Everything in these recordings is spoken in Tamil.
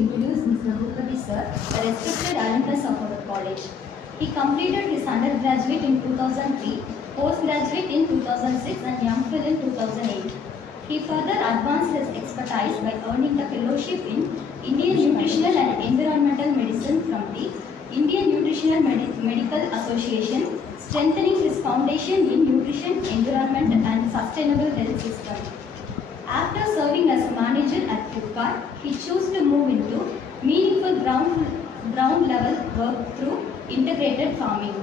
introduce Mr. Bhupati sir, a respected alumnus of our college. He completed his undergraduate in 2003, postgraduate in 2006 and MPhil in 2008. He further advanced his expertise by earning the fellowship in Indian Nutritional and Environmental Medicine from the Indian Nutritional Medical Association, strengthening his foundation in nutrition, environment and sustainable health system. After serving as a manager at Flipkart, he chose to move into meaningful ground level work through integrated farming.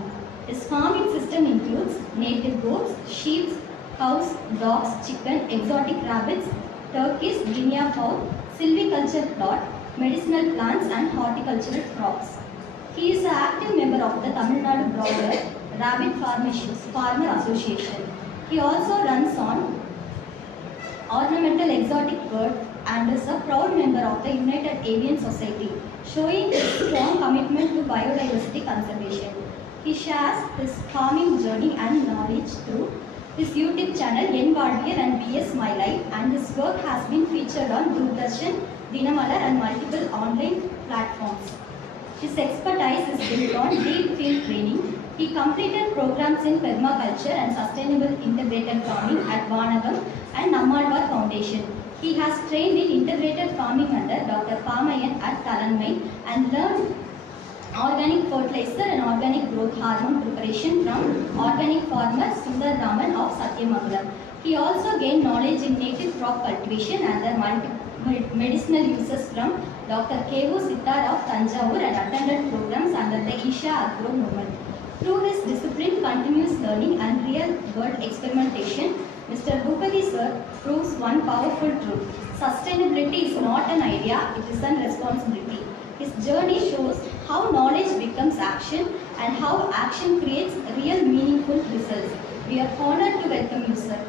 His farming system includes native goats, sheep, cows, dogs, chicken, exotic rabbits, turkeys, guinea fowl, silviculture plot, medicinal plants and horticultural crops. He is an active member of the Tamil Nadu Broader Rabbit Farmer Association. He also runs on ornamental exotic bird and is a proud member of the United Avian Society, showing his strong commitment to biodiversity conservation. He shares his farming journey and knowledge through his YouTube channel Envadiyar and BS My Life, and his work has been featured on Doordarshan, Dinamalar and multiple online platforms. His expertise is built on deep field training. He completed programs in permaculture and sustainable integrated farming at Vanagam and Nammalwar Foundation. He has trained in integrated farming under Dr. Pamayan at Talanmai and learned organic fertilizer and organic growth hormone preparation from organic farmer Sundar Raman of Satyamangalam. He also gained knowledge in native crop cultivation and their medicinal uses from Dr. K.O. Sittar of Tanjavur and attended programs under the Isha Agro movement. Through his disciplined continuous learning and real-world experimentation, Mr. Bhupati sir proves one powerful truth. Sustainability is not an idea, it is a responsibility. His journey shows how knowledge becomes action and how action creates real meaningful results. We are honored to welcome you, sir.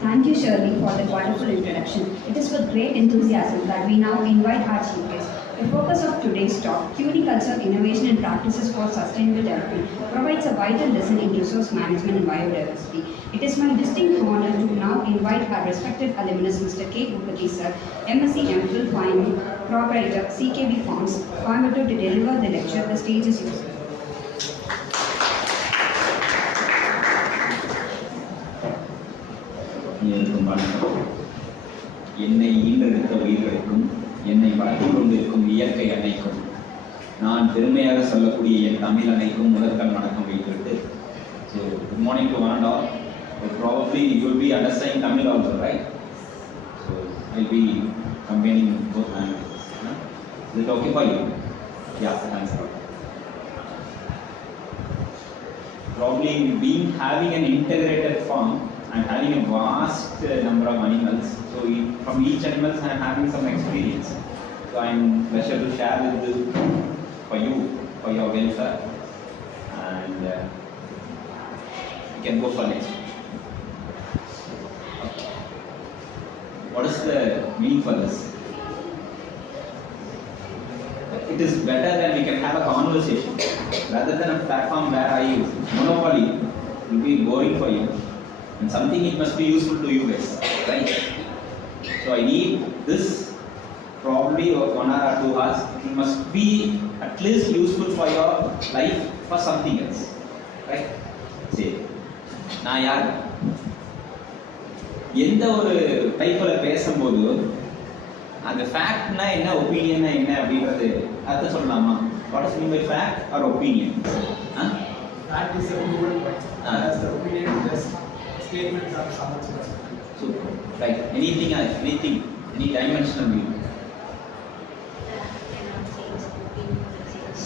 Thank you, Shirley, for that wonderful introduction. It is with great enthusiasm that we now invite our chief guest. The focus of today's talk, Cuniculture Innovation and Practices for Sustainable Development, provides a vital lesson in resource management and biodiversity. It is my distinct honor to now invite our respected alumnus, Mr. K. Bhupati sir, MSc MPhil Finance, proprietor, CKB Farms, Coimbatore, to deliver the lecture. The stage is yours. என்னை ஈன்றெடுத்த உயிர்களுக்கும் என்னை வளர்த்து கொண்டிருக்கும் இயற்கை அன்னைக்கும் நான் பெருமையாக சொல்லக்கூடிய என் தமிழ் அன்னைக்கும் முதற்கண் வணக்கம் வைத்துவிட்டு so good morning to one and all probably you will be understanding Tamil also right so I will be combining both languages is it okay for you yeah thanks probably being having an integrated farm and having a vast number of animals. So from each animals I am having some experience. So I am pleasure to share with you for your welfare. And you can go for next. Okay. What is the meaning for this? It is better that we can have a conversation rather than a platform where I monopoly. It will be boring for you. And something it must be useful to you guys, right? So I need this probably 1 hour or 2 hours. It must be at least useful for your life for something else, right? See, நான் யார் எந்த ஒரு டைப்பில் பேசும்போது அந்த ஃபேக்ட்னா என்ன ஒப்பீனியன்னா என்ன அப்படின்றது அதை சொல்லலாமா? What is mean by fact or opinion? Fact is a proven point. That's the opinion is just statements or comments. So, right, anything, any dimensional view.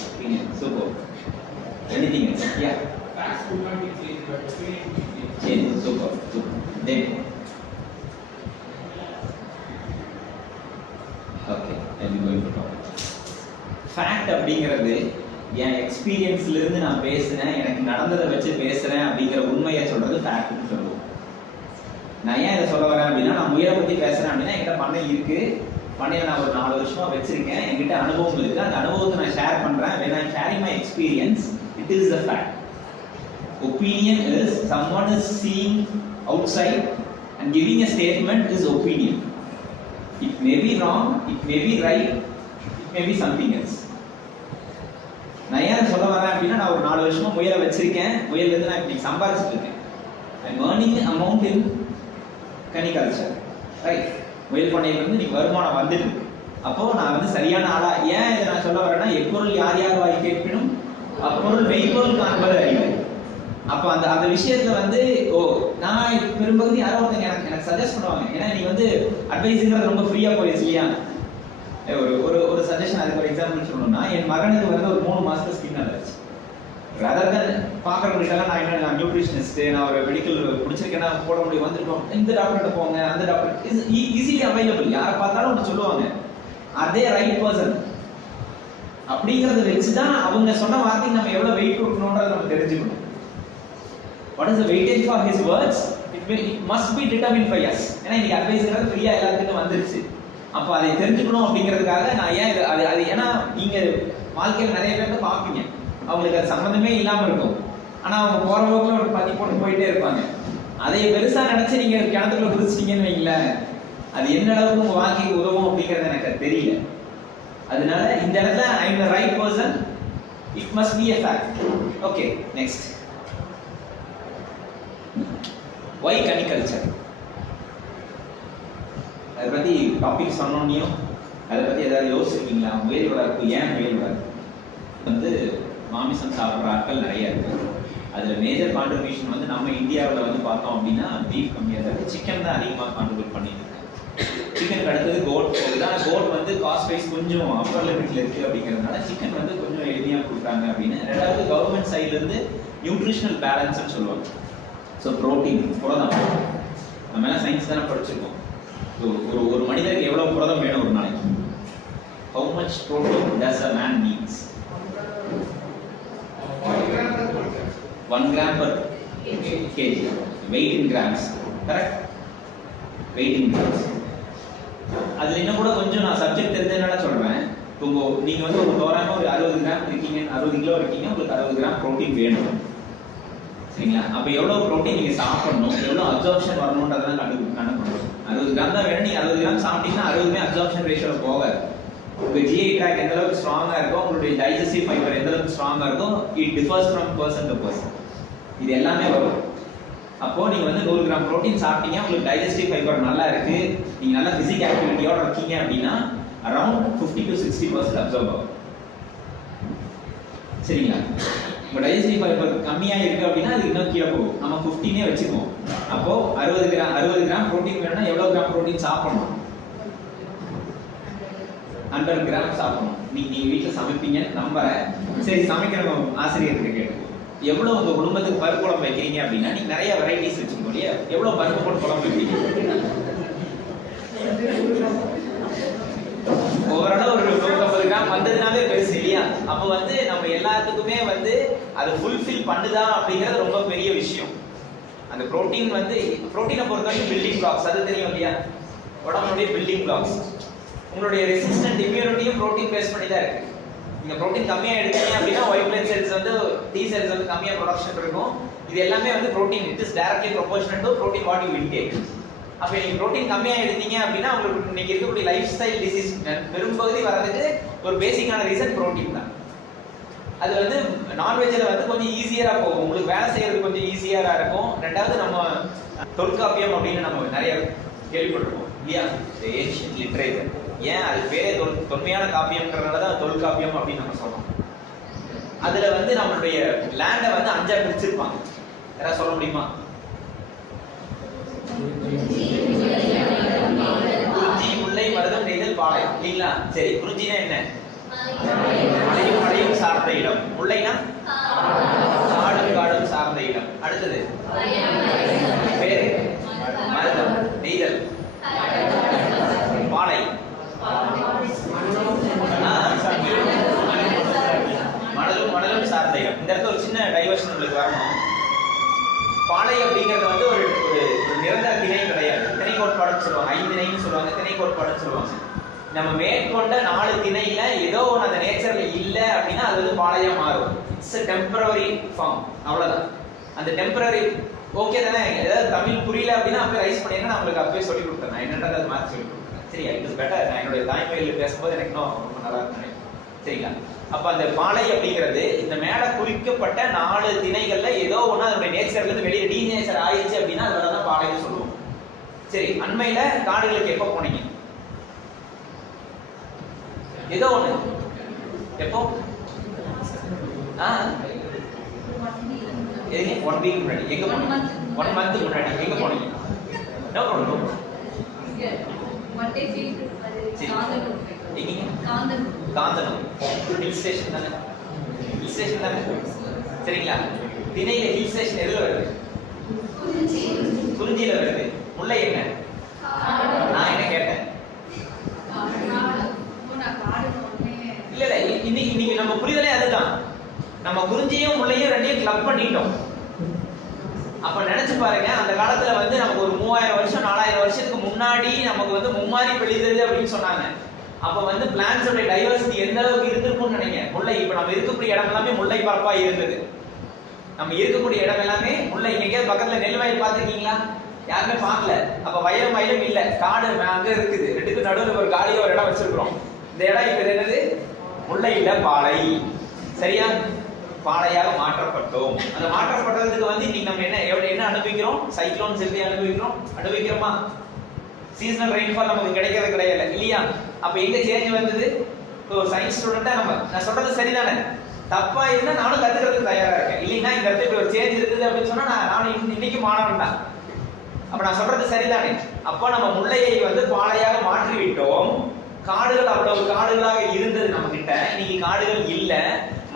Opinion, super. Anything else? Yeah. Facts will not be changed, but opinion will be changed. Change, super. Then, okay, I'll be going to talk. Fact அப்படிங்கிறது என் எக்ஸ்பீரியன்ஸ்லேருந்து நான் பேசுகிறேன், எனக்கு நடந்ததை வச்சு பேசுகிறேன் அப்படிங்கிற உண்மையை சொல்கிறது ஃபேக்ட்னு சொல்லுவோம். நான் ஏன் இதை சொல்ல வரேன் அப்படின்னா, நான் முயலை பற்றி பேசுகிறேன் அப்படின்னா என்கிட்ட பண்ணை இருக்குது, பண்ணையில் நான் ஒரு 4 வருஷமாக வச்சுருக்கேன், என்கிட்ட அனுபவம் இருக்குது, அந்த அனுபவத்தை நான் ஷேர் பண்ணுறேன். when I'm sharing my experience, it is the fact. Opinion is someone is seeing outside And giving a statement is opinion. It may be wrong, it may be right, it may be something else. நான் ஏன் சொல்ல வரேன் அப்படின்னா, நான் ஒரு 4 வருஷமா முயலை வச்சிருக்கேன். முயல் வந்து நான் இன்னைக்கு சம்பாதிச்சுட்டு இருக்கேன். I'm earning amount in cuniculture, right? முயல் பண்ணையில இருந்து நீங்க வருமானம் வந்துட்டு. அப்போ நான் வந்து சரியான ஆளா? ஏன் இதை நான் சொல்ல வரேன்னா, எப்பொருள் யார் யார் வாய் கேட்பினும் அப்பொருள் மெய்ப்பொருள் காண்பது அறிவு. அப்போ அந்த விஷயத்துல வந்து நான் பெரும்பகுதி யாரோ ஒருத்தங்க எனக்கு சஜஸ்ட் பண்ணுவாங்க. ஏன்னா நீ வந்து அட்வைஸுங்கிறது ரொம்ப ஃப்ரீயா போயிடுச்சு இல்லையா? ஒரு சஜஷன், அதுக்கு ஒரு எக்ஸாம்பிள் சொல்லணும்னா, என் மகனுக்கு வந்து ஒரு 3 மாசத்துல ஸ்கின் அலர்ஜி. ரதர் தன் பார்க்கறவங்களுக்கெல்லாம் நான் நியூட்ரிஷனிஸ்ட், நான் ஒரு மெடிக்கல் பிடிச்சிருக்கேன்னா போட முடியும், வந்துட்டோம் இந்த டாக்டர்கிட்ட போங்க, அந்த டாக்டர் இஸ் ஈஸிலி அவைலபிள். யாரை பார்த்தாலும் ஒன்று சொல்லுவாங்க, அதே ரைட் பர்சன் அப்படிங்கிறத வச்சுதான் அவங்க சொன்ன வார்த்தைக்கு நம்ம எவ்வளவு வெயிட் கொடுக்கணும்ன்றதை நம்ம தெரிஞ்சுக்கணும். What is the weightage for his words? It must be determined by us. ஏன்னா இன்னைக்கு அட்வைஸ்ங்கிறது ஃப்ரீயா எல்லாத்துக்கும் வந்துருச்சு. அப்போ அதை தெரிஞ்சுக்கணும் அப்படிங்கிறதுக்காக நான் ஏன் அது ஏன்னா நீங்க வாழ்க்கையில் நிறைய பேர் பார்ப்பீங்க, அவங்களுக்கு அது சம்மந்தமே இல்லாம இருக்கும். ஆனா அவங்க போற போக்குல ஒரு பத்தி போட்டு போயிட்டே இருப்பாங்க. அதை பெருசா நினைச்சு நீங்க கிணத்துக்குள்ள குதிச்சிட்டீங்கன்னு வைங்களேன், அது என்ன அளவுக்கு உங்க வாழ்க்கைக்கு உதவும் அப்படிங்கிறது எனக்கு தெரியல. அதனால இந்த இடத்துல I am the right person, it must be a fact. Okay, next. Why கனிகல்ச்சர்? அதை பத்தி டாபிக் சொன்னோன்னையும் அதை பத்தி ஏதாவது யோசிச்சிருக்கீங்களா? முயல் வளர்ப்பு, ஏன் முயல் வளர்ப்பு? வந்து மாமிசம் சாப்பிட்ற ஆட்கள் நிறைய இருக்கு. அதுல மேஜர் கான்ட்ரிபியூஷன் வந்து நம்ம இந்தியாவில் வந்து பார்த்தோம் அப்படின்னா பீஃப் கம்மியாக தான் இருக்கு, சிக்கன் தான் அதிகமாக கான்ட்ரிபியூட் பண்ணிட்டு இருக்கு. சிக்கனுக்கு அடுத்தது கோட் போகுது. கோட் வந்து காஸ்ட் வைஸ் கொஞ்சம் அப்பர் லிமிட்ல இருக்கு அப்படிங்கிறதுனால சிக்கன் வந்து கொஞ்சம் எளிமையாக கொடுக்குறாங்க அப்படின்னு. ரெண்டாவது கவர்மெண்ட் சைட்ல இருந்து நியூட்ரிஷனல் பேலன்ஸ்ன்னு சொல்லுவாங்க. ஸோ புரோட்டீன், புரதம், நம்ம எல்லாம் சயின்ஸ் தானே படிச்சிருக்கோம். ஸோ ஒரு மனிதருக்கு எவ்வளவு புரதம் வேணும் ஒரு நாளைக்கு? How much protein does a man needs? 1 gram per kg. Weight in grams, correct? Weight in grams. அதுல இன்னும் கூட கொஞ்சம் நான் சப்ஜெக்ட் தெரிஞ்சதுனால சொல்றேன். இப்போ நீங்க வந்து ஒரு தோராயமா ஒரு 60 கிராம் இருக்கீங்க, 60 கிலோ இருக்கீங்க, உங்களுக்கு 60 கிராம் புரோட்டீன் வேணும், சரிங்களா? அப்ப எவ்வளவு புரோட்டீன் நீங்க சாப்பிடணும், எவ்வளவு அப்சார்ப்ஷன் வரணும்ன்றதெல்லாம் கண்டுபிடிக்கணும். 60 கிராம் தான் வேணும். நீங்க 60 கிராம் சாப்பிட்டீங்கன்னா 60மே அப்சார்ப்ஷன் ரேஷியோல போகாது. உங்க GI ட்ராக் எந்த அளவுக்கு ஸ்ட்ராங்கா இருக்கும், உங்களுடைய டைஜஸ்டிவ் ஃபைபர் எந்த அளவுக்கு ஸ்ட்ராங்கா இருக்கும், it differs from person to person. இது எல்லாமே வரும். அப்போ நீங்க வந்து 100 கிராம் புரோட்டீன் சாப்பிட்டீங்க, உங்களுக்கு டைஜஸ்டிவ் ஃபைபர் நல்லா இருக்கு, நீங்க நல்ல பிசிக் ஆக்டிவிட்டியோட இருக்கீங்க அப்படின்னா அரௌண்ட் 50 to 60% அப்சார்ப் ஆகும், சரிங்களா? இப்போ டைஜஸ்டிவ் ஃபைபர் கம்மியா இருக்கு அப்படின்னா அது இன்னும் கீழே போகும். நம்ம 15 வச்சுக்குவோம். அப்போ 60 கிராம் புரோட்டீன் வேணும்னா எவ்வளவு கிராம் புரோட்டீன் சாப்பிடணும்? 100 கிராம் சாப்பிடணும். நீங்க வீட்டில் சமைப்பீங்க நம்புறேன். சரி, சமைக்கிற ஆசிரியர்கிட்ட கேட்டு எவ்வளவு உங்க குடும்பத்துக்கு பருப்பு குழம்பு வைக்கிறீங்க அப்படின்னா நீங்க நிறைய வெரைட்டிஸ் வச்சுக்கோ இல்லையா? எவ்வளவு பருப்பு போட்டு குழம்பு வைக்கிறீங்க? ஓவரால் ஒரு 150 கிராம் வந்ததுனாவே பெருசு இல்லையா? அப்போ வந்து நம்ம எல்லாத்துக்குமே வந்து அது ஃபுல்ஃபில் பண்ணுதா அப்படிங்கிறது ரொம்ப பெரிய விஷயம். அந்த புரோட்டீன் வந்து புரோட்டீனை பொறுத்தவரைக்கும் பில்டிங் பிளாக்ஸ், அது தெரியும் இல்லையா? உடம்புடைய பில்டிங் பிளாக்ஸ். உங்களுடைய ரெசிஸ்டன்ட் இம்யூனிட்டியும் புரோட்டீன் பேஸ் பண்ணி தான் இருக்கு. நீங்க புரோட்டீன் கம்மியா எடுத்தீங்க அப்படின்னா ஒயிட் பிளட் செல்ஸ் வந்து டி செல்ஸ் வந்து கம்மியா ப்ரொடக்ஷன் இருக்கும். இது எல்லாமே வந்து protein, it is directly proportional to protein what you intake. அப்ப நீங்க புரோட்டீன் கம்மியா எடுத்தீங்க அப்படின்னா உங்களுக்கு இன்னைக்கு இருக்கக்கூடிய லைஃப் ஸ்டைல் டிசீஸ் பெரும்பகுதி வர்றதுக்கு ஒரு பேசிக்கான ரீசன் புரோட்டீன் தான். அது வந்து நான்வெஜ்ல வந்து கொஞ்சம் ஈஸியரா போகும், உங்களுக்கு வேலை செய்யறது கொஞ்சம் ஈஸியரா இருக்கும். ரெண்டாவது நம்ம தொல்காப்பியம் அப்படின்னு நம்ம நிறைய கேள்விப்பட்டிருக்கோம் இல்லையா? ஏன்ஷியன்ட் லிட்ரேச்சர், ஏன் அது பேரே தொன்மையான காப்பியம்ன்றதுனால தான் தொல்காப்பியம் அப்படின்னு நம்ம சொல்றோம். அதுல வந்து நம்மளுடைய லேண்டை வந்து 5ஆ பிரிச்சிருப்பாங்க. யாராவது சொல்ல முடியுமா? குறிஞ்சி, முல்லை, மருதம், நெய்தல், பாலை இல்லைங்களா? சரி, குறிஞ்சினா என்ன? மலையும் மலையும் சார்ந்த இடம். முல்லைனா காடும் காடும் சார்ந்த இடம். அடுத்தது பேரு மருதம், நெய்தல், பாலை மணலும் மணலும் சார்ந்த இடம். இந்த இடத்துல ஒரு சின்ன டைவர்ஷன் உங்களுக்கு வரணும். பாலை அப்படிங்கிறது வந்து ஒரு நிரந்தர திணை கிடையாது. திணை கோட்பாடுன்னு சொல்லுவாங்க, 5 திணைன்னு சொல்லுவாங்க, திணை கோட்பாடுன்னு சொல்லுவாங்க. நம்ம மேற்கொண்ட 4 திணையில ஏதோ ஒன்று அந்த நேச்சர்ல இல்லை அப்படின்னா அது வந்து பாலையா மாறும். இட்ஸ் a temporary form, அவ்வளவுதான். அந்த அந்த டெம்பரரி ஓகே தானே, ஏதாவது தமிழ் புரியல அப்படின்னா அப்போ ரைஸ் பண்ணிருங்க, நான் உங்களுக்கு அப்பவே சொல்லி கொடுத்தேன், நான் என்னன்றது அது மாற்றி சொல்லி கொடுத்தேன். சரியா, இட் இஸ் பெட்டர். நான் என்னுடைய தாய்மொழியில் பேசும்போது எனக்கு இன்னும் ரொம்ப நல்லா இருக்கும். சரிங்களா, அப்ப அந்த பாலை அப்படிங்கிறது இந்த மேல குறிக்கப்பட்ட 4 திணைகள்ல ஏதோ ஒண்ணு அதனுடைய நேச்சர்ல இருந்து வெளியே டீநேச்சர் ஆயிடுச்சு அப்படின்னா அதனாலதான் பாலைன்னு சொல்லுவோம். சரி, அண்மையில காடுகளுக்கு எப்ப போனீங்க? ஏதோ ஒண்ணு எப்போ? 1 வீக் முன்னாடி. எங்க போனீங்க? 1 மந்த் முன்னாடி எங்க போனீங்க? No problem. Kanthanur hill station தானே? ஹில் ஸ்டேஷன் தானே? சரிங்களா, திணையில ஹில் ஸ்டேஷன் எதுல வருது? குறிஞ்சியில வருது. முல்லை என்ன? நான் என்ன கேட்டேன்? இல்ல இல்ல, இன்னைக்கு நம்ம புரிதலே அதுதான். நம்ம குறிஞ்சியும் முல்லையும் ரெண்டையும் கிளப் பண்ணிட்டோம். அப்ப நினைச்சு பாருங்க, அந்த காலத்துல வந்து நமக்கு ஒரு 3000 வருஷம் 4000 வருஷத்துக்கு முன்னாடி நமக்கு வந்து மும்மாரி பெய்தது அப்படின்னு சொன்னாங்க. அப்ப வந்து பிளான்ஸோட டைவர்சிட்டி எந்த அளவுக்கு இருந்திருக்கும்னு நினைங்க. முல்லை, இப்ப நம்ம இருக்கக்கூடிய இடம் எல்லாமே முல்லை பரப்பா இருந்தது. நம்ம இருக்கக்கூடிய இடம் எல்லாமே முல்லை. இங்க பக்கத்துல நெல் வயல் பாத்துருக்கீங்களா? யாருமே பார்க்கல. அப்ப வயலும் வயலும் இல்ல, காடு அங்க இருக்குது. ரெண்டுக்கு நடுவில் ஒரு காலியா ஒரு இடம் வச்சிருக்கிறோம். இந்த இடம் இப்ப என்னது? முல்லை இல்ல, பாலை. சரியா, பாலையாக மாற்றப்பட்டோம். அந்த மாற்றப்பட்டதுக்கு வந்து இன்னைக்கு நம்ம என்ன அனுபவிக்கிறோம்? சைக்ளோன்ஸ் எப்படி அனுபவிக்கிறோமா? சீசனல் ரெயின்ஃபால் நமக்கு கிடைக்கிறது கிடையாது இல்லையா? அப்ப எங்க சேஞ்ச் வந்தது? ஒரு சயின்ஸ் ஸ்டூடெண்டா நான் சொல்றது சரிதானே? தப்பா இருந்தா நானும் கத்துக்கிறதுக்கு தயாரா இருக்கேன். இல்லைன்னா இந்த இடத்துல இப்படி ஒரு சேஞ்ச் இருக்குது அப்படின்னு சொன்னா நானும் இன்னைக்கு மாணவன் தான். அப்ப நான் சொல்றது சரிதானே? அப்ப நம்ம முல்லையை வந்து பாலையாக மாற்றி விட்டோம். காடுகள் அவ்வளவு காடுகளாக இருந்தது நம்ம கிட்ட, இன்னைக்கு காடுகள் இல்ல.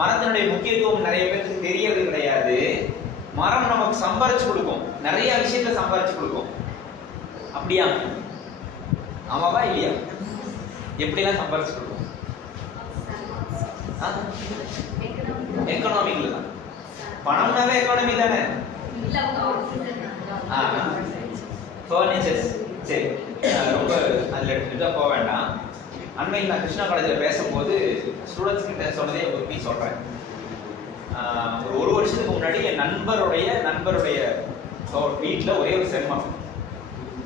மரத்தினுடைய முக்கியத்துவம் நிறைய பேருக்கு தெரியறது கிடையாது. மரம் நமக்கு சம்பாரிச்சு கொடுக்கும், நிறைய விஷயத்த சம்பாரிச்சு கொடுக்கும். அப்படியா? ஆமாவா இல்லையா? எப்படிலாம் சம்பாரிச்சு கொடுக்கும்? எக்கனாமிக்ல தான். பணம்னாவே எக்கானமி தானே? ஃபர்னிச்சர்ஸ். சரி, ரொம்ப அதுல எடுத்துட்டு போக வேண்டாம். அண்மையில் நான் கிருஷ்ணா காலேஜில் பேசும்போது ஸ்டூடெண்ட்ஸ் கிட்ட சொன்னதே ஒரு பீஸ் சொல்றேன். ஒரு வருஷத்துக்கு முன்னாடி என் நண்பருடைய வீட்டில் ஒரே ஒரு செம்மரம்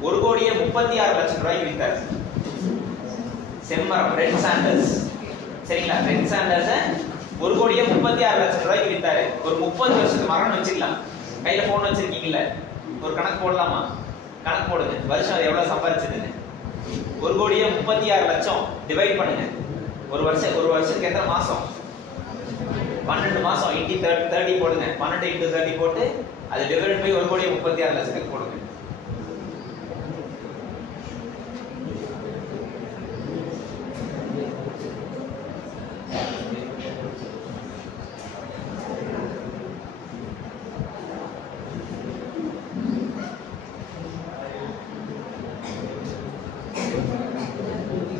1,36,00,000 ரூபாய்க்கு வித்தார். செம்மரம் ரெட் சாண்டர்ஸ். சரிங்களா, ரெட் சாண்டர்ஸ் 1,36,00,000 ரூபாய்க்கு வித்தாரு. ஒரு 30 வருஷத்துக்கு மரம்னு வச்சுக்கலாம். கையில போன் வச்சிருக்கீங்கல்ல, ஒரு கணக்கு போடலாமா? கணக்கு போடுங்க, வருஷம் அது எவ்வளவு சம்பாதிச்சதுன்னு. 1,36,00,000 டிவைட் பண்ணுங்க. ஒரு வருஷத்துக்கு எத்தனை மாசம்? 12 மாசம். இன்டி 30 போடுங்க. 12 into 30 போட்டு அது டிவைட் பை 1,36,00,000 போடுங்க.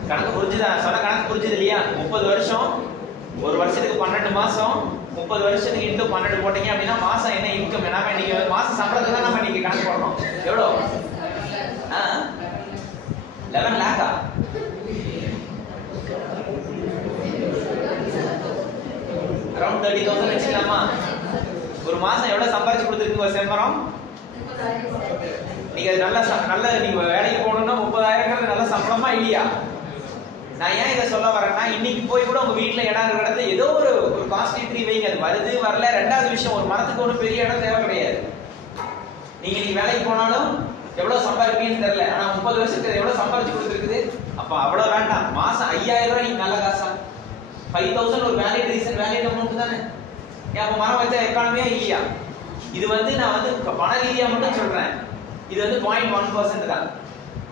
கணக்கு புரிஞ்சுதா? சொன்ன கணக்கு புரிஞ்சுது இல்லையா? 30 வருஷம், ஒரு வருஷத்துக்கு 12 மாசம், 30 வருஷத்துக்கு இன்டு 12 போட்டீங்க அப்படின்னா மாசம் என்ன இன்கம்? நாம இன்னைக்கு மாசம் சம்பளத்தை தான் நம்ம இன்னைக்கு கணக்கு போடணும். எவ்வளோ? 11 லேக்கா? அரௌண்ட் 30,000 வச்சுக்கலாமா? ஒரு மாசம் எவ்வளவு சம்பாதிச்சு கொடுத்துருக்கு ஒரு செம்மரம்? நீங்க நல்ல நீங்க வேலைக்கு போகணும்னா 30,000 நல்ல சம்பளமா இல்லையா? நான் ஏன் இதை சொல்ல வரேன்னா, இன்னைக்கு போய் கூட உங்க வீட்டுல இடம் இருக்கிற இடத்துல ஏதோ ஒரு காஸ்ட்லி ட்ரீ வைங்க. அது வருது வரல ரெண்டாவது விஷயம். ஒரு மரத்துக்கு ஒரு பெரிய இடம் தேவை கிடையாது. நீங்க இன்னைக்கு வேலைக்கு போனாலும் எவ்வளவு சம்பாதிப்பீங்கன்னு தெரியல, ஆனா 30 வருஷத்துக்கு எவ்வளவு சம்பாதிச்சு கொடுத்துருக்குது. அப்ப அவ்வளவு வேண்டாம். மாசம் 5,000 ரூபாய் நீங்க நல்ல காசா? 5,000 ஒரு வேலிட் ரீசன், வேலிட் அமௌண்ட் தானே? அப்ப மரம் வச்சா எக்கானமியா இல்லையா? இது வந்து நான் வந்து பண ரீதியா மட்டும் சொல்றேன். இது வந்து 0.1% தான்.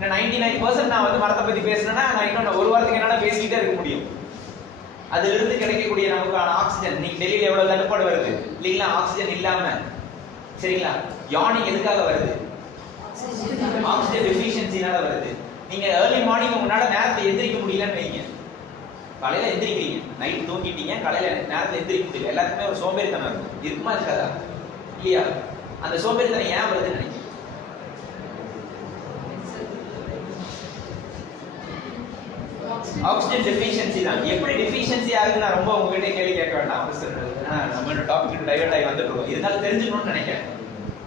99% நான் வந்து மரத்தை பத்தி பேசினேன்னா நான் இன்னும் ஒரு வாரத்துக்கு என்னால பேசிக்கிட்டே இருக்க முடியும். அதுல இருந்து கிடைக்கக்கூடிய நமக்கான ஆக்சிஜன், நீங்க டெல்லியில எவ்வளவு தட்டுப்பாடு வருது இல்லைங்களா? ஆக்சிஜன் இல்லாம. சரிங்களா, யார்னிங் எதுக்காக வருது? ஆக்சிஜன் டெஃபிஷியன்சினால வருது. நீங்க ஏர்லி மார்னிங் உங்களால நேரத்துல எந்திரிக்க முடியலன்னு வைங்க. காலையில எந்திரிக்கிறீங்க, நைட் தூங்கிட்டீங்க, காலையில நேரத்துல எந்திரிக்க முடியல. எல்லாத்துக்குமே ஒரு சோம்பேறித்தனம் இருக்கும். இருக்குமா இருக்காதா? இல்லையா? அந்த சோம்பேறித்தனம் ஏன் வருதுன்னு நினைக்கிறேன். ஆக்சிஜன் டெஃபிஷியன்சி தான். எப்படி டெஃபிஷியன்சி ஆகுது நான் ரொம்ப உங்ககிட்ட கேள்வி கேட்க வேண்டாம். நம்ம டாபிக் டைவர்ட் ஆகி வந்துட்டு இருக்கோம். இருந்தாலும் தெரிஞ்சுக்கணும்னு நினைக்கிறேன்.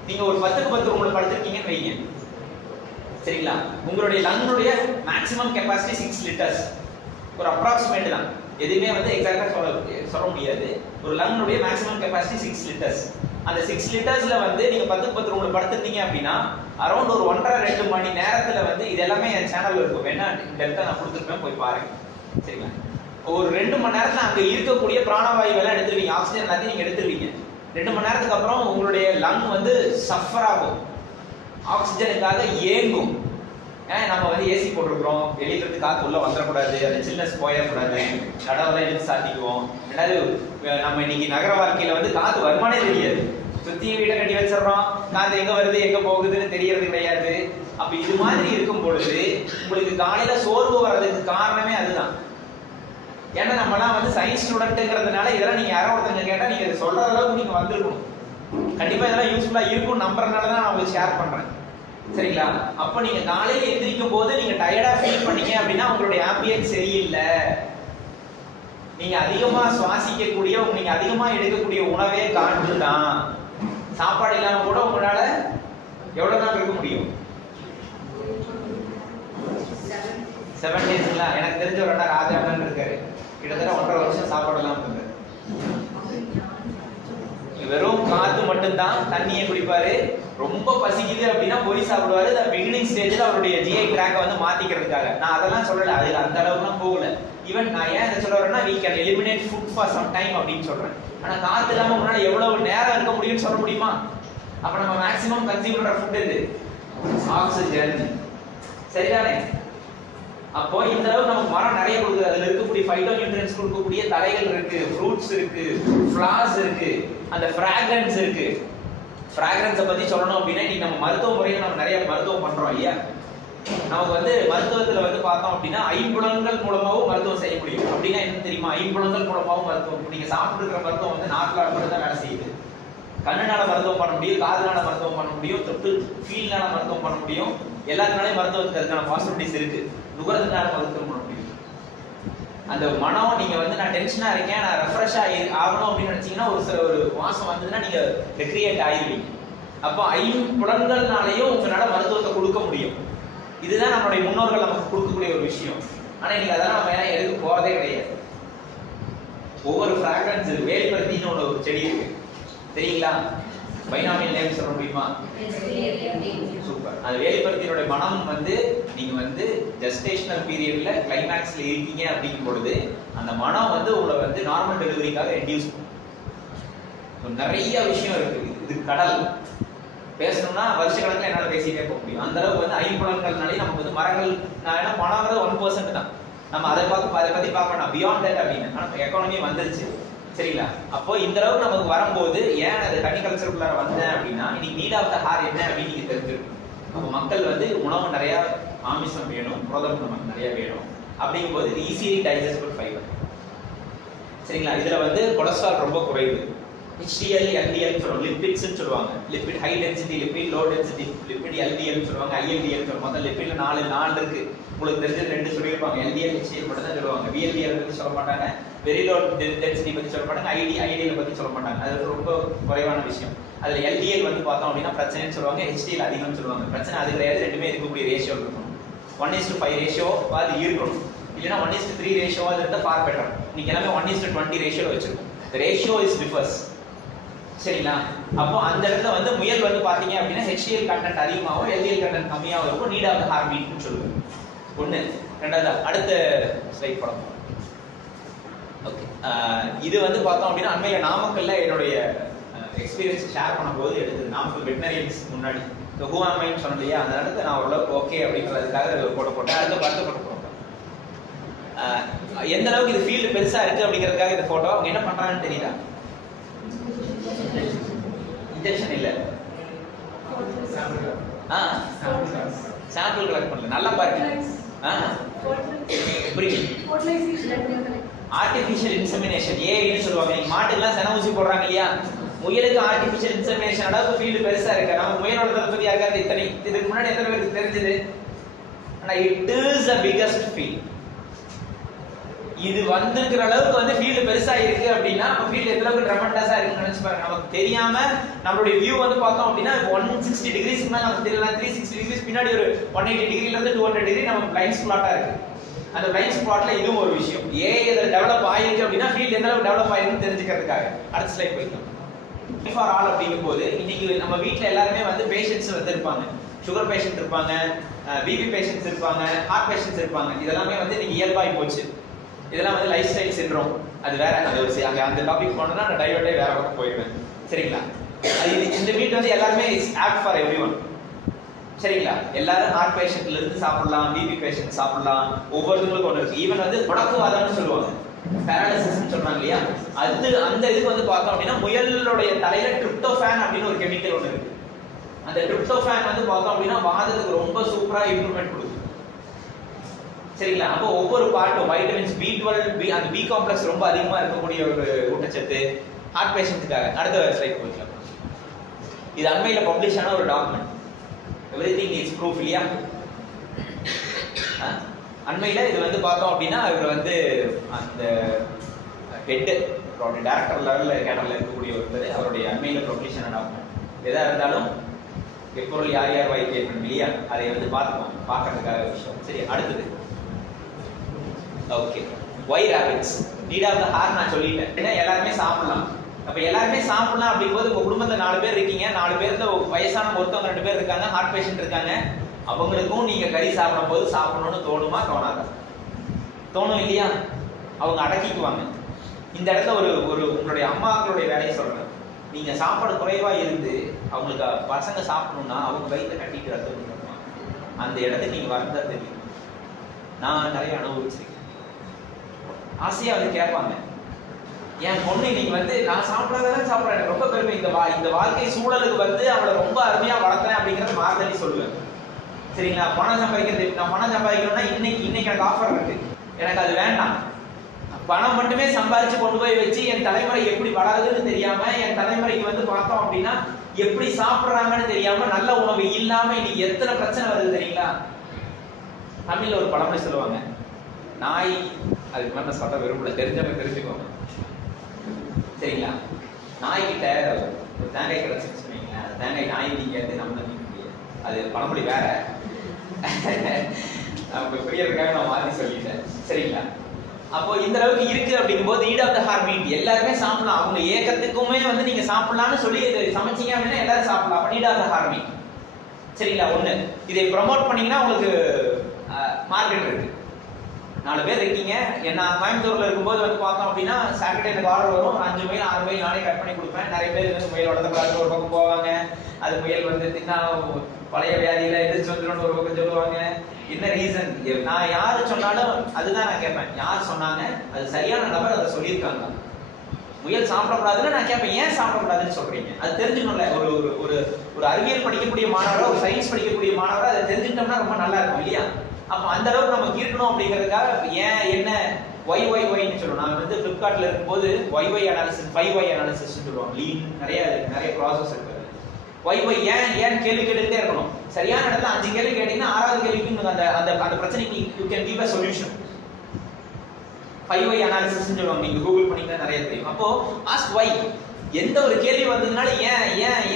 நீங்க ஒரு 10க்கு 10 ரூம்ல படுத்துருக்கீங்கன்னு வைங்க, சரிங்களா? உங்களுடைய லங்குடைய மேக்ஸிமம் கெப்பாசிட்டி 6 லிட்டர்ஸ். ஒரு அப்ராக்சிமேட் தான், எதுவுமே வந்து எக்ஸாக்டா சொல்ல முடியாது. ஒரு லங்குடைய மேக்ஸிமம் கெப்பாசிட்டி 6 லிட்டர்ஸ். அந்த 6 லிட்டர்ஸ்ல வந்து நீங்க 10க்கு 10 ரூம்ல படுத்துட்டீங்க அப்படின்னா அரௌண்ட் ஒரு 1.5-2 மணி நேரத்துல வந்து இது எல்லாமே என் சேனல்ல இருக்கும், வேணா டெல்டா நான் கொடுத்துருப்பேன், போய் பாருங்க, சரிங்களா? ஒரு 2 மணி நேரத்துல அங்க இருக்கக்கூடிய பிராணவாயு எல்லாம் எடுத்துருவீங்க, ஆக்சிஜன் எல்லாத்தையும் நீங்க எடுத்துருவீங்க. 2 மணி நேரத்துக்கு அப்புறம் உங்களுடைய லங் வந்து சஃபர் ஆகும், ஆக்சிஜனுக்காக ஏங்கும். நம்ம வந்து ஏசி போட்டிருக்கிறோம், வெளியில இருந்து காத்து உள்ள வந்துடக்கூடாது, அந்த சில்னஸ் போயிடக்கூடாது, கடவுளை எடுத்து சாத்திக்குவோம். ரெண்டாவது நம்ம இன்னைக்கு நகர வாழ்க்கையில வந்து காத்து வருமானே தெரியாது, சுத்தி வீட்டை கட்டி வச்சிடறோம், காத்து எங்க வருது எங்க போகுதுன்னு தெரியறது கிடையாது. அப்ப இது மாதிரி இருக்கும் பொழுது உங்களுக்கு காலையில சோர்வு வர்றதுக்கு காரணமே அதுதான். ஏன்னா நம்மலாம் வந்து சயின்ஸ் ஸ்டூடெண்ட்ங்கிறதுனால இதெல்லாம் நீங்க யாரோ ஒருத்தங்க கேட்டா நீங்க சொல்ற அளவுக்கு நீங்க வந்திருக்கணும். கண்டிப்பா இதெல்லாம் யூஸ்ஃபுல்லா இருக்கும் நம்புறதுனால தான் நான் உங்களுக்கு ஷேர் பண்றேன், சரிங்களா? அப்ப நீங்க காலையில எந்திரிக்கும் போது நீங்க டயர்டா ஃபீல் பண்ணீங்க அப்படின்னா உங்களுடைய ஆம்பியன்ஸ் சரியில்லை. நீங்க அதிகமா சுவாசிக்கக்கூடிய, நீங்க அதிகமா எடுக்கக்கூடிய உணவே காற்று தான். சாப்பாடு இல்லாம கூட உங்களால எவ்வளவு நாள் இருக்க முடியும்? 7 டேஸ்ங்களா? எனக்கு தெரிஞ்ச ஒரு அண்ணா ராஜாண்ணன் இருக்காரு, கிட்டத்தட்ட 1.5 வருஷம் சாப்பாடு இல்லாம இருந்தாரு. வெறும் காத்து மட்டும்தான், தண்ணியை குடிப்பாரு. ரொம்ப பசிக்குது அப்படின்னா பொரி சாப்பிடுவாரு. பிகினிங் ஸ்டேஜ்ல அவருடைய ஜிஐ ட்ராக்கை வந்து மாத்திக்கிறதுக்காக. நான் அதெல்லாம் சொல்லல, அதுல அந்த அளவுக்குலாம் போகல. ஈவன் நான் ஏன் இதை சொல்ல வரேன்னா, we can eliminate food for some time அப்படின்னு சொல்றேன். ஆனா காத்து இல்லாம உங்களால எவ்வளவு நேரம் இருக்க முடியும்னு சொல்ல முடியுமா? அப்ப நம்ம மேக்ஸிமம் கன்சியூம் பண்ற ஃபுட் எது? ஆக்சிஜன், சரிதானே? அப்போ இந்த அளவுக்கு நமக்கு மரம் நிறைய கொடுக்குது, அதுல இருக்கக்கூடிய ஃபைட்டோ நியூட்ரியன்ஸ் கொடுக்கக்கூடிய தழைகள் இருக்கு, ஃப்ரூட்ஸ் இருக்கு, ஃபிளார்ஸ் இருக்கு, அந்த ஃப்ராக்ரன்ஸ் இருக்கு. ஃப்ராக்ரன்ஸை பத்தி சொல்லணும் அப்படின்னா இன்னைக்கு நம்ம மருத்துவ முறையில நம்ம நிறைய மருத்துவம் பண்றோம் இல்லையா? நமக்கு வந்து மருத்துவத்துல வந்து பார்த்தோம் அப்படின்னா 5 புலன்கள் மூலமாவும் மருத்துவம் செய்ய முடியும். அப்படின்னா என்ன தெரியுமா? 5 புலன்கள் மூலமாவும் மருத்துவம். நீங்க சாப்பிட்டு இருக்கிற மருத்துவம் வந்து நாக்குனால மட்டும் தான் வேலை செய்யுது. கண்ணுனால மருத்துவம் பண்ண முடியும், காதுனால மருத்துவம் பண்ண முடியும், தொட்டு ஃபீல்னால மருத்துவம் பண்ண முடியும். எல்லாத்துனாலையும் மருத்துவத்துக்கு அதுக்கான பாசிபிலிட்டிஸ் இருக்கு. நுகரத்துனால மருத்துவம் பண்ண முடியும். அந்த மனம், நீங்க வந்து நான் டென்ஷனா இருக்கேன், நான் ரெஃப்ரெஷ் ஆகணும் அப்படின்னு நினைச்சீங்கன்னா ஒரு வாசம் வந்ததுன்னா நீங்க ரெக்ரியேட் ஆகிடுவீங்க. அப்போ 5 புலன்கள்னாலையும் உங்களால மருத்துவத்தை கொடுக்க முடியும். இதுதான் நம்மளுடைய முன்னோர்கள் நமக்கு கொடுக்கக்கூடிய ஒரு விஷயம். ஆனா இன்னைக்கு அதெல்லாம் நம்ம ஏன் எதுக்கு போறதே கிடையாது. ஒவ்வொரு ஃப்ராக்ரன்ஸ், வேலிப்பருத்தின்னு ஒரு செடி இருக்கு, தெரியுங்களா? பைனாமியல் நேம் சொல்ல முடியுமா? சூப்பர். அந்த வேலிப்பருத்தியோட மனம் வந்து நீங்க வந்து ஜெஸ்டேஷனல் பீரியட்ல கிளைமேக்ஸ்ல இருக்கீங்க அப்படிங்கும் பொழுது அந்த மனம் வந்து உங்களை வந்து நார்மல் டெலிவரிக்காக இன்டியூஸ் பண்ணும். நிறைய விஷயம் இருக்கு. இது கடல், பேசணும்னா வருஷ கணக்கில் என்னால பேசிட்டே போக முடியும். அந்த அளவுக்கு வந்து 5 புலன்கள்னாலே நமக்கு வந்து மரங்கள், நான் என்ன மனங்கிறது 1% தான். நம்ம அதை பத்தி பார்க்கணும் பியாண்ட் தட் அப்படின்னு. ஆனால் எக்கானமி வந்துருச்சு, சரிங்களா? அப்போ இந்த அளவுக்கு நமக்கு வரும்போது ஏன் அது தனி கல்ச்சருக்குள்ளார வந்தேன் அப்படின்னா இன்னைக்கு நீட் ஆஃப் த ஹார் என்ன அப்படின்னு நீங்க தெரிஞ்சிருக்கும். அப்போ மக்கள் வந்து உணவு நிறைய ஆமிசம் வேணும், புரதம் நமக்கு நிறைய வேணும். அப்படிங்கும்போது இது ஈஸிலி டைஜஸ்டபிள் ஃபைபர், சரிங்களா? இதுல வந்து கொலஸ்ட்ரால் ரொம்ப குறைவு. HDL, LDL சொல்லுவாங்க, லிப்பிட்ஸ்னு சொல்லுவாங்க. Lipid high density lipid, low density lipid, LDL சொல்லுவாங்க, ILDL சொல்லுவாங்க. மொத்தம் லிப்பிட்ல 4 இருக்கு. உங்களுக்கு தெரிஞ்சது 2 சொல்லியிருப்பாங்க. LDL, HDL மட்டும் தான் சொல்லுவாங்க. VLDL பத்தி சொல்ல மாட்டாங்க, வெரி லோ டென்சிட்டி பத்தி சொல்ல மாட்டாங்க, IDL பத்தி சொல்ல மாட்டாங்க. அது ரொம்ப குறைவான விஷயம். அதுல LDL வந்து பார்த்தோம் அப்படின்னா பிரச்சனைன்னு சொல்லுவாங்க, HDL அதிகம்னு சொல்லுவாங்க. பிரச்சனை அது கிடையாது, ரெண்டுமே இருக்கக்கூடிய ரேஷியோ இருக்கணும். 1:5 ரேஷியோ அது இருக்கணும். இல்லைன்னா 1:3 ரேஷியோ அது இருந்தால் ஃபார் பெட்டர். இன்னைக்கு எல்லாமே 1:20 ரேஷியோ வச்சிருக்கோம். ரேஷியோ இஸ் டிஃபர்ஸ், சரிங்களா? அப்போ அந்த இடத்துல வந்து முயல் வந்து பாத்தீங்க அப்படின்னா HDL கண்டென்ட் அதிகமாகவும் LDL கண்டென்ட் கம்மியாகவும் இருக்கும். நீட் ஆஃப் த ஹார் மீட்னு சொல்லுவோம். ஒண்ணு. ரெண்டாவது அடுத்த ஸ்லைட் படம். ஓகே, இது வந்து பார்த்தோம் அப்படின்னா அண்மையில நாமக்கல்ல என்னுடைய எக்ஸ்பீரியன்ஸ் ஷேர் பண்ணும்போது எடுத்தது. நாமக்கல் வெட்டினரியன்ஸ் முன்னாடி இந்த ஹூ ஆம் ஐன்னு சொன்னேன் இல்லையா, அந்த இடத்துல நான் ஓரளவுக்கு ஓகே அப்படிங்கிறதுக்காக போட்டோ போட்டேன். அடுத்த போட்டோ போட்டேன். எந்த அளவுக்கு இது ஃபீல்டு பெருசா இருக்கு அப்படிங்கிறதுக்காக இந்த போட்டோ. அவங்க என்ன பண்றாங்கன்னு தெரியுதா? இன்ஜெக்ஷன் இல்ல, சாம்பிள் கலெக்ட் பண்ணல. நல்லா பாருங்க. ஆர்டிபிஷியல் இன்செமினேஷன், ஏஐன்னு சொல்லுவாங்க. நீங்க மாட்டுக்கெல்லாம் சென ஊசி போடுறாங்க இல்லையா, முயலுக்கு ஆர்டிபிஷியல் இன்செமினேஷன் அளவுக்கு ஃபீல்டு பெருசா இருக்கு. நம்ம முயலோட பத்தி யாருக்காவது இத்தனை இதுக்கு முன்னாடி எத்தனை பேருக்கு தெரிஞ்சது? ஆனா it is the biggest field. இது வந்திருக்கிற அளவுக்கு வந்து ஃபீல்டு பெருசா இருக்கு அப்படின்னா நம்ம ஃபீல்டு எந்த அளவுக்கு ட்ரெமெண்டஸா இருக்குன்னு நினைச்சு பாருங்க. நமக்கு தெரியாம நம்மளுடைய வியூ வந்து பார்த்தோம் அப்படின்னா 160 டிகிரிஸ்க்கு மேல நமக்கு தெரியல, 360 டிகிரிஸ் பின்னாடி ஒரு 180 டிகிரில இருந்து 200 டிகிரி நம்ம பிளைண்ட் ஸ்பாட்டா இருக்கு. அந்த பிளைண்ட் ஸ்பாட்ல இதுவும் ஒரு விஷயம். இதில் டெவலப் ஆயிருக்கு அப்படின்னா ஃபீல்டு எந்த அளவுக்கு டெவலப் ஆயிருக்குன்னு தெரிஞ்சுக்கிறதுக்காக அடுத்த ஸ்லைட் போய்க்கலாம். ஃபார் ஆல் அப்படிங்கும் போது இன்னைக்கு நம்ம வீட்டில் எல்லாருமே வந்து பேஷண்ட்ஸ் வந்து இருப்பாங்க. சுகர் பேஷண்ட் இருப்பாங்க, பிபி பேஷண்ட்ஸ் இருப்பாங்க, ஹார்ட் பேஷண்ட்ஸ் இருப்பாங்க. இதெல்லாமே வந்து இன்னைக்கு இயல்பாகி போச்சு. இதெல்லாம் வந்து லைஃப் ஸ்டைல் சிண்ட்ரோம். அது வேற, அது ஒரு அங்கே அந்த டாபிக் போனோம்னா நான் டைவர்ட்டே வேற பக்கம் போயிடுவேன். சரிங்களா? அது இந்த மீட் வந்து எல்லாருமே is opt for every one. சரிங்களா? எல்லாரும் ஹார்ட் பேஷண்ட்ல இருந்து சாப்பிடலாம், பிபி பேஷண்ட் சாப்பிடலாம், ஒவ்வொருத்தவங்களுக்கும் ஒன்று இருக்கு. ஈவன் வந்து முடக்குவாதம்னு சொல்லுவாங்க, பேரலிசிஸ் சொல்றாங்க இல்லையா? அது அந்த இதுக்கு வந்து பார்த்தோம் அப்படின்னா முயலுடைய தலையில ட்ரிப்டோஃபான் அப்படின்னு ஒரு கெமிக்கல் ஒன்று இருக்கு. அந்த ட்ரிப்டோஃபான் வந்து பார்த்தோம் அப்படின்னா வாதத்துக்கு ரொம்ப சூப்பரா இம்ப்ரூவ்மெண்ட் கொடுக்கும். சரிங்களா? அப்போ ஒவ்வொரு பார்ட்டும் வைட்டமின்ஸ் B12 அந்த பி காம்ப்ளெக்ஸ் ரொம்ப அதிகமா இருக்கக்கூடிய ஒரு ஊட்டச்சத்து ஹார்ட் பேஷண்ட்டுக்காக. அடுத்த ஸ்லைட் போய்க்கலாம். இது அண்மையில பப்ளிஷ் ஆன ஒரு டாக்குமெண்ட். எவ்ரிதிங் இஸ் ப்ரூஃப் இல்லையா? அண்மையில இது வந்து பார்த்தோம் அப்படின்னா இவர் வந்து அந்த ஹெட் அவருடைய டைரக்டர் லெவலில் கேடரில் இருக்கக்கூடிய ஒருத்தர் அவருடைய அண்மையில பப்ளிஷ் ஆன டாக்குமெண்ட். எதா இருந்தாலும் எப்பொருள் யார் யார் வாய் கேட்கணும் இல்லையா? அதை வந்து பார்க்கறதுக்காக விஷயம். சரி, அடுத்தது okay. Why rabbits need of the heart நான் சொல்லிட்டேன். ஏன்னா எல்லாருமே சாப்பிடலாம். அப்ப எல்லாருமே சாப்பிடலாம் அப்படிங்கும்போது உங்க குடும்பத்துல 4 பேர் இருக்கீங்க, 4 பேர்ல வயசான ஒருத்தவங்க 2 பேர் இருக்காங்க, ஹார்ட் பேஷண்ட் இருக்காங்க. அவங்களுக்கும் நீங்க கறி சாப்பிடும் போது சாப்பிடணும்னு தோணுமா தோணாதா? தோணும் இல்லையா? அவங்க அடக்கிக்குவாங்க. இந்த இடத்துல ஒரு உங்களுடைய அம்மாக்களுடைய வேலையை சொல்றேன். நீங்க சாப்பாடு குறைவா இருந்து அவங்களுக்கு பசங்க சாப்பிடணும்னா அவங்க வயிற்ற கட்டிட்டு ரத்தம் அந்த இடத்துக்கு நீங்க வரதா தெரியும். நான் நிறைய அனுபவிச்சிருக்கேன். ஆசையா வந்து கேட்பாங்க, என் பொண்ணு நீங்க வந்து நான் சாப்பிடாதான் சாப்பிட்றேன், ரொம்ப பெருமை. இந்த வாழ்க்கை சூழலுக்கு வந்து அவளை ரொம்ப அருமையா வளர்த்தேன் அப்படிங்கறது மார்த்தலி சொல்லுவேன். சரிங்களா? பணம் சம்பாதிக்கிறது, நான் பணம் சம்பாதிக்கணும்னா இன்னைக்கு எனக்கு ஆஃபர் இருக்கு, எனக்கு அது வேண்டாம். பணம் மட்டுமே சம்பாதிச்சு கொண்டு போய் வச்சு என் தலைமுறை எப்படி வளருதுன்னு தெரியாம, என் தலைமுறைக்கு வந்து பார்த்தோம் அப்படின்னா எப்படி சாப்பிட்றாங்கன்னு தெரியாம, நல்ல உணவு இல்லாம இன்னைக்கு எத்தனை பிரச்சனை வருது தெரியுங்களா? தமிழ்ல ஒரு பழமொழி சொல்லுவாங்க, நாய், அதுக்கு மேல நான் சொல்ல விரும்பல, தெரிஞ்சவங்க தெரிஞ்சுக்கோங்க. சரிங்களா? நாய்கிட்ட ஒரு தேங்காய் கிடைச்சின்னு சொன்னீங்களா, தேங்காய் நாய் நீங்க நம்ம தான் முடியாது. அது பழமொழி வேற, நமக்கு புரியறதுக்காக நான் மாற்றி சொல்லிட்டேன். சரிங்களா? அப்போ இந்த அளவுக்கு இருக்கு அப்படிங்கும்போது eat of the heart meat எல்லாருமே சாப்பிடலாம். அவங்க ஏக்கத்துக்குமே வந்து நீங்க சாப்பிடலாம்னு சொல்லி சமைச்சீங்க அப்படின்னா எல்லாரும் சாப்பிடலாம். அப்ப eat of the heart meat. சரிங்களா? ஒண்ணு இதை ப்ரமோட் பண்ணீங்கன்னா உங்களுக்கு மார்க்கெட் இருக்கு. 4 பேர் இருக்கீங்க. நான் கோயம்புத்தூர்ல இருக்கும்போது வந்து பார்த்தோம் அப்படின்னா சாட்டர்டே எனக்கு ஆர்டர் வரும். 5 மைல் 6 மைல் நானே கட் பண்ணி கொடுப்பேன். நிறைய பேர் வந்து முயல் வளர்த்தக்கூடாது ஒரு பக்கம் போவாங்க. அது முயல் வந்து தின்னா பழைய வியாதியில எதிர்த்து வந்துடும் ஒரு பக்கம் சொல்லுவாங்க. என்ன ரீசன்? நான் யாரு சொன்னாலும் அதுதான் நான் கேட்பேன், யார் சொன்னாங்க, அது சரியான நபர் அதை சொல்லியிருக்காங்க. முயல் சாப்பிடக்கூடாதுன்னு நான் கேட்பேன், ஏன் சாப்பிடக்கூடாதுன்னு சொல்றீங்க? அது தெரிஞ்சுக்கணும்ல. ஒரு ஒரு ஒரு அறிவியல் படிக்கக்கூடிய மாணவரோ ஒரு சயின்ஸ் படிக்கக்கூடிய மாணவரோ அதை தெரிஞ்சுக்கிட்டோம்னா ரொம்ப நல்லா இருக்கும் இல்லையா? அப்ப அந்த அளவுக்கு நமக்கு இருக்கணும் அப்படிங்கிறதுக்காக ஏன் என்ன ஒய்ன்னு சொல்லுவோம். நான் வந்து பிளிப்கார்ட்ல இருக்கும்போது ஒய் அனாலிசிஸ் 5Y அனாலிசிஸ் சொல்லுவாங்க. லீன் நிறைய ப்ராசஸ் இருக்கு. ஒய் ஏன் கேள்வி கேட்டுட்டே இருக்கணும். சரியான இடத்துல 5 கேள்வி கேட்டீங்கன்னா 6வது கேள்விக்கு அந்த பிரச்சனைக்கு you can give a solution. 5Y analysis சொல்லுவாங்க. நீங்க கூகுள் பண்ணீங்கன்னா நிறைய தெரியும். அப்போ ஆஸ்க் ஒய். எந்த ஒரு கேள்வி வந்ததுனால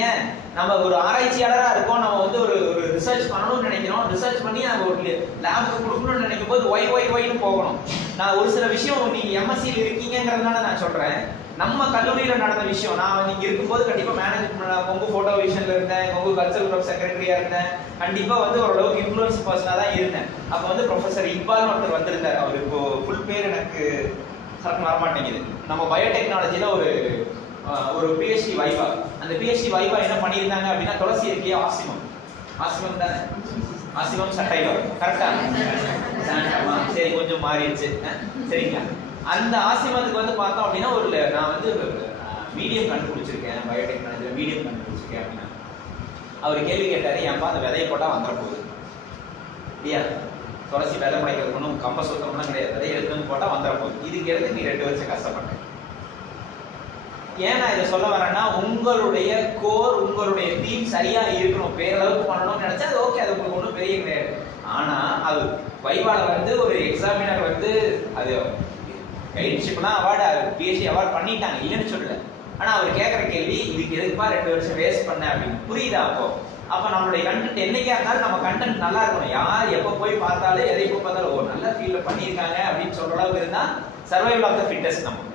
ஏன் நம்ம ஒரு ஆராய்ச்சியாளரா இருக்கோம், நம்ம வந்து ஒரு ரிசர்ச் பண்ணணும்னு நினைக்கிறோம். ரிசர்ச் பண்ணி நம்ம ஒரு லேபுக்கு கொடுக்கணும்னு நினைக்கும் போது ஒய்னு போகணும். நான் ஒரு சில விஷயம் நீங்க எம்எஸ்சியில் இருக்கீங்கிறதுனால நான் சொல்றேன். நம்ம கல்லூரியில நடந்த விஷயம், நான் இங்க இருக்கும்போது கண்டிப்பா மேனேஜ்மெண்ட் கொங்கு போட்டோ விஷன்ல இருந்தேன், கொங்கு கல்ச்சரல் கிளப் செக்ரட்டரியா இருந்தேன். கண்டிப்பா வந்து ஓரளவுக்கு இன்ஃப்ளூயன்ஸ் பர்சனா தான் இருந்தேன். அப்ப வந்து ப்ரொஃபசர் இக்பால்னு ஒருத்தர் வந்திருந்தார். அவர் இப்போ ஃபுல் பேர் எனக்கு கரெக்ட் வர மாட்டேங்குது. நம்ம பயோடெக்னாலஜில ஒரு பிஹெச்டி வைவா. அந்த பிஹெச்டி வைவா என்ன பண்ணியிருந்தாங்க அப்படின்னா, துளசி இருக்கையா ஆசிமம் தானே, ஆசிமம் சட்டைவம் கரெக்டா? சரி, கொஞ்சம் மாறிடுச்சு. சரிங்களா? அந்த ஆசிமத்துக்கு வந்து பார்த்தோம் அப்படின்னா நான் வந்து மீடியம் கண்டுபிடிச்சிருக்கேன், பயோடெக்னாலஜியில் மீடியம் கண்டுபிடிச்சிருக்கேன் அப்படின்னா அவர் கேள்வி கேட்டாரு, ஏன்பா அந்த விதையை போட்டால் வந்துட போகுது இல்லையா? துளசி விதை முளைக்கிறது ஒன்றும் கம்ப சுத்தம்லாம் கிடையாது, விதையை எடுத்துன்னு போட்டால் வந்துட போகுது. இதுக்கு எடுத்து நீ 2 வருஷம் கஷ்டப்பட்டேன். ஏன் நான் இதை சொல்ல வரேன்னா, உங்களுடைய கோர், உங்களுடைய டீம் சரியா இருக்கணும். பேரளவுக்கு பண்ணணும்னு நினைச்சா அது ஓகே, அது உங்களுக்கு ஒன்றும் பெரிய கிடையாது. ஆனா அது வைவால வந்து ஒரு எக்ஸாமினர் வந்து அது கைட்ஷிப்லாம் அவார்டு பிஹெச்டி அவார்ட் பண்ணிட்டாங்க, இல்லைன்னு சொல்லல. ஆனா அவர் கேட்குற கேள்வி, இதுக்கு எதுக்குப்பா 2 வருஷம் வேஸ்ட் பண்ண அப்படின்னு. புரியுதா? அப்போ நம்மளுடைய கண்டென்ட் என்னைக்கா இருந்தாலும் நம்ம கண்டென்ட் நல்லா இருக்கணும். யார் எப்போ போய் பார்த்தாலும் எதை எப்போ பார்த்தாலும் ஓ நல்ல ஃபீல்டில் பண்ணியிருக்காங்க அப்படின்னு சொல்ற அளவுக்கு இருந்தால் சர்வைவல் ஆஃப் த ஃபிட்டஸ்ட், நம்ம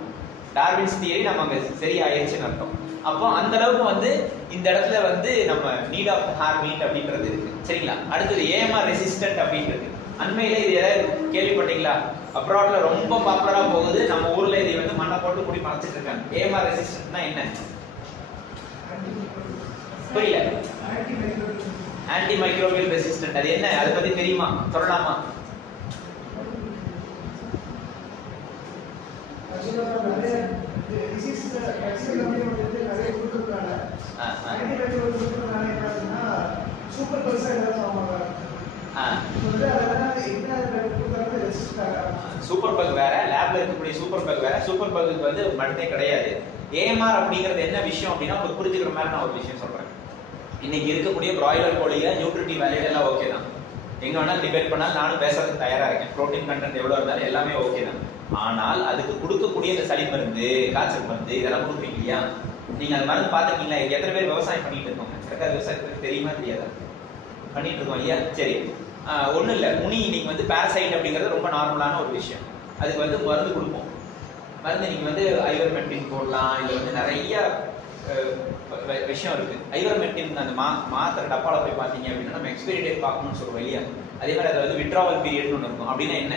டார்வின்ஸ் தியரி நம்ம அங்கே சரியாயிருச்சுன்னு அர்த்தம். அப்போ அந்த அளவுக்கு வந்து இந்த இடத்துல வந்து நம்ம நீட் ஆஃப் ஹார் மீட் அப்படின்றது இருக்கு. சரிங்களா? அடுத்தது ஏஎம்ஆர் ரெசிஸ்டன்ட் அப்படின்றது. அண்மையில இது ஏதாவது கேள்விப்பட்டீங்களா? அப்ராட்ல ரொம்ப பாப்புலரா போகுது. நம்ம ஊர்ல இதை வந்து மண்ணை போட்டு முடி மறைச்சிட்டு இருக்காங்க. ஏஎம்ஆர் ரெசிஸ்டன்ட்னா என்ன? புரியல. ஆன்டி மைக்ரோபியல் ரெசிஸ்டன்ட் அது என்ன? அதை பத்தி தெரியுமா? சொல்லலாமா? சூப்பர் பக் வேற, லேப்ல இருக்கக்கூடிய சூப்பர் பக் வேற. சூப்பர் பக்கு வந்து மருந்தே கிடையாது. ஏஎம்ஆர் அப்படிங்கிறது என்ன விஷயம் அப்படின்னா உங்களுக்கு புரிஞ்சுக்கிற மாதிரி நான் ஒரு விஷயம் சொல்றேன். இன்னைக்கு இருக்கக்கூடிய பிராய்லர் கோழிய நியூட்ரிட்டி வேல்யூ எல்லாம் ஓகே தான். எங்க வேணாலும் டிபேட் பண்ணாலும் நானும் பேசுறதுக்கு தயாரா இருக்கேன். புரோட்டீன் கண்டென்ட் எவ்வளவு இருந்தாலும் எல்லாமே ஓகே தான். ஆனால் அதுக்கு கொடுக்கக்கூடிய இந்த சளி மருந்து, காய்ச்சல் மருந்து இதெல்லாம் கொடுப்பீங்க இல்லையா? நீங்க அந்த மருந்து பாத்துருக்கீங்களா? எத்தனை பேர் விவசாயம் பண்ணிட்டு இருக்கோங்க? கரெக்டா விவசாயத்துக்கு தெரியுமா தெரியாதா? பண்ணிட்டு இருக்கோம் இல்லையா? சரி, ஒன்றும் இல்லை. முனி இன்னைக்கு வந்து பேரசைட் அப்படிங்கிறது ரொம்ப நார்மலான ஒரு விஷயம். அதுக்கு வந்து மருந்து கொடுப்போம். மருந்து நீங்க வந்து ஐவர்மெக்டின் போடலாம். இதுல வந்து நிறைய விஷயம் இருக்கு. ஐவர்மெக்டின் அந்த மாத்திரை டப்பால போய் பார்த்தீங்க அப்படின்னா நம்ம எக்ஸ்பைரி டேட் பார்க்கணும்னு சொல்லுவோம் இல்லையா? அதே மாதிரி அது வந்து விட்ராவல் பீரியட்னு ஒன்று இருக்கும். அப்படின்னா என்ன?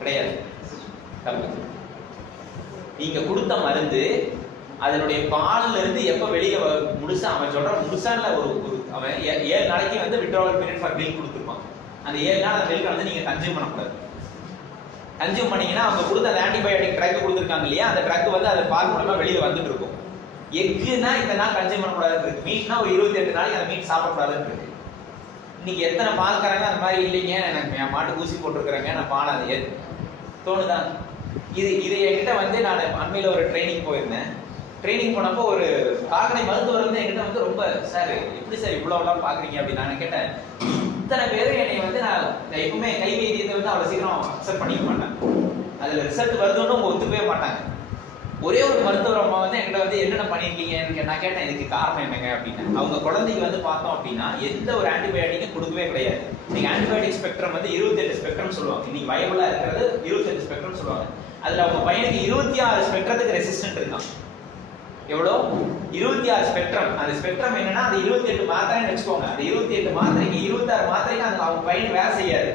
கிடையாது. நீங்க கொடுத்த மருந்து அதனுடைய பால்ல இருந்து எப்ப வெளியே முழுசா, அவன் சொல்ற முழுசா இல்ல, ஒரு அவன் 7 நாளைக்கு வந்து விட்ராவல் பீரியட் ஃபார் மில்க் கொடுத்துருப்பான். அந்த 7 நாள் அந்த மில்க் வந்து நீங்க கன்சியூம் பண்ணக்கூடாது. கன்சியூம் பண்ணீங்கன்னா அவங்க கொடுத்த அந்த ஆன்டிபயோட்டிக் ட்ரக் கொடுத்துருக்காங்க இல்லையா? அந்த ட்ரக் வந்து அது பால் மூலமா வெளியே வந்துட்டு இருக்கும். எக்குனா இந்த நாள் கன்சியூம் பண்ணக்கூடாதுன்னு இருக்கு. மீட்னா ஒரு 28 நாளைக்கு அந்த மீட் சாப்பிடக்கூடாதுன்னு இருக்கு. இன்னைக்கு எத்தனை பால்காரங்க அந்த மாதிரி இல்லைங்க, எனக்கு என் மாட்டுக்கு ஊசி போட்டுருக்குறேங்க, நான் பால் அது தோணுதா? இது என்கிட்ட வந்து நான் அண்மையில ஒரு ட்ரைனிங் போயிருந்தேன். ட்ரைனிங் போனப்போ ஒரு கால்நடை மருத்துவர் வந்து என்கிட்ட வந்து ரொம்ப, சார் எப்படி சார் இவ்வளோலாம் பாக்குறீங்க அப்படின்னு நான் கேட்டேன். இத்தனை பேரும் என்னை வந்து நான் எப்பவுமே கை வைத்தியத்தை வந்து அவ்வளோ சீக்கிரம் அக்செப்ட் பண்ணிக்க மாட்டேன். அதுல ரிசல்ட் வருதுன்னு அவங்க ஒத்துக்கவே மாட்டாங்க. ஒரே ஒரு மருத்துவர் அம்மா வந்து என்கிட்ட வந்து என்னென்ன பண்ணிருக்கீங்க நான் கேட்டேன், இதுக்கு காரணம் என்னங்க அப்படின்னு. அவங்க குழந்தைக்கு வந்து பார்த்தோம் அப்படின்னா எந்த ஒரு ஆன்டிபயோட்டிக்கும் கொடுக்கவே கிடையாது. நீங்க ஆன்டிபயோட்டிக் ஸ்பெக்ட்ரம் வந்து 28 ஸ்பெக்ட்ரம் சொல்லுவாங்க. இன்னைக்கு வயபிளா இருக்கிறது 28 ஸ்பெக்ட்ரம் சொல்லுவாங்க. அதுல அவங்க பையனுக்கு 26 ஸ்பெக்ட்ரத்துக்கு ரெசிஸ்டன்ட் இருக்கான். எவ்வளோ? 26 ஸ்பெக்ட்ரம். அந்த ஸ்பெக்ட்ரம் என்னன்னா அது 28 மாத்திரைன்னு வச்சுக்கோங்க. அந்த 28 மாத்திரைக்கு 26 மாத்திரைக்கு அந்த அவங்க பையனுக்கு வேலை செய்யாது.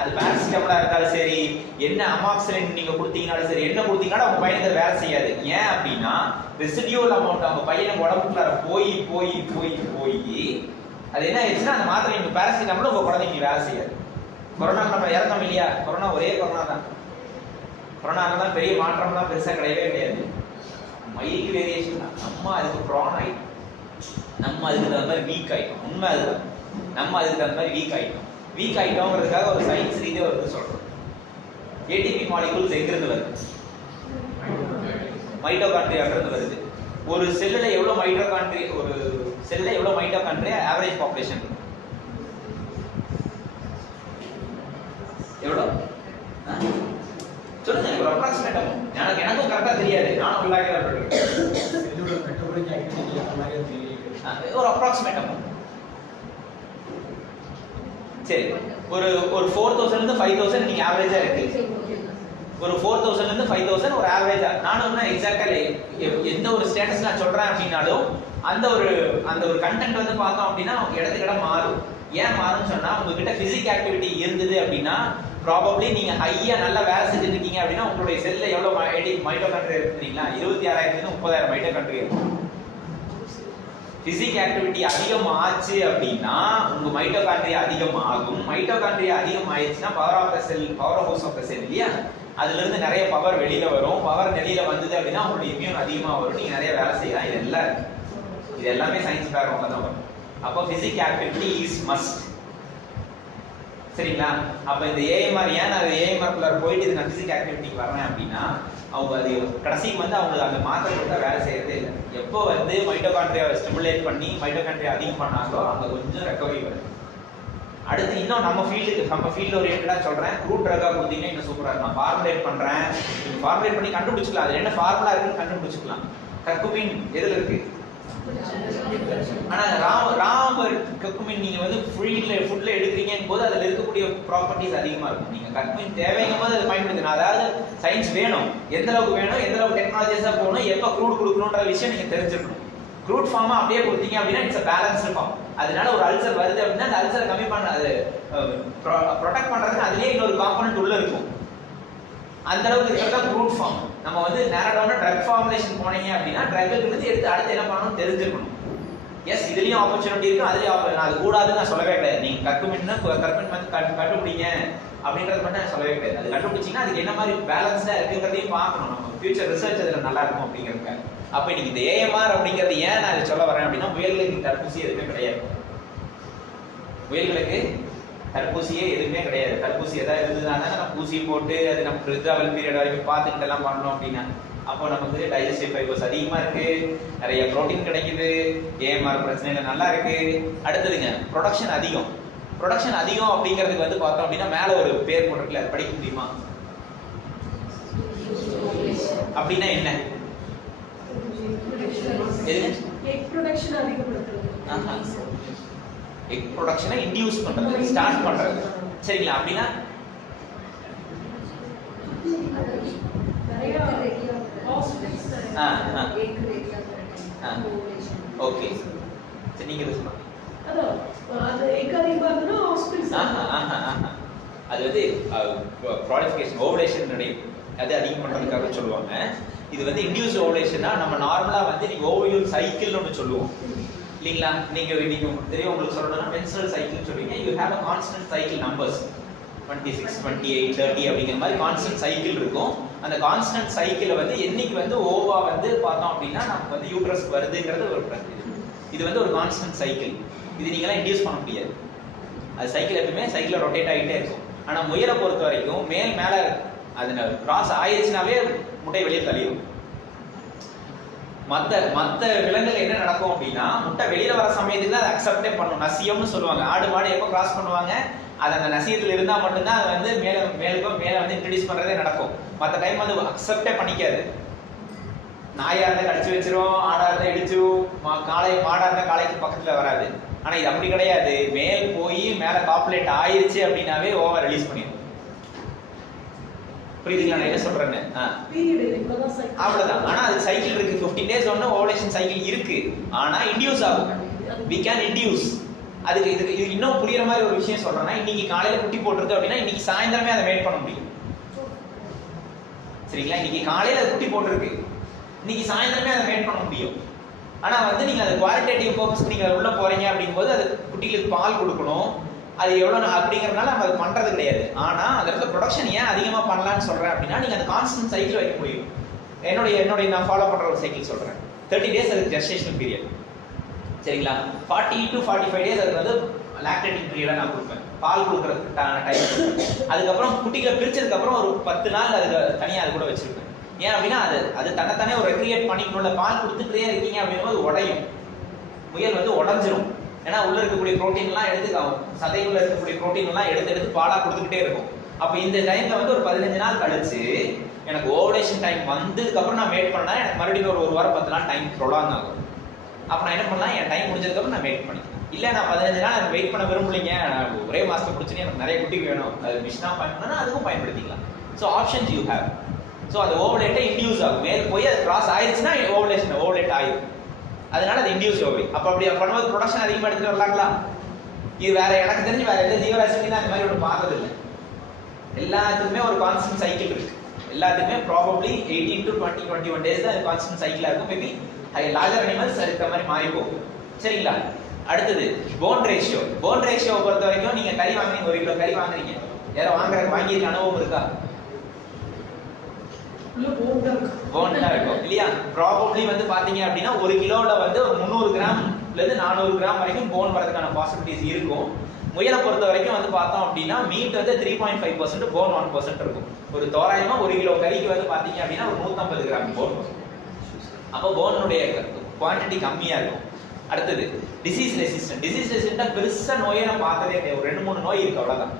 அது பேராசிட்டமலா இருந்தாலும் சரி, என்ன அமாக்சிலின் நீங்க கொடுத்தீங்கனாலும் சரி, என்ன கொடுத்தீங்கன்னா அவங்க பையனுக்கு வேலை செய்யாது. ஏன் அப்படின்னா ரெசிடியூவல் அமௌண்ட் அவங்க பையனுக்கு உடம்புக்குள்ள போய் போய் போய் போய் அது என்ன ஆயிடுச்சுன்னா அந்த மாத்திரை நீங்க பேராசிட்டமல உங்க குழந்தைக்கு வேலை செய்யாது. கொரோனா நம்ம இறந்தோம் இல்லையா? கொரோனா ஒரே கொரோனா தான். கொரோனால தான் பெரிய மாற்றம்லாம் பெருசா கிடையவே கிடையாது. மைல்டு வேரியேஷன் தான். நம்ம அதுக்கு ப்ரான் ஆயிட்டோம். நம்ம அதுக்கு தகுந்த மாதிரி வீக் ஆயிட்டோம். உண்மை அதுதான். நம்ம அதுக்கு தகுந்த மாதிரி வீக் ஆயிட்டோம். வீக் ஆயிட்டோங்கிறதுக்காக ஒரு சயின்ஸ் ரீதியாக வந்து சொல்றோம். ஏடிபி மாலிகூல்ஸ் எங்கிருந்து வருது? மைட்டோகாண்ட்ரியால இருந்து வருது. ஒரு செல்லுல எவ்வளவு மைட்டோகாண்ட்ரி, ஒரு செல்லுல எவ்வளவு மைட்டோகாண்ட்ரியா ஆவரேஜ் பாப்புலேஷன் எவ்வளவு சொல்லுங்க, ஒரு அப்ராக்சிமேட் அமௌண்ட். எனக்கும் கரெக்டா தெரியாது, நானும் உள்ளாக ஒரு அப்ராக்சிமேட் அமௌண்ட். சரி, ஒரு 4000 இருந்து 5000 நீங்க ஆவரேஜா இருக்கு. ஒரு 4000 இருந்து 5000 ஒரு ஆவரேஜா. நானும் எக்ஸாக்டா எந்த ஒரு ஸ்டேட்டஸ் நான் சொல்றேன் அப்படின்னாலும் அந்த ஒரு கண்டென்ட் வந்து பார்த்தோம் அப்படின்னா இடத்துக்கு இடம் மாறும். ஏன் மாறும்னு சொன்னா உங்ககிட்ட பிசிக் ஆக்டிவிட்டி இருந்தது அப்படின்னா ப்ராபப்ளி நீங்க ஹையா நல்லா வேலை செஞ்சுட்டு இருக்கீங்க அப்படின்னா உங்களுடைய செல்ல எவ்வளவு மைட்டோகாண்ட்ரியா இருக்குறீங்களா? 26000 30,000 மைட்டோகாண்ட்ரியா இருக்கும். பிசிக் ஆக்டிவிட்டி அதிகம் ஆச்சு அப்படின்னா உங்க மைட்டோகாண்ட்ரியா அதிகமாகும். மைட்டோகாண்ட்ரியா அதிகம் ஆயிடுச்சுன்னா power of the cell, power house of the cell இல்லையா? அதுல இருந்து நிறைய பவர் வெளியில வரும். பவர் வெளியில வந்தது அப்படின்னா உங்களுடைய இம்யூன் அதிகமா வரும். நீங்க நிறைய வேலை செய்யலாம். இது எல்லாமே சயின்ஸ் பேக்ரவுண்ட்ல தான் வரும். அப்போ பிசிக் ஆக்டிவிட்டி இஸ் மஸ்ட். சரிங்களா? அப்ப இந்த ஏஎம்ஆர் ஏன் நான் ஏஎம்ஆர்க்குள்ள போயிட்டு இது நான் பிசிக் ஆக்டிவிட்டிக்கு வரேன் அப்படின்னா அவங்க அது கடைசிக்கு வந்து அவங்களுக்கு அந்த மாத்திரை கொடுத்தா வேலை செய்யறதே இல்லை. எப்போ வந்து மைட்டோகாண்ட்ரியாவை ஸ்டிமுலேட் பண்ணி மைட்டோகாண்ட்ரியா அதிகம் பண்ணாங்களோ அங்க கொஞ்சம் ரெக்கவரி வருது. அடுத்து இன்னும் நம்ம ஃபீல்டு ஓரியன்டா சொல்றேன். க்ரூட் ட்ரக்கா கொடுத்தீங்கன்னா இன்னும் சூப்பரா இருக்கும். நான் ஃபார்முலேட் பண்றேன், நீங்க ஃபார்முலேட் பண்ணி கண்டுபிடிச்சிக்கலாம். அது என்ன ஃபார்முலா இருக்குன்னு கண்டுபிடிச்சிக்கலாம். கர்குமின் எதுல இருக்கு? ஆனா கர்குமின் நீங்க வந்து ஃபுட்ல எடுக்கிறீங்க போது அதுல இருக்கக்கூடிய ப்ராப்பர்ட்டிஸ் அதிகமா இருக்கும். நீங்க கர்குமின் தேவைங்கும் போது அதை பயன்படுத்தணும். அதாவது சயின்ஸ் வேணும், எந்த அளவுக்கு வேணும், எந்த அளவுக்கு டெக்னாலஜிஸா போகணும், எப்ப க்ரூட் கொடுக்கணும்ன்ற விஷயம் நீங்க தெரிஞ்சிருக்கணும். க்ரூட் ஃபார்மா அப்படியே கொடுத்தீங்க அப்படின்னா இட்ஸ் பேலன்ஸ்டு ஃபார்ம். அதனால ஒரு அல்சர் வருது அப்படின்னா அந்த அல்சரை கம்மி பண்ண அது ப்ரொடெக்ட் பண்றதுக்கு அதுலயே இன்னொரு காம்பனன்ட் உள்ள இருக்கும். அந்த அளவுக்கு இருக்கிறதா க்ரூட் ஃபார்ம். நம்ம வந்து நேரடான ட்ரக் ஃபார்முலேஷன் போனீங்க அப்படின்னா ட்ரக்ல இருந்து எடுத்து அடுத்து என்ன பண்ணணும்னு தெரிஞ்சிருக்கணும். எஸ், இதுலயும் ஆப்பர்ச்சுனிட்டி இருக்கும், அதுலயும் நான் அது கூடாதுன்னு நான் சொல்லவே கிடையாது. நீங்க கர்குமின் வந்து கண்டுபிடிங்க அப்படின்றது மட்டும் நான் சொல்லவே கிடையாது. அது கண்டுபிடிச்சீங்கன்னா அதுக்கு என்ன மாதிரி பேலன்ஸ்டா இருக்குங்கிறதையும் பார்க்கணும். நம்ம ஃபியூச்சர் ரிசர்ச் அதுல நல்லா இருக்கும் அப்படிங்கிறதுக்காக. அப்ப இன்னைக்கு இந்த ஏஎம்ஆர் அப்படிங்கிறது ஏன் நான் இதை சொல்ல வரேன் அப்படின்னா, முயல்களுக்கு தடுப்பூசி எதுவுமே கிடையாது. முயல்களுக்கு தடுப்பூசியே எதுவுமே கிடையாது. தடுப்பூசி ஏதாவது இருந்ததுனால நம்ம ஊசி போட்டு அது நம்ம ரிசர்வல் பீரியட் வரைக்கும் பார்த்துக்கிட்டு எல்லாம் பண்ணோம் அப்படின்னா அப்போ நமக்கு டைஜஸ்டிவ் ஃபைபர்ஸ் அதிகமா இருக்கு, நிறைய புரோட்டீன் கிடைக்குது, ஏஎம்ஆர் பிரச்சனைகள் நல்லா இருக்கு. அடுத்ததுங்க ப்ரொடக்ஷன் அதிகம். ப்ரொடக்ஷன் அதிகம் அப்படிங்கிறதுக்கு வந்து பார்த்தோம் அப்படின்னா மேல ஒரு பேர் போட்டிருக்கல, அது படிக்க முடியுமா? அப்படின்னா என்ன? எக் ப்ரொடக்ஷன் அதிகப்படுத்துறது. எக் ப்ரொடக்ஷனை இன்டியூஸ் பண்றது, ஸ்டார்ட் பண்றது. சரிங்களா? அப்படின்னா ஓகே, சரி நீங்க இது சொல்லுங்க. அது எக் அதிகமா இருந்தா ஹாஸ்பிடல்ஸ் அது வந்து ப்ராலிஃபிகேஷன் ஓவலேஷன் அது அதிகம் பண்றதுக்காக சொல்லுவாங்க. இது வந்து இன்டியூஸ் ஓவலேஷன்னா நம்ம நார்மலா வந்து நீங்க ஓவலியூல் சைக்கிள்னு ஒன்று சொல்லுவோம் இல்லைங்களா? நீங்க தெரியும், உங்களுக்கு சொல்லணும்னா மென்ஸ்ட்ரல் சைக்கிள்னு சொல்றீங்க. You have a constant cycle numbers 26, 28, 30 அப்படிங்கிற மாதிரி கான்ஸ்டன்ட் சைக்கிள் இருக்கும். அந்த கான்ஸ்டன்ட் சைக்கிளை வந்து என்னைக்கு வந்து ஓவா வந்து பார்த்தோம் அப்படின்னா நமக்கு வந்து யூட்ரஸ் வருதுங்கிறது ஒரு பிரச்சனை. இது வந்து ஒரு கான்ஸ்டன்ட் சைக்கிள். இது நீங்களாம் இன்டியூஸ் பண்ண முடியாது. அது சைக்கிள் எப்பவுமே சைக்கிள் ரொட்டேட் ஆகிட்டே இருக்கும். ஆனா முயலை பொறுத்த வரைக்கும் மேல அது கிராஸ் ஆயிடுச்சுனாவே முட்டை வெளியே தள்ளிடும். மத்த விலங்குகள் என்ன நடக்கும் அப்படின்னா முட்டை வெளியில வர சமயத்துக்கு தான் அதை அக்செப்டே பண்ணும். நசியம்னு சொல்லுவாங்க. ஆடு மாடு எப்போ கிராஸ் பண்ணுவாங்க, அது அந்த நசியத்தில் இருந்தா மட்டும்தான் அது வந்து மேல வந்து இன்ட்ரடியூஸ் பண்றதே நடக்கும். மற்ற டைம் வந்து அக்செப்டே பண்ணிக்காது. நாயா இருந்தா கடிச்சு வச்சிரும், ஆடா இருந்தா இடிச்சிரும், மாடா இருந்தா காலைக்கு பக்கத்துல வராது. ஆனா இது அப்படி கிடையாது. மேல் போய் மேல காப்புலேட் ஆயிருச்சு அப்படின்னாவே ஓவர் ரிலீஸ் பண்ணிடும். புரியுதுங்களா நான் என்ன சொல்றேன்னு? அவ்வளவுதான். ஆனா அது சைக்கிள் இருக்கு. 15 days ஒன்னு ஓவலேஷன் சைக்கிள் இருக்கு. ஆனா இன்டியூஸ் ஆகும். we can induce. அதுக்கு இது இன்னும் புரியுற மாதிரி ஒரு விஷயம் சொல்றேன்னா, இன்னைக்கு காலையில குட்டி போட்டுருக்கு அப்படின்னா இன்னைக்கு சாயந்தரமே அதை மேட் பண்ண முடியும். சரிங்களா? இன்னைக்கு காலையில குட்டி போட்டுருக்கு, இன்னைக்கு சாயந்தரமே அதை மேட் பண்ண முடியும். ஆனா வந்து நீங்க அது குவாலிட்டேட்டிவ் பர்பஸ் நீங்க உள்ள போறீங்க அப்படிங்கும்போது அது குட்டிகளுக்கு பால் கொடுக்கணும். அது எவ்வளவு அப்படிங்கறதுனால நம்ம அது பண்றது கிடையாது. ஆனா அந்த இடத்துல ப்ரொடக்ஷன் ஏன் அதிகமா பண்ணலாம்னு சொல்றேன் அப்படின்னா, நீங்க அந்த கான்ஸ்டன்ட் சைக்கிள் வைக்க முடியும். என்னுடைய நான் ஃபாலோ பண்ற ஒரு சைக்கிள் சொல்றேன். 30 days அதுக்கு ஜெஸ்டேஷனல் பீரியட். சரிங்களா? 40 to 45 days அது வந்து லாக்டேட்டிங் பீரியடா நான் கொடுப்பேன். பால் கொடுக்கறதுக்கு டைம். அதுக்கப்புறம் குட்டிகளை பிரிச்சதுக்கு அப்புறம் ஒரு 10 நாள் அதுக்கு தனியா அது கூட வச்சிருப்பேன். ஏன் அப்படின்னா அது தன்னைத்தானே ஒரு ரெக்ரியேட் பண்ணிக்கணும்ல. பால் கொடுத்துட்டே இருக்கீங்க அப்படிங்கும்போது உடையும். முயல் வந்து உடஞ்சிரும். ஏன்னா உள்ள இருக்கக்கூடிய புரோட்டீன் எல்லாம் சதைக்குள்ள இருக்கக்கூடிய புரோட்டீன் எல்லாம் எடுத்து பாலா கொடுத்துக்கிட்டே இருக்கும். அப்ப இந்த டைம்ல வந்து ஒரு 15 நாள் கழிச்சு எனக்கு ஓவலேஷன் டைம் வந்ததுக்கு அப்புறம் நான் வெயிட் பண்ணா எனக்கு மறுபடியும் ஒரு வாரம் 10 நாள் டைம் ப்ரொலாங் ஆகும். அப்ப நான் என்ன பண்ணலாம், என் டைம் முடிஞ்சதுக்கு அப்புறம் நான் வெயிட் பண்ணிக்கலாம். இல்ல நான் 15 நாள் எனக்கு வெயிட் பண்ண விரும்பலைங்க, ஒரே மாசத்துல முடிச்சுன்னு எனக்கு நிறைய குட்டி வேணும், அது மிஷினா பயன்படுத்தினா அதுவும் பயன்படுத்திக்கலாம். So options you have. So அது ஓவலேட்டை இன்டியூஸ் ஆகும். மேல் போய் அது கிராஸ் ஆயிடுச்சுன்னா ஓவலேட் ஆயிடும். அதனால அது இன்டியூஸ் ஓவரி. அப்ப அப்படி பண்ணும்போது ப்ரொடக்ஷன் அதிகமா எடுத்துட்டு வரலாங்களா? இது வேற எனக்கு தெரிஞ்சு வேற எந்த ஜீவராசிக்கும் அந்த மாதிரி ஒன்று பார்த்தது இல்லை. எல்லாத்துக்குமே ஒரு கான்ஸ்டன்ட் சைக்கிள் இருக்கு. எல்லாத்துக்குமே ப்ராபப்ளி 18 to 21 days தான் கான்ஸ்டன்ட் சைக்கிளா இருக்கும். மேபி லார்ஜர் அனிமல்ஸ் அதுக்கு மாதிரி மாறி போகும். சரிங்களா? அடுத்தது போன் ரேஷியோ. போன் ரேஷியோவை பொறுத்த வரைக்கும் நீங்க கறி வாங்குறீங்க, 1 கிலோ கறி வாங்குறீங்க, யாரும் வாங்கியிருக்க அனுபவம் இருக்கா? போன் தான் இருக்கும் இல்லையா? ப்ராபப்ளி வந்து பாத்தீங்க அப்படின்னா 1 கிலோல வந்து ஒரு 300 கிராம்ல இருந்து 400 கிராம் வரைக்கும் போன் வரதுக்கான பாசிபிலிட்டிஸ் இருக்கும். முயலை பொறுத்த வரைக்கும் வந்து பார்த்தோம் அப்படின்னா மீட் வந்து 3.5%, போன் 1% இருக்கும். ஒரு தோராயமா 1 கிலோ கறிக்கு வந்து பாத்தீங்க அப்படின்னா ஒரு 150 கிராம் போன். அப்போ போனுடைய குவான்டிட்டி கம்மியா இருக்கும். அடுத்தது டிசீஸ் ரெசிஸ்டன்ட். டிசீஸ் ரெசிஸ்டன்டா பெருசா நோயை நான் பார்த்ததே கிடையாது. ஒரு 2-3 நோய் இருக்கு அவ்வளவுதான்.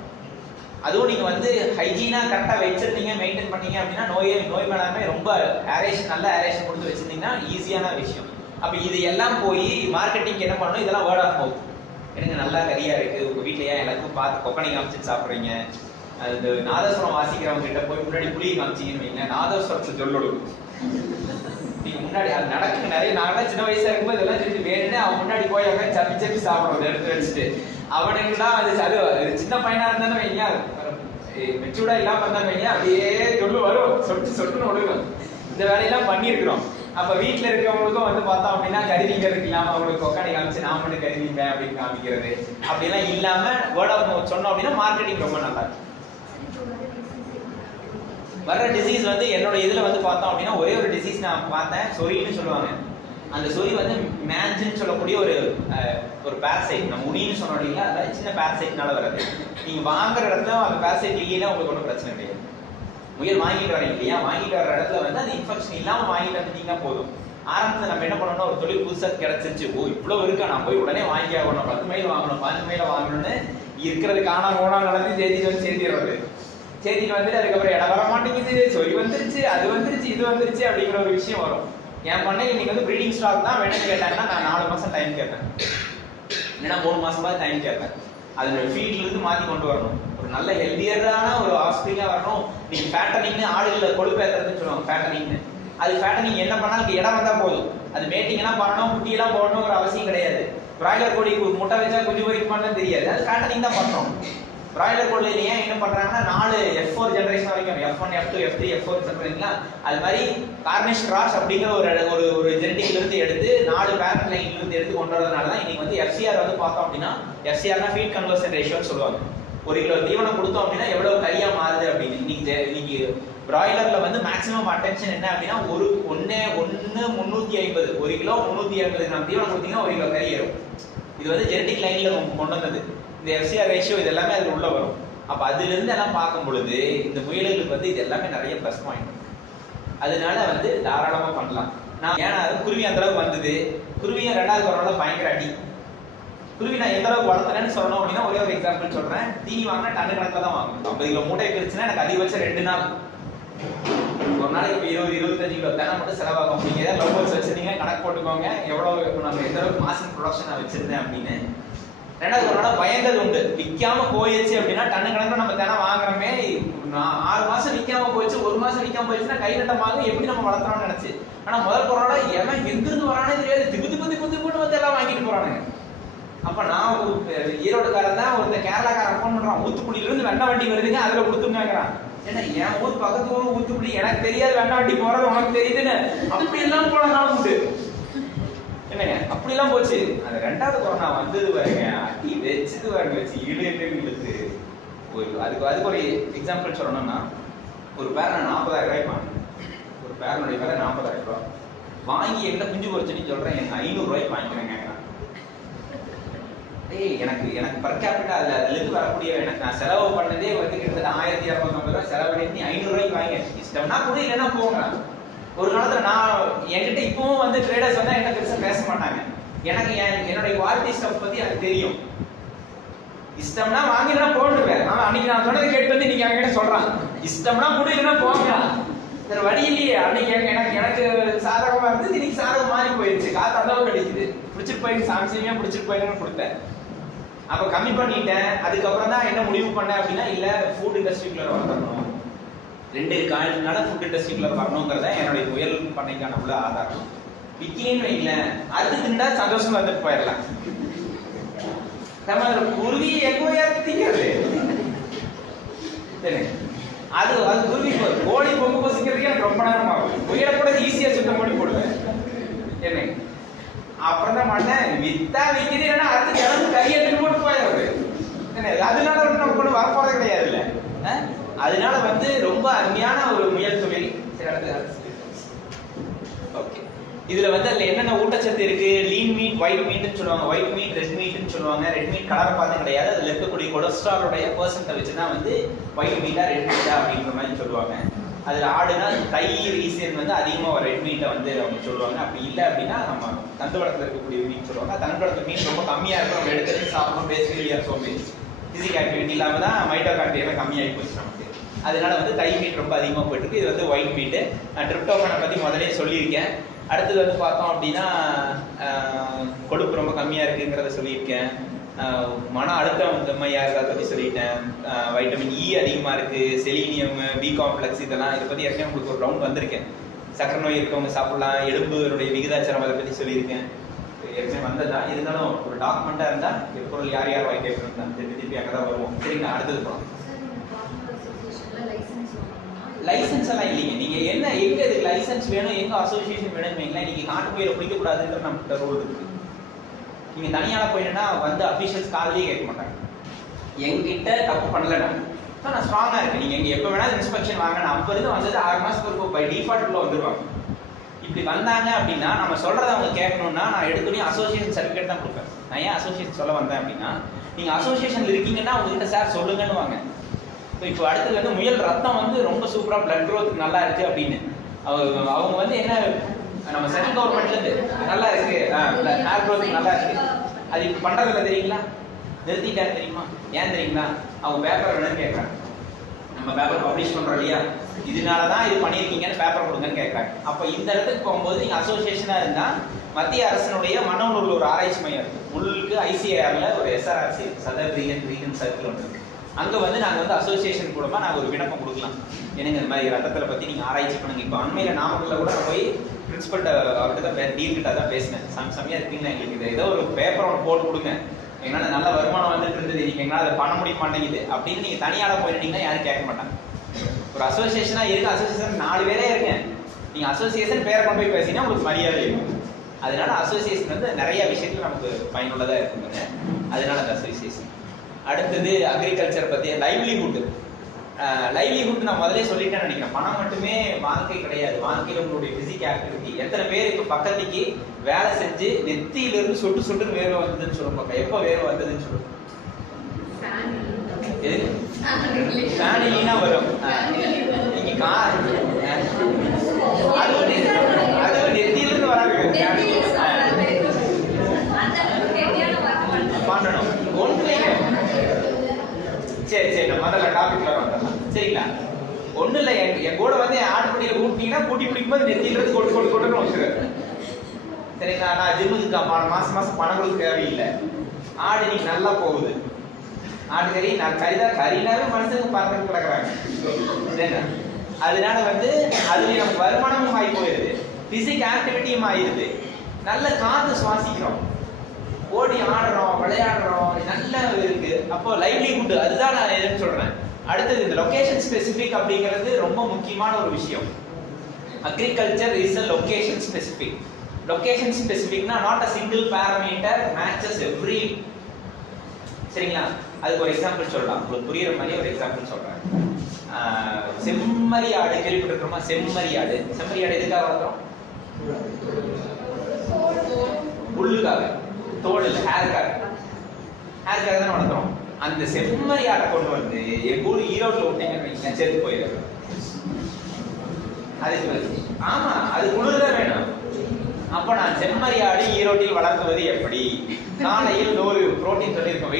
அதுவும் நீங்க வந்து ஹைஜீனா கரெக்டா வச்சிருந்தீங்க, மெயின்டைன் பண்ணீங்க அப்படின்னா நோய் மேலாண்மை ரொம்ப ஏரேஷன், நல்ல ஏரேஷன் கொடுத்து வச்சிருந்தீங்கன்னா ஈஸியான விஷயம். அப்ப இது எல்லாம் போய் மார்க்கெட்டிங் என்ன பண்ணணும், இதெல்லாம் வேர்ட் ஆஃப் மவுத். எனக்கு நல்லா கரியா இருக்கு, உங்க வீட்டுல ஏன் எல்லாருக்கும் பார்த்து கொக்கனை காமிச்சு சாப்பிடுறீங்க, அது நாதஸ்வரம் வாசிக்கிறவங்க கிட்ட போய் முன்னாடி புளியை காமிச்சிங்கன்னு வைங்க, நாதஸ்வரத்தை சொல்லணும். நீங்க முன்னாடி அது நடக்குங்க நிறைய. நாங்களாம் சின்ன வயசா இருக்கும்போது இதெல்லாம் தெரிஞ்சு வேணும்னு அவன் முன்னாடி போய் அவங்க சப்பி சப்பி சாப்பிடுறது எடுத்து வச்சுட்டு. அவனுக்குலாம் அது சின்ன பையனா இருந்தானே வைங்க, மெச்சூர்டா இல்லாம இருந்தா வைங்க, அப்படியே சொல்லு வரும், சொட்டுன்னு ஒழுகும். இந்த வேலையெல்லாம் பண்ணியிருக்கிறோம். அப்ப வீட்டுல இருக்கவங்களுக்கும் வந்து பார்த்தோம் அப்படின்னா கருவிங்கிறதுக்கு இல்லாம அவங்களுக்கு கொக்காடி காமிச்சு நான் மட்டும் கருவிப்பேன் அப்படின்னு காமிக்கிறது அப்படிலாம் இல்லாம வேர்ட் ஆஃப் மவுத் சொன்னோம் அப்படின்னா மார்க்கெட்டிங் ரொம்ப நல்லா இருக்கும். வர்ற டிசீஸ் வந்து என்னோட இதுல வந்து பார்த்தோம் அப்படின்னா ஒரே ஒரு டிசீஸ் நான் பார்த்தேன், சொரின்னு சொல்லுவாங்க. அந்த சொறி வந்து மேன்ஜின்னு சொல்லக்கூடிய ஒரு பாரசைட். நம்ம உனின்னு சொன்னோம் இல்லைங்களா, அதாவது சின்ன பாரசைட்னால வர்றது. நீங்க வாங்குற இடத்துல அந்த பாரசைட் இல்லைன்னா உங்களுக்கு ஒன்றும் பிரச்சனை கிடையாது. முயல் வாங்கிட்டு வரீங்க இல்லையா, வாங்கிட்டு வர இடத்துல வந்து அது இன்ஃபெக்ஷன் இல்லாம வாங்கிட்டு வந்துட்டீங்கன்னா போதும். ஆரம்பத்தில் நம்ம என்ன பண்ணணும், ஒரு தொழில் புதுசாக கிடைச்சிருச்சு, ஓ இவ்வளவு இருக்கா, நான் போய் உடனே வாங்கி ஆகணும், 10 மைல் வாங்கணும், 15 மைல வாங்கணும்னு இருக்கிறது காணா நடந்து சேர்த்திடுறது. சேர்த்திட்டு வந்துட்டு அதுக்கப்புறம் இடம் வர மாட்டேங்குது, சொறி வந்துருச்சு, அது வந்துருச்சு, இது வந்துருச்சு அப்படிங்கிற ஒரு விஷயம் வரும். என் பண்ணை இன்னைக்கு வந்து ப்ரீடிங் ஸ்டாக் தான் வேணும்னு கேட்டாங்கன்னா நான் 4 மாசம் டைம் கேட்பேன், இல்லைன்னா 3 மாசமா டைம் கேட்பேன். அதோட ஃபீல்ட்ல இருந்து மாத்தி கொண்டு வரணும், ஒரு நல்ல ஹெல்தியரான ஒரு ஆஸ்பிரிங்கா வரணும். நீங்க ஃபேட்டனிங்னு ஆடுகளை கொழுப்பு ஏற்றுறதுன்னு சொல்லுவாங்க, ஃபேட்டனிங்னு. அது ஃபேட்டனிங் என்ன பண்ணாலும் இடம் வந்தா போதும். அது மேட்டிங்லாம் பண்ணணும், குட்டியெல்லாம் போடணுங்கிற அவசியம் கிடையாது. பிராய்லர் கோழி முட்டை வச்சா குஞ்சு பொரிப்பான்னு தெரியாது, அது ஃபேட்டனிங் தான் பண்ணணும். பிராய்லர் கோழியில ஏன் என்ன பண்றாங்கன்னா 4 F4 ஜெனரேஷன் வரைக்கும், F1 F2 F3 F4 சொல்றீங்களா, அது மாதிரி கார்னிஷ் கிராஸ் அப்படிங்கிற ஒரு ஜெனடிக்ல இருந்து எடுத்து 4 பேரண்ட் லைன்ல இருந்து எடுத்து கொண்டு வரதுனால தான் இன்னைக்கு வந்து FCR வந்து பார்த்தோம் அப்படின்னா, FCRனா ஃபீட் கன்வர்ஷன் ரேஷியோன்னு சொல்லுவாங்க. 1 கிலோ தீவனம் கொடுத்தோம் அப்படின்னா எவ்வளவு கரியா மாறுது அப்படின்னு. இன்னைக்கு பிராய்லர்ல வந்து மேக்ஸிமம் அட்டென்ஷன் என்ன அப்படின்னா, 350 1 கிலோ 350 கிராம் தீவனம் கொடுத்தீங்கன்னா 1 கிலோ கறி ஏறும். இது வந்து ஜெனடிக் லைன்ல கொண்டு வந்தது. இந்த FCR ரேஷியோ இது எல்லாமே அதுல உள்ள வரும். அப்ப அதுல இருந்து எல்லாம் பார்க்கும் பொழுது இந்த முயல்களுக்கு வந்து இது எல்லாமே நிறைய ப்ளஸ் பாயிண்ட். அதனால வந்து தாராளமா பண்ணலாம். நான் ஏன்னா குருவி அந்த அளவுக்கு வந்தது, குருவியும் 2வது கொரோனா பயங்கர அடி. குருவி நான் எந்த அளவுக்கு வளர்த்துறேன்னு சொல்லணும் அப்படின்னா ஒரே ஒரு எக்ஸாம்பிள் சொல்றேன். தீனி வாங்கினா டன் கணக்கில் தான் வாங்கணும். 50 கிலோ மூட்டை பிரிச்சுன்னா எனக்கு அதிகபட்சம் 2 நாள், ஒரு நாளைக்கு 20-25 கிலோ தானே மட்டும் செலவாகும். நீங்க ஏதாவது லவ் பேர்ட்ஸ் வச்சிருந்தீங்க கணக்கு போட்டுக்கோங்க எவ்வளவு நம்ம எந்த அளவுக்கு மாசிங் ப்ரொடக்ஷன் நான் வச்சிருந்தேன் அப்படின்னு. 2வது கொரோனா பயந்தது உண்டு, விற்காம போயிடுச்சு அப்படின்னா டன்னு கணக்கில் நம்ம தினம் வாங்குறோமே, 6 மாசம் விற்காம போயிடுச்சு, 1 மாசம் விற்காம போயிடுச்சுன்னா கைநட்டமாக எப்படி நம்ம வளர்த்துறோம்னு நினைச்சு. ஆனா முதல் கொரோனா எவன் எங்கிருந்து வரானே தெரியாது, திப்பு வந்து எல்லாம் வாங்கிட்டு போறானுங்க. அப்ப நான் ஈரோடுக்காரன் தான் ஒரு கேரளாக்காரன் போன் பண்றான், ஊத்துக்குடியில இருந்து வெண்ண வண்டி வருதுங்க, அதுல கொடுத்துருங்கிறான். ஏன்னா என் ஊர் பக்கத்து ஊர் ஊத்துக்குடி, எனக்கு தெரியாது வெண்ண வண்டி போறது உனக்கு தெரியுதுன்னு அப்படி எல்லாம் போன நாள் உண்டு. என்னங்க அப்படி எல்லாம் போச்சு. அந்த 2வது கொரோனா வந்தது பாருங்க, அடி வச்சது பாருங்க, வச்சு இழுத்து அதுக்கு ஒரு எக்ஸாம்பிள் சொல்லணும்னா, ஒரு பேர் நான் 40,000 ரூபாய் வாங்கினேன். ஒரு பேரனுடைய பேரை 40,000 ரூபாய் வாங்கி என்ன குஞ்சு பொறிச்சுன்னு சொல்றேன், எனக்கு 500 ரூபாய்க்கு வாங்கிக்கிறேங்க. எனக்கு பர் கேபிட்டா அதுல இருந்து வரக்கூடிய எனக்கு நான் செலவு பண்ணதே வந்து கிட்டத்தட்ட 1250 ரூபாய் செலவு பண்ணி 500 ரூபாய்க்கு வாங்கி இஷ்டம்னா கூட இல்லைன்னா போங்க. ஒரு காலத்துல நான் என்கிட்ட இப்பவும் வந்து ட்ரேடர்ஸ் வந்தா என்ன பெருசா பேச மாட்டாங்க. எனக்கு என்னுடைய குவாலிட்டி ஸ்டஃப் பத்தி எனக்கு தெரியும். இஷ்டம்னா வாங்கினா போட்டுருவேன். ஆனா அன்னைக்கு நான் சொன்னதை கேட்டு வந்து நீங்க என்கிட்ட சொல்றான், இஷ்டம்னா கூட இல்லைன்னா போங்க, வேற வழி இல்லையே. அன்னைக்கு எனக்கு சாதகமா இருந்து இன்னைக்கு சாதகம் மாறி போயிடுச்சு, காத்து அளவு கிடைக்குது, பிடிச்சிட்டு போயிருக்கு, சாம்சமியா பிடிச்சிட்டு போயிருன்னு கொடுத்தேன். அப்ப கம்மி பண்ணிட்டேன். அதுக்கப்புறம் தான் என்ன முடிவு பண்ணேன் அப்படின்னா, இல்ல ஃபுட் இண்டஸ்ட்ரிக்குள்ள வரணும், 2 காலனால ஃபுட் இண்டஸ்ட்ரிக்குள்ள வரணுங்கிறத என்னுடைய முயல் பண்ணைக்கான உள்ள ஆதாரம். விக்கின்னு வைக்கல, அது திண்டா சந்தோஷமா வந்துட்டு போயிடலாம். நம்ம குருவி எங்கோ திங்கிறது அது குருவி கோழி பொங்கு பொசிக்கிறதுக்கு எனக்கு ரொம்ப நேரம் ஆகும். முயலை கூட ஈஸியா சுத்தம் பண்ணி போடுவேன். என்ன அப்புறம் தான் பண்ணேன், வித்தா விக்கிறீங்கன்னா அடுத்து கிளம்பு கையை போட்டு போயிடுறது. அதனால நம்ம கூட வரப்போறது கிடையாது இல்ல. அதனால வந்து ரொம்ப அருமையான ஒரு முயல் தொழில். ஓகே, இதுல வந்து அதுல என்னென்ன ஊட்டச்சத்து இருக்கு, லீன் மீட், ஒயிட் மீட்னு சொல்லுவாங்க, ஒயிட் மீட், ரெட் மீட்னு சொல்லுவாங்க. ரெட் மீட் கலரை பார்த்து கிடையாது, அதுல இருக்கக்கூடிய கொலஸ்ட்ராலோடைய பெர்சன்ட்டை வச்சுதான் வந்து ஒயிட் மீட்டா ரெட் மீட்டா அப்படிங்கிற மாதிரி சொல்லுவாங்க. அதில் ஆடுனா தை ரீசன் வந்து அதிகமாக ஒரு ரெட் மீட்டை வந்து அவங்க சொல்லுவாங்க. அப்படி இல்லை அப்படின்னா நம்ம தண்டுவடத்தில் இருக்கக்கூடிய மீன் சொல்லுவாங்க. தண்டுவடத்தில் மீன் ரொம்ப கம்மியாக இருக்கும், நம்ம எடுத்து சாப்பிடணும். பேசிக்கலி சோம்பேறி ஃபிசிக் ஆக்டிவிட்டி இல்லாமல் தான் மைட்டோகாண்ட்ரியா கம்மியாகி போச்சு நமக்கு. அதனால வந்து தை மீட் ரொம்ப அதிகமாக போயிட்டுருக்கு. இது வந்து ஒயிட் மீட்டு. நான் ட்ரிப்டோஃபானை பற்றி முதலே சொல்லியிருக்கேன். அடுத்தது வந்து பார்த்தோம் அப்படின்னா கொழுப்பு ரொம்ப கம்மியாக இருக்குங்கிறத சொல்லியிருக்கேன். மன அழுத்தம் கம்மியாக இருக்கிறத பற்றி சொல்லிட்டேன். வைட்டமின் இ அதிகமாக இருக்குது, செலீனியம், பி காம்ப்ளெக்ஸ், இதெல்லாம் இதை பற்றி ஏற்கனவே உங்களுக்கு ஒரு ரவுண்ட் வந்திருக்கேன். சக்கரை நோய் இருக்கவங்க சாப்பிடலாம், எலும்புடைய விகிதாச்சாரம் அதை பற்றி சொல்லியிருக்கேன். ஏற்கனவே வந்ததுதான், இருந்தாலும் ஒரு டாக்குமெண்ட்டாக இருந்தால் எப்பொருள் யார் யார் வாங்கி கேட்கணும் திருப்பி அங்கே தான் வருவோம். சரிங்களா, அடுத்தது போகலாம். லைசன்ஸ் எல்லாம் இல்லைங்க. நீங்க என்ன எங்க இதுக்கு லைசன்ஸ் வேணும், எங்க அசோசியேஷன் வேணும்னு வைங்களேன். நீங்க காட்டுப்பயிரை பிடிக்க கூடாதுன்ற நம்ம ரூல் இருக்கு. நீங்க தனியால போயிட்டா வந்து அபிஷியல்ஸ் காலையே கேட்க மாட்டாங்க. என்கிட்ட தப்பு பண்ணலன்னா நான் ஸ்ட்ராங்கா இருக்கேன். நீங்க எங்க எப்ப வேணாலும் இன்ஸ்பெக்ஷன் வாங்க. நான் அப்ப இருந்து வந்தது 6 மாசத்துக்கு பை டிஃபால்ட் உள்ள வந்துருவாங்க. இப்படி வந்தாங்க அப்படின்னா நம்ம சொல்றதை அவங்க கேட்கணும்னா நான் எடுத்துனே அசோசியேஷன் சர்டிஃபிகேட் தான் கொடுப்பேன். நான் ஏன் அசோசியேஷன் சொல்ல வந்தேன் அப்படின்னா, நீங்க அசோசியேஷன்ல இருக்கீங்கன்னா உங்ககிட்ட சார் சொல்லுங்கன்னு வாங்க. இப்போ அடுத்தது வந்து முயல் ரத்தம் வந்து ரொம்ப சூப்பரா பிளட் க்ரோத் நல்லா இருக்கு அப்படின்னு அவங்க வந்து என்ன நம்ம சென்ட்ரல் கவர்மெண்ட்ல இருந்து நல்லா இருக்கு, ஹேர் க்ரோத் நல்லா இருக்கு, அது இப்போ பண்றதில்ல தெரியுங்களா, நிறுத்திட்டாரு தெரியுமா, ஏன் தெரியுங்களா, அவங்க பேப்பர் வேணும்னு கேட்கறாங்க. நம்ம பேப்பர் பப்ளிஷ் பண்றோம் இல்லையா, இதனாலதான் இது பண்ணியிருக்கீங்கன்னு பேப்பர் கொடுங்கன்னு கேட்கறாங்க. அப்போ இந்த இடத்துக்கு போகும்போது நீங்க அசோசியேஷனா இருந்தா மத்திய அரசினுடைய மனநூல் ஒரு ஆராய்ச்சி மையம் இருக்கு. உங்களுக்கு ஐசிஏஆர்ல ஒரு எஸ்ஆர்ஆர்சி சதர் ரீஜன் சர்க்கிள் ஒன்று இருக்கு. அங்க வந்து நாங்க வந்து அசோசியேஷன் மூலமா நாங்க ஒரு விண்ணப்பம் கொடுக்கலாம். எனக்கு இந்த மாதிரி ரத்தத்தை பத்தி நீங்க ஆராய்ச்சி பண்ணுங்க. இப்போ அண்மையில நாமக்கல்ல கூட போய் பிரின்சிபல்கிட்ட அவர்கிட்ட தான் டீல் கிட்ட தான் பேசினேன். சமயம் இருக்கீங்களா, எங்களுக்கு இதை ஏதோ ஒரு பேப்பர் ஒன்று போட்டு கொடுங்க, எங்களால் நல்ல வருமானம் வந்துட்டு இருந்தது, நீங்க எங்களால் அதை பண்ண முடிய மாட்டேங்குது அப்படின்னு நீங்க தனியால போயிட்டீங்கன்னா யாரும் கேட்க மாட்டாங்க. ஒரு அசோசியேஷனா இருக்கு, அசோசியேஷன் 4 பேரே இருக்கேன், நீங்க அசோசியேஷன் பேரை கொண்டு போய் பேசினா உங்களுக்கு மரியாதை இருக்கும். அதனால அசோசியேஷன் வந்து நிறைய விஷயத்துல நமக்கு பயனுள்ளதா இருக்குங்க. அதனால அந்த அசோசியேஷன். அடுத்தது அக்ரிகல்ச்சர் பத்தி லைவ்லிஹுட். லைவ்லிஹுட் நான் முதலே சொல்லிட்டேன்னு நினைக்கிறேன். பணம் மட்டுமே வாழ்க்கை கிடையாது, வாழ்க்கையில உங்களுடைய பிசிக் ஆக்டிவிட்டி. எத்தனை பேர் இப்ப பக்கத்துக்கு வேலை செஞ்சு நெத்தியிலிருந்து சொட்டு சொட்டுன்னு வேர்வை வந்ததுன்னு சொல்லுங்க. எப்ப வேர்வை வந்ததுன்னு சொல்லுங்க. ஃபேனிலினா வரும். நீங்க கார் அது நெத்தியிலிருந்து வராது, பண்ணணும் ஒன்று. சரி சரி, நம்ம முதல்ல டாபிக்ல வந்துடலாம். சரிங்களா, ஒன்றும் இல்லை, என் கூட வந்து ஆட்டுப்படியில் கூட்டிங்கன்னா கூட்டி பிடிக்கும்போது நெத்தியிலிருந்து கொட்டு கொட்டு கொட்டுன்னு வச்சுருவேன். சரிங்களா, நான் ஜிம்முக்கு மாசம் பணம் கொடுக்க தேவையில்லை. ஆடு நீங்க நல்லா போகுது, ஆட்டுக்கறி நான் கறிதான், கறினாவே மனுஷனுக்கு பார்த்துட்டு கிடக்குறாங்க. அதனால வந்து அதுல நமக்கு வருமானமும் ஆகி போயிருது, பிசிக் ஆக்டிவிட்டியும் ஆயிருது, நல்ல காத்து சுவாசிக்கிறோம், ஓடி ஆடுறோம், விளையாடுறோம், நல்ல இருக்கு. அப்போ லைவ்லிஹுட் அதுதான் நான் எதுன்னு சொல்றேன். அடுத்தது இந்த லொகேஷன் ஸ்பெசிபிக் அப்படிங்கிறது ரொம்ப முக்கியமான ஒரு விஷயம். Agriculture is a location specific. Location ஸ்பெசிபிக்னா not a single parameter matches every. சரிங்களா, அதுக்கு ஒரு எக்ஸாம்பிள் சொல்லலாம், உங்களுக்கு புரியுற மாதிரி ஒரு எக்ஸாம்பிள் சொல்றேன். செம்மறி ஆடு கேள்விப்பட்டிருக்கோமா? செம்மறி ஆடு எதுக்காக வளர்க்குறோம்? புல்லுக்காக, தோல் இல்லை, ஹேருக்காக தானே வளர்க்குறோம். அந்த செம்மறி ஆடை கொண்டு வந்து என் கூட ஈரோட்டில் விட்டீங்கன்னு செத்து போயிடுது. அதுக்கு ஆமா, அது குளிர்தான் வேணும். அப்ப நான் செம்மறி ஆடு ஈரோட்டில் வளர்க்குவது எப்படி? காலையில் 100 புரோட்டீன் சொல்லியிருக்கோம்,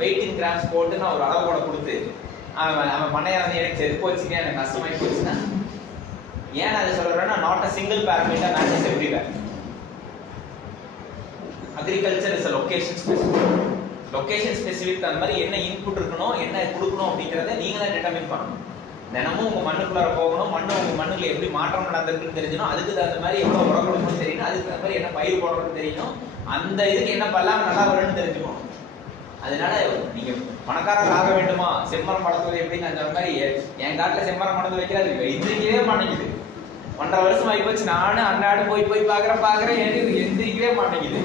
18 கிராம்ஸ் போட்டு நான் ஒரு அளவோட கொடுத்து அவன் பண்ணையாளர் எனக்கு செத்து போச்சுங்க, எனக்கு கஷ்டமாயி போச்சுன்னா ஏன் அதை சொல்றேன்னா, not a single parameter matches everywhere. Agriculture is a location specific. Location specific அந்த மாதிரி என்ன இன்புட் இருக்கணும், என்ன கொடுக்கணும் அப்படிங்கிறத நீங்க தான் டிட்டர்மின் பண்ணணும். தினமும் உங்க மண்ணுக்குள்ளார போகணும், உங்க மண்ணுல எப்படி மாற்றம் நடந்திருக்குன்னு தெரிஞ்சணும், அதுக்கு தகுந்த மாதிரி எவ்வளவு உரம் கொடுக்கணும்னு தெரியணும், அதுக்கு தகுந்த மாதிரி என்ன பயிர் போடணும்னு தெரியணும், அந்த இதுக்கு என்ன பல்லாம நல்லா வரும்னு தெரிஞ்சுக்கணும். அதனால நீங்க பணக்காரர் ஆக வேண்டுமா, செம்மரம் வளர்த்துவது எப்படின்னு அந்த மாதிரி என் காட்டுல செம்மரம் வளர்த்து வைக்கிறது எந்திரிக்கவே மாட்டேங்குது. 1.5 வருஷம் ஆகி போச்சு, நானும் அன்னாடு போய் பாக்குறேன், எந்திரிக்கவே மாட்டேங்குது.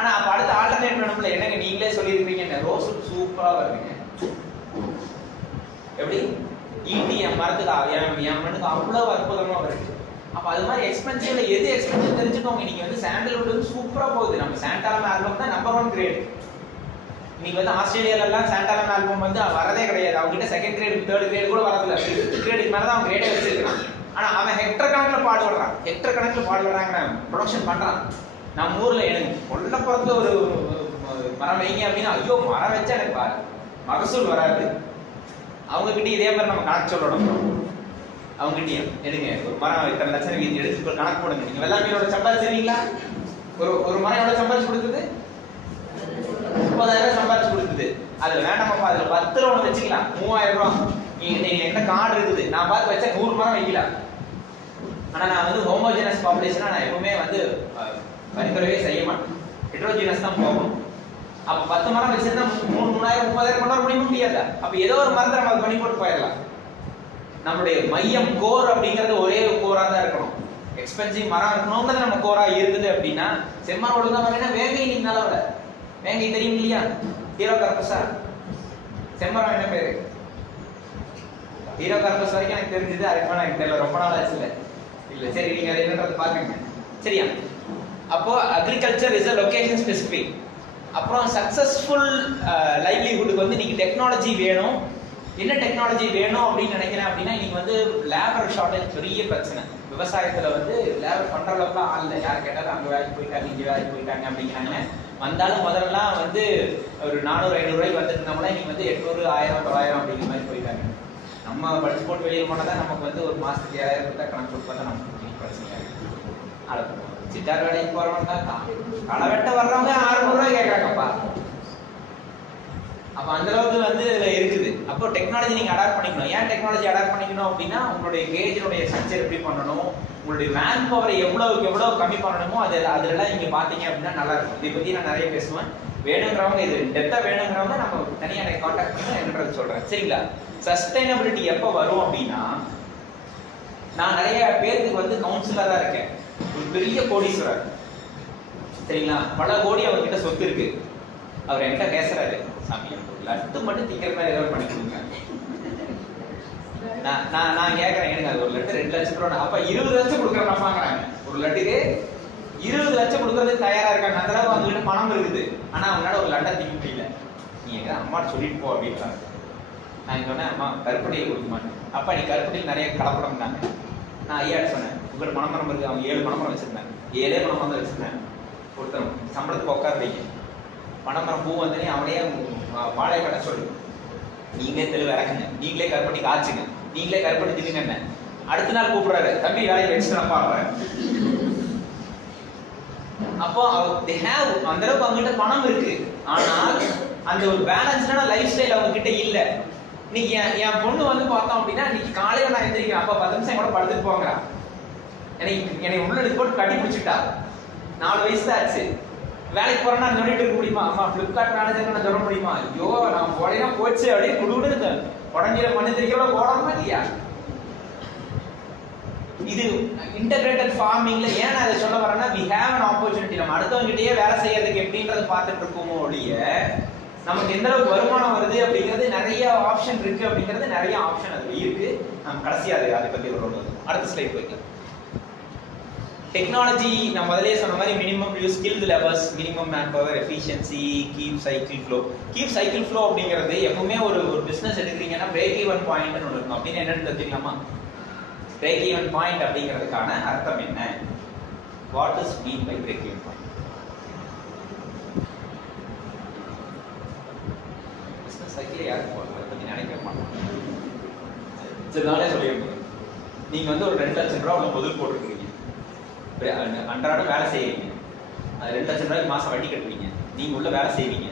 ஆனா அப்ப அடுத்த ஆல்டர்னேட் வேணும்ல, என்னங்க நீங்களே சொல்லியிருக்கீங்க ரோஸ் சூப்பரா வருதுங்க, எப்படி ஈட்டி என் மரத்துக்கு என் மண்ணுக்கு அவ்வளவு அற்புதமா வருது. அப்ப அது மாதிரி எக்ஸ்பென்சிவ்ல எது எக்ஸ்பென்சிவ் தெரிஞ்சுக்கோங்க. நீங்க வந்து சாண்டல்வுட் வந்து சூப்பரா போகுது, நம்ம சாண்டானா ஆல்பம் தான் நம்பர் 1 கிரேட். இன்னைக்கு வந்து ஆஸ்திரேலியாலலாம் சாண்டாலன் ஆல்பம் வந்து வரதே கிடையாது. அவங்க கிட்ட செகண்ட் கிரேட் தேர்ட் கிரேட் கூட வரதில்ல, ஃபிஃப்த் கிரேடுக்கு மேலே தான் அவன் கிரேடே வச்சிருக்கான். ஆனால் அவன் ஹெக்டர் கணக்கில் பாடுபடுறான், ஹெக்டர் கணக்கில் பாடுபடுறாங்க, ப்ரொடக்ஷன் பண்ணுறான். நம்ம ஊரில் எனக்கு கொல்லப்புறத்து ஒரு மரம் வைங்க அப்படின்னா, ஐயோ மரம் வச்சா எனக்கு மகசூல் வராது. அவங்ககிட்ட இதே மாதிரி நம்ம கணக்கு சொல்லணும். அவங்ககிட்டயும் எடுங்க ஒரு மரம் இத்தனை லட்சம் எடுத்து கணக்கு போடுங்க. நீங்க வெள்ளாமையோட சம்பாதிச்சிருக்கீங்களா? ஒரு மரம் எவ்வளவு சம்பாதிச்சு கொடுக்குது? 30,000 சம்பாதிச்சு கொடுக்குது. அதுல வேண்டாமப்பா, அதுல 10 ரூபா வச்சுக்கலாம், 3000 ரூபா. நீங்க என்ன கார்டு இருக்குது, நான் பார்த்து வச்சா 100 மரம் வைக்கலாம். ஆனா நான் வந்து ஹோமோஜினஸ் பாப்புலேஷனா நான் எப்பவுமே வந்து பரிந்துரையே செய்ய மாட்டேன். ஹெட்ரோஜினஸ் தான் போகணும். அப்ப 10 மரம் வச்சிருந்தா 3000 30,000 கொண்டு வர முடியாதா? அப்ப ஏதோ ஒரு மரத்தை நம்ம பண்ணி போட்டு போயிடலாம். நம்மளுடைய மையம் கோர் அப்படிங்கிறது ஒரே கோரா தான் இருக்கணும். எக்ஸ்பென்சிவ் மரம் இருக்கணும்ன்றது நம்ம கோரா இருக்குது அப்படின்னா, செம்மரம் ஒழுங்கா வரீங்கன்னா வேங்கை இன்னைக்கு நல்லா விட. வேங்கை தெரியும் இல்லையா? ஹீரோ கர்பஸா செம்மரம் என்ன பேரு? ஹீரோ கர்பஸ் வரைக்கும் எனக்கு தெரிஞ்சது, அதுக்கு மேலே எனக்கு தெரியல, ரொம்ப நாள் ஆச்சு. இல்ல சரி, நீங்க அதை என்னன்றது பாருங்க. சரியா? அப்போ agriculture is a location specific. அப்புறம் சக்சஸ்ஃபுல் லைவ்லிஹுட்டுக்கு வந்து நீங்க டெக்னாலஜி வேணும். என்ன டெக்னாலஜி வேணும் அப்படின்னு நினைக்கிறேன் அப்படின்னா, இன்னைக்கு வந்து லேபர் ஷார்டேஜ் பெரிய பிரச்சனை. விவசாயத்துல வந்து லேபர் பண்ற அளவுக்குலாம் ஆள் இல்லை. யார் கேட்டாலும் அங்கே வேலைக்கு போயிட்டாங்க, இங்கே வேலைக்கு போயிட்டாங்க அப்படிங்கிறாங்க. வந்தாலும் முதல்லாம் வந்து ஒரு 400-500 ரூபாய்க்கு வந்துட்டு இருந்தோம்னா இன்னைக்கு வந்து 800, 1000, 900 அப்படிங்கிற மாதிரி போயிட்டாங்க. நம்ம படிச்சு போட்டு வெளியில் போனால் நமக்கு வந்து ஒரு மாசத்துக்கு 7000 ரூபாய் கணக்கு போட்டு பார்த்தா நமக்கு பிரச்சனையா இருக்கு. சித்தார் வேலைக்கு போறவங்க களை வெட்ட வர்றவங்க 600 ரூபாய் கேட்கறாங்கப்பா. அப்ப அந்த அளவுக்கு வந்து இதுல இருக்குது. அப்போ டெக்னாலஜி நீங்க அடாப்ட் பண்ணிக்கணும். ஏன் டெக்னாலஜி அடாப்ட் பண்ணிக்கணும் அப்படின்னா, உங்களுடைய கேஜினுடைய ஸ்ட்ரக்சர் எப்படி பண்ணணும், உங்களுடைய மேன் பவரை எவ்வளவு கம்மி பண்ணணுமோ அதெல்லாம் நீங்க பாத்தீங்க அப்படின்னா நல்லா இருக்கும். இதை பத்தி நான் நிறைய பேசுவேன். வேணுங்கிறவங்க இது டெப்தா வேணுங்கிறவங்க நம்ம தனியா எனக்கு கான்டாக்ட் பண்ணி என்னன்றது சொல்றேன். சரிங்களா? சஸ்டைனபிலிட்டி எப்போ வரும் அப்படின்னா, நான் நிறைய பேருக்கு வந்து கவுன்சிலரா இருக்கேன். ஒரு பெரிய கோடீஸ்வரர், சரிங்களா, பல கோடி அவர்கிட்ட சொத்து இருக்கு. அவர் என்கிட்ட பேசுறாரு, சாமி லட்டு மட்டும் திங்கிற மாதிரி ஏதாவது பண்ணி கொடுங்க. நான் கேட்கறேன், எனக்கு அது ஒரு லட்டு 2 லட்சம் ரூபா. அப்ப 20 லட்சம் கொடுக்குறேன் பாக்குறாங்க. ஒரு லட்டுக்கு 20 லட்சம் கொடுக்கறதுக்கு தயாரா இருக்காங்க. அந்த அளவுக்கு அவங்ககிட்ட பணம் இருக்குது. ஆனா அவங்களால ஒரு லட்டை திங்க முடியல. நீங்க அம்மா சொல்லிட்டு போ அப்படின்றாங்க. நான் சொன்னேன், அம்மா கருப்பட்டியை கொடுக்க மாட்டேன். அப்பா நீ கருப்பட்டியில் நிறைய கலப்படம் தாங்க. நான் ஐயாட்ட சொன்னேன், உங்களுக்கு பணமரம் இருக்கு. அவங்க 7 பணமரம் வச்சிருந்தாங்க. 7 பணமரம் தான் வச்சிருந்தாங்க. ஒருத்தர் சம்பளத்துக்கு உட்கார வைக்க பணமரம் பூ வந்தனே அவனே வாழை கடை சொல்லு, நீங்களே தெளிவு இறக்குங்க, நீங்களே கருப்பட்டி காய்ச்சுங்க, நீங்களே கருப்பட்டி தின்னுங்க. என்ன அடுத்த நாள் கூப்பிடுறாரு, தம்பி வேலையை வச்சுட்டா. அப்போ அந்த அளவுக்கு அவங்க கிட்ட பணம் இருக்கு. ஆனால் அந்த ஒரு பேலன்ஸ்டான லைஃப் ஸ்டைல் அவங்க கிட்ட இல்ல. இன்னைக்கு என் பொண்ணு வந்து பார்த்தோம் அப்படின்னா, இன்னைக்கு காலையில நான் எந்திரிக்கிறேன், அப்பா 10 நிமிஷம் கூட படுத்துட்டு போங்கிறான். என்னை உள்ள போட்டு கட்டி பிடிச்சிட்டா. 4 வயசு தான் ஆச்சு. வேலைக்கு போறேன்னா சொல்லிட்டு இருக்க முடியுமா? அம்மா பிளிப்கார்ட் மேனேஜர் நான் சொல்ல முடியுமா? ஐயோ நான் போனா போச்சு அப்படியே குடுகுடுன்னு உடஞ்சில மண்ணு தெரிக்கோட போடணுமா இல்லையா? இது இன்டகிரேட்டட் ஃபார்மிங்ல ஏன் நான் அதை சொல்ல வரேன்னா, we have an opportunity. நம்ம அடுத்தவங்கிட்டயே வேலை செய்யறதுக்கு எப்படின்றத பார்த்துட்டு இருக்கோமோ ஒழிய, நமக்கு எந்த அளவுக்கு வருமானம் வருது அப்படிங்கிறது நிறைய ஆப்ஷன் இருக்கு. அப்படிங்கிறது நிறைய ஆப்ஷன் அது இருக்கு. நம்ம கடைசியா அதை பத்தி ஒரு அடுத்த ஸ்லைட் போய்க்கலாம். டெக்னாலஜி நான் முதலே சொன்ன மாதிரி minimum use skilled levels, minimum man power, efficiency, keep cycle flow. Keep cycle flow அப்படிங்கிறது எப்பவுமே ஒரு பிசினஸ் எடுக்கிறீங்கன்னா பிரேக் ஈவன் பாயிண்ட் ஒன்று இருக்கும். அப்படின்னு என்னன்னு தெரிஞ்சுக்கலாமா? பிரேக் ஈவன் பாயிண்ட் அப்படிங்கிறதுக்கான அர்த்தம் என்ன? What is mean by break even point? Business cycle யாருக்கு போகணும் அதை பற்றி நினைக்க மாட்டோம். சரி நானே சொல்லியிருக்கேன். நீங்க வந்து ஒரு 2 லட்சம் ரூபா முதல் போட்டுருக்கீங்க, அன்றாடம் வேலை செய்வீங்க. அது 2 லட்சம் ரூபாய்க்கு மாசம் வட்டி கட்டுவீங்க. நீங்க உள்ள வேலை செய்வீங்க.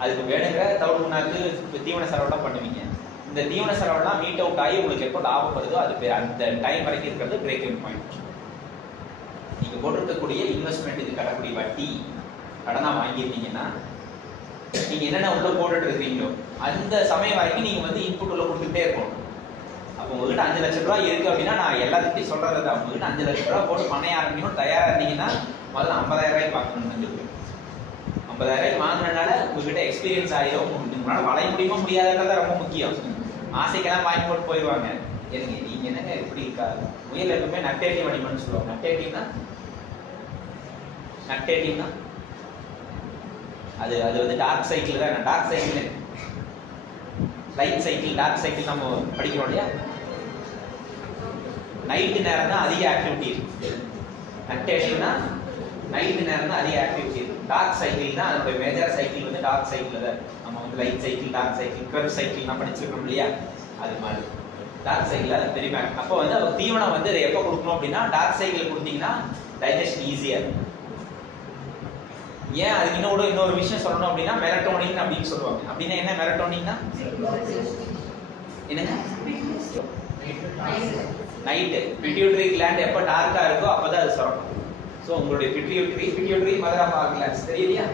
அதுக்கு வேணுங்கிற தவிடு முன்னாக்கு தீவன செலவுலாம் பண்ணுவீங்க. இந்த தீவன செலவுலாம் மீட் அவுட் ஆகி உங்களுக்கு எப்போ லாபம் வருதோ அது அந்த டைம் வரைக்கும் இருக்கிறது பிரேக் ஈவன் பாயிண்ட். நீங்க போட்டிருக்கக்கூடிய இன்வெஸ்ட்மெண்ட், இது கட்டக்கூடிய வட்டி, கடனா வாங்கியிருந்தீங்கன்னா நீங்க என்னென்ன உள்ள போட்டுட்டு இருக்கீங்களோ அந்த சமயம் வரைக்கும் நீங்க வந்து இன்புட் உள்ள கொடுத்துட்டே இருக்கணும். அப்போ உங்ககிட்ட 5 லட்சம் ரூபாய் இருக்கு அப்படின்னா, நான் எல்லாத்துக்கிட்டையும் சொல்றது தான், உங்ககிட்ட 5 லட்சம் ரூபாய் போட்டு பண்ணைய ஆரம்பிக்கணும் தயாரா இருந்தீங்கன்னா முதல்ல 50,000 ரூபாய்க்கு பார்க்கணும்னு 50,000 ரூபாய்க்கு வாங்கினால உங்ககிட்ட எக்ஸ்பீரியன்ஸ் ஆயிரும். உங்களால வளைய முடியுமா முடியாதுன்றதா ரொம்ப முக்கியம். ஆசைக்கெல்லாம் வாங்கி போட்டு போயிடுவாங்க. எனக்கு நீங்க என்னங்க எப்படி இருக்கா? முயல் எப்பவுமே நட்டேட்டி வணிகம்னு சொல்லுவாங்க. நட்டேட்டின்னா அது வந்து டார்க் சைக்கிள் தான். Dark cycle, light cycle, dark cycle நம்ம படிக்கிறோம் இல்லையா? நைட்டு நேரம் தான் அதிக ஆக்டிவிட்டி இருக்கு. நக்டேஷன்னா நைட்டு நேரம் தான் அதிக ஆக்டிவிட்டி இருக்கு. டார்க் சைக்கிள் தான் அதோட மேஜர் சைக்கிள் வந்து டார்க் சைக்கிள் தான். நம்ம வந்து light cycle, dark cycle, curve cycle நான் படிச்சிருக்கோம் இல்லையா? அது மாதிரி டார்க் சைக்கிள் அது தெரியுமா? அப்போ வந்து அவர் தீவனம் வந்து அதை எப்போ கொடுக்கணும் அப்படின்னா டார்க் சைக்கிள் கொடுத்தீங்கன்னா டைஜஷன் ஈஸியா இருக்கும். ஏன் அதுக்கு இன்னொரு விஷயம் சொல்லணும் அப்படின்னா மெலட்டோனின் அப்படின்னு சொல்லுவாங்க. அப்படின்னா என்ன மெலட்டோனின்னா? என்னங்க? நைட்டு பிட்யூட்டரி கிளாண்ட் எப்போ டார்க்கா இருக்கோ அப்பதான் அது சுரக்கும். ஸோ உங்களுடைய pituitary mother of our glands தெரியலையா?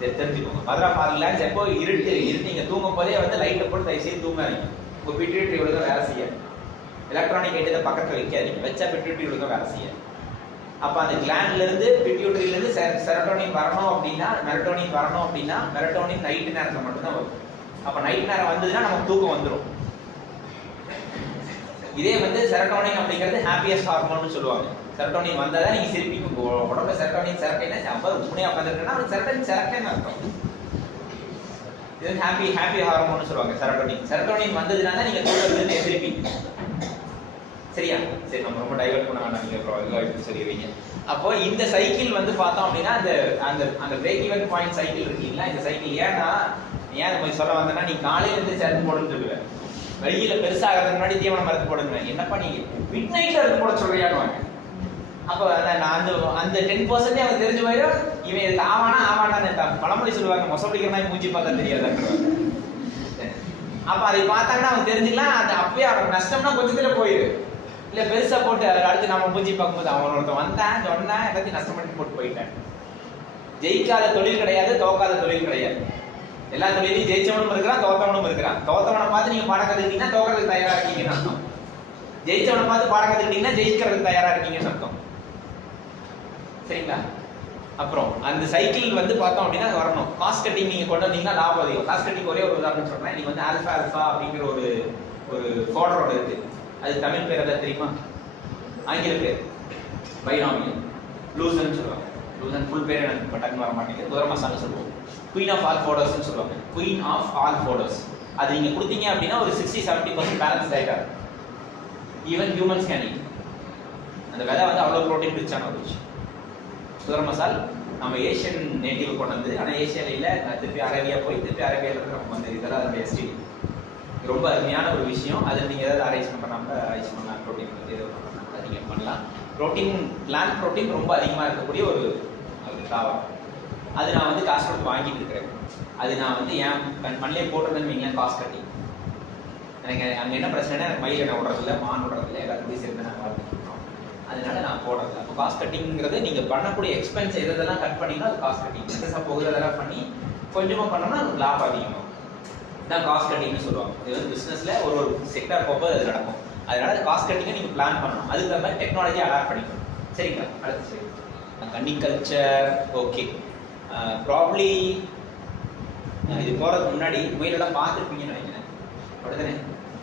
தெரிஞ்சுக்கோங்க. மதர் ஆஃப் ஆர் கிளாண்ட்ஸ் எப்போ இருட்டு நீங்க தூங்கும் போதே வந்து லைட்டை போட்டு தயவு செய்து தூங்காதீங்க. உங்க பிட்யூட்டரி ஒழுங்கா வேலை செய்யாது. எலக்ட்ரானிக் ஐட்டத்தை பக்கத்தில் வைக்காதீங்க. வச்சா பிட்யூட்டரி ஒழுங்கா வேலை செய்யாது. அப்போ அந்த கிளாண்ட்ல இருந்து பிட்யூட்டரியில இருந்து செரோட்டோனின் வரணும் அப்படின்னா, மெலட்டோனின் வரணும் அப்படின்னா மெலட்டோனின் நைட்டு நேரத்தில் மட்டும்தான் வரும். அப்போ நைட் நேரம் வந்ததுன்னா நமக்கு தூக்கம் வந்துடும். இதே வந்து செரோட்டோனின் அப்படிங்கிறது ஹாப்பியஸ்ட் ஹார்மோன்னு சொல்லுவாங்க. செரோட்டோனின் வந்தாதான் நீங்க சிரிப்பீங்க. உடம்புல செரோட்டோனின் சரக்கைன்னா அப்போ உண்மையா உட்காந்துருக்கேன்னா அது செரோட்டோனின் சரக்கைன்னு அர்த்தம். இது ஹாப்பி ஹார்மோன்னு சொல்லுவாங்க செரோட்டோனின். செரோட்டோனின் வந்ததுனா தான் நீங்க தூக்கத்துல எந்திரிப்பீங்க. சரியா? சரி, நம்ம ரொம்ப டைவர்ட் பண்ண வேண்டாம். நீங்க அப்புறம் சரி வைங்க. அப்போ இந்த சைக்கிள் வந்து பார்த்தோம் அப்படின்னா அந்த பிரேக் ஈவன் பாயிண்ட் சைக்கிள் இருக்கீங்களா? இந்த சைக்கிள் ஏன் நம்ம சொல்ல வந்தேன்னா, நீ காலையில இருந்து சேர்த்து போடுன்னு சொல்லுவேன். வெயில பெருசாகிறதுக்கு முன்னாடி தீவனம் மருந்து போடுங்க. என்னப்பா நீங்க மிட் நைட்ல இருந்து போட சொல்றியான்னு. அப்போ அந்த 10% அவன் தெரிஞ்சு போயிடும். இவன் இதுக்கு ஆவானான்னு பழமொழி சொல்லுவாங்க, மொசப்பிடிக்கிறதா மூஞ்சி பார்த்தா தெரியாது. அப்ப அதை பார்த்தாங்கன்னா அவன் தெரிஞ்சுக்கலாம். அது அப்பயே அவன் நஷ்டம்னா கொஞ்சத்துல போயிடு. இல்ல பெருசா போட்டு அடுத்து நம்ம மூஞ்சி பார்க்கும்போது அவன் ஒருத்தன் வந்தான் சொன்னா எல்லாத்தையும் நஷ்டம் பண்ணி போட்டு போயிட்டான். ஜெயிக்காத தொழில் கிடையாது, தோக்காத தொழில் கிடையாது. எல்லா தொழிலையும் ஜெயிச்சவனும் இருக்கிறான், தோத்தவனும் இருக்கிறான். தோத்தவனை பார்த்து நீங்க பாடம் கத்துக்கிட்டீங்கன்னா தோக்கிறதுக்கு தயாரா இருக்கீங்கன்னு அர்த்தம். ஜெயிச்சவனை பார்த்து பாடம் கத்துக்கிட்டீங்கன்னா ஜெயிக்கிறதுக்கு தயாரா இருக்கீங்கன்னு அர்த்தம். சரிங்களா? அப்புறம் அந்த சைக்கிள் வந்து பார்த்தோம் அப்படின்னா வரணும். காஸ்ட் கட்டிங் நீங்க கொண்டு வந்தீங்கன்னா லாபம் அதிகம். காஸ்ட் கட்டிங் ஒரே ஒரு உதாரணம் சொல்றேன். நீங்க வந்து ஆல்பா அப்படிங்கிற ஒரு கோடரோட இருக்கு. அது தமிழ் பேர் ஏதாவது தெரியுமா? ஆங்கில பேர் பைனாமியல். லூசன் சொல்லுவாங்க. லூசன் ஃபுல் பேர் எனக்கு பட்டன்னு வர மாட்டேங்குது. துரமசான்னு சொல்லுவோம். குயின் ஆஃப் ஆல் ஃபோர்டர்ஸ்னு சொல்லுவாங்க. Queen of all fodders. அது நீங்க கொடுத்தீங்க அப்படின்னா ஒரு 60-70% பேலன்ஸ் டயட் ஆகும். Even humans can eat. அந்த விதை வந்து அவ்வளோ ப்ரோட்டீன் ரிச்சான ஒரு விஷயம். சுதர மசால் நம்ம ஏஷியன் நேட்டிவ் கொண்டு வந்து, ஆனால் ஏஷியாவில் இல்லை, திருப்பி அரேபியா போய் திருப்பி அரேபியாவில் நம்ம வந்து இதெல்லாம் அதோடைய எஸ்டி ரொம்ப அருமையான ஒரு விஷயம். அதில் நீங்கள் ஏதாவது ஆராய்ச்சி பண்ணாமல் ஆராய்ச்சி பண்ணலாம். ப்ரோட்டீன் பற்றி ஏதோ பண்ணலாம், அதை நீங்கள் பண்ணலாம். ப்ரோட்டீன் பிளான்ட் ப்ரோட்டீன் ரொம்ப அதிகமாக இருக்கக்கூடிய ஒரு தாவரம். அது நான் வந்து காசு கொடுத்து வாங்கிட்டு இருக்கிறேன். அது நான் வந்து என் மண்ணிலே போட்டுருந்தேன்னு வைங்களேன், காசு கட்டி. எனக்கு அங்கே என்ன பிரச்சனைனா, எனக்கு மயில் என்ன விடுறதில்ல, மான் விடுறதில்ல, எல்லாத்துக்கும் சேர்ந்து நான் பார்த்துருக்கோம். அதனால நான் போடுறதில்ல. அப்போ காஸ்ட் கட்டிங்கிறது நீங்கள் பண்ணக்கூடிய எக்ஸ்பென்ஸ் எதெல்லாம் கட் பண்ணிங்கன்னா அது காஸ்ட் கட்டிங். எக்ஸஸாக போகுதெல்லாம் பண்ணி கொஞ்சமாக பண்ணோம்னா அது லாபம் அதிகமாகும். தான் காஸ்ட் கட்டிங்னு சொல்லுவாங்க. இது வந்து பிஸ்னஸில் ஒரு செக்டார் போகும்போது அது நடக்கும். அதனால காஸ்ட் கட்டிங்கை நீங்கள் பிளான் பண்ணணும். அதுக்கு தகுந்த மாதிரி டெக்னாலஜி அடாப்ட் பண்ணிக்கணும். சரிங்களா? அடுத்து சரி, கன்னிகல்ச்சர் ஓகே. ப்ராப்ளி இது போகிறதுக்கு முன்னாடி முயலெல்லாம் பார்த்துருப்பீங்கன்னு நினைக்கிறேன். அப்படிதானே?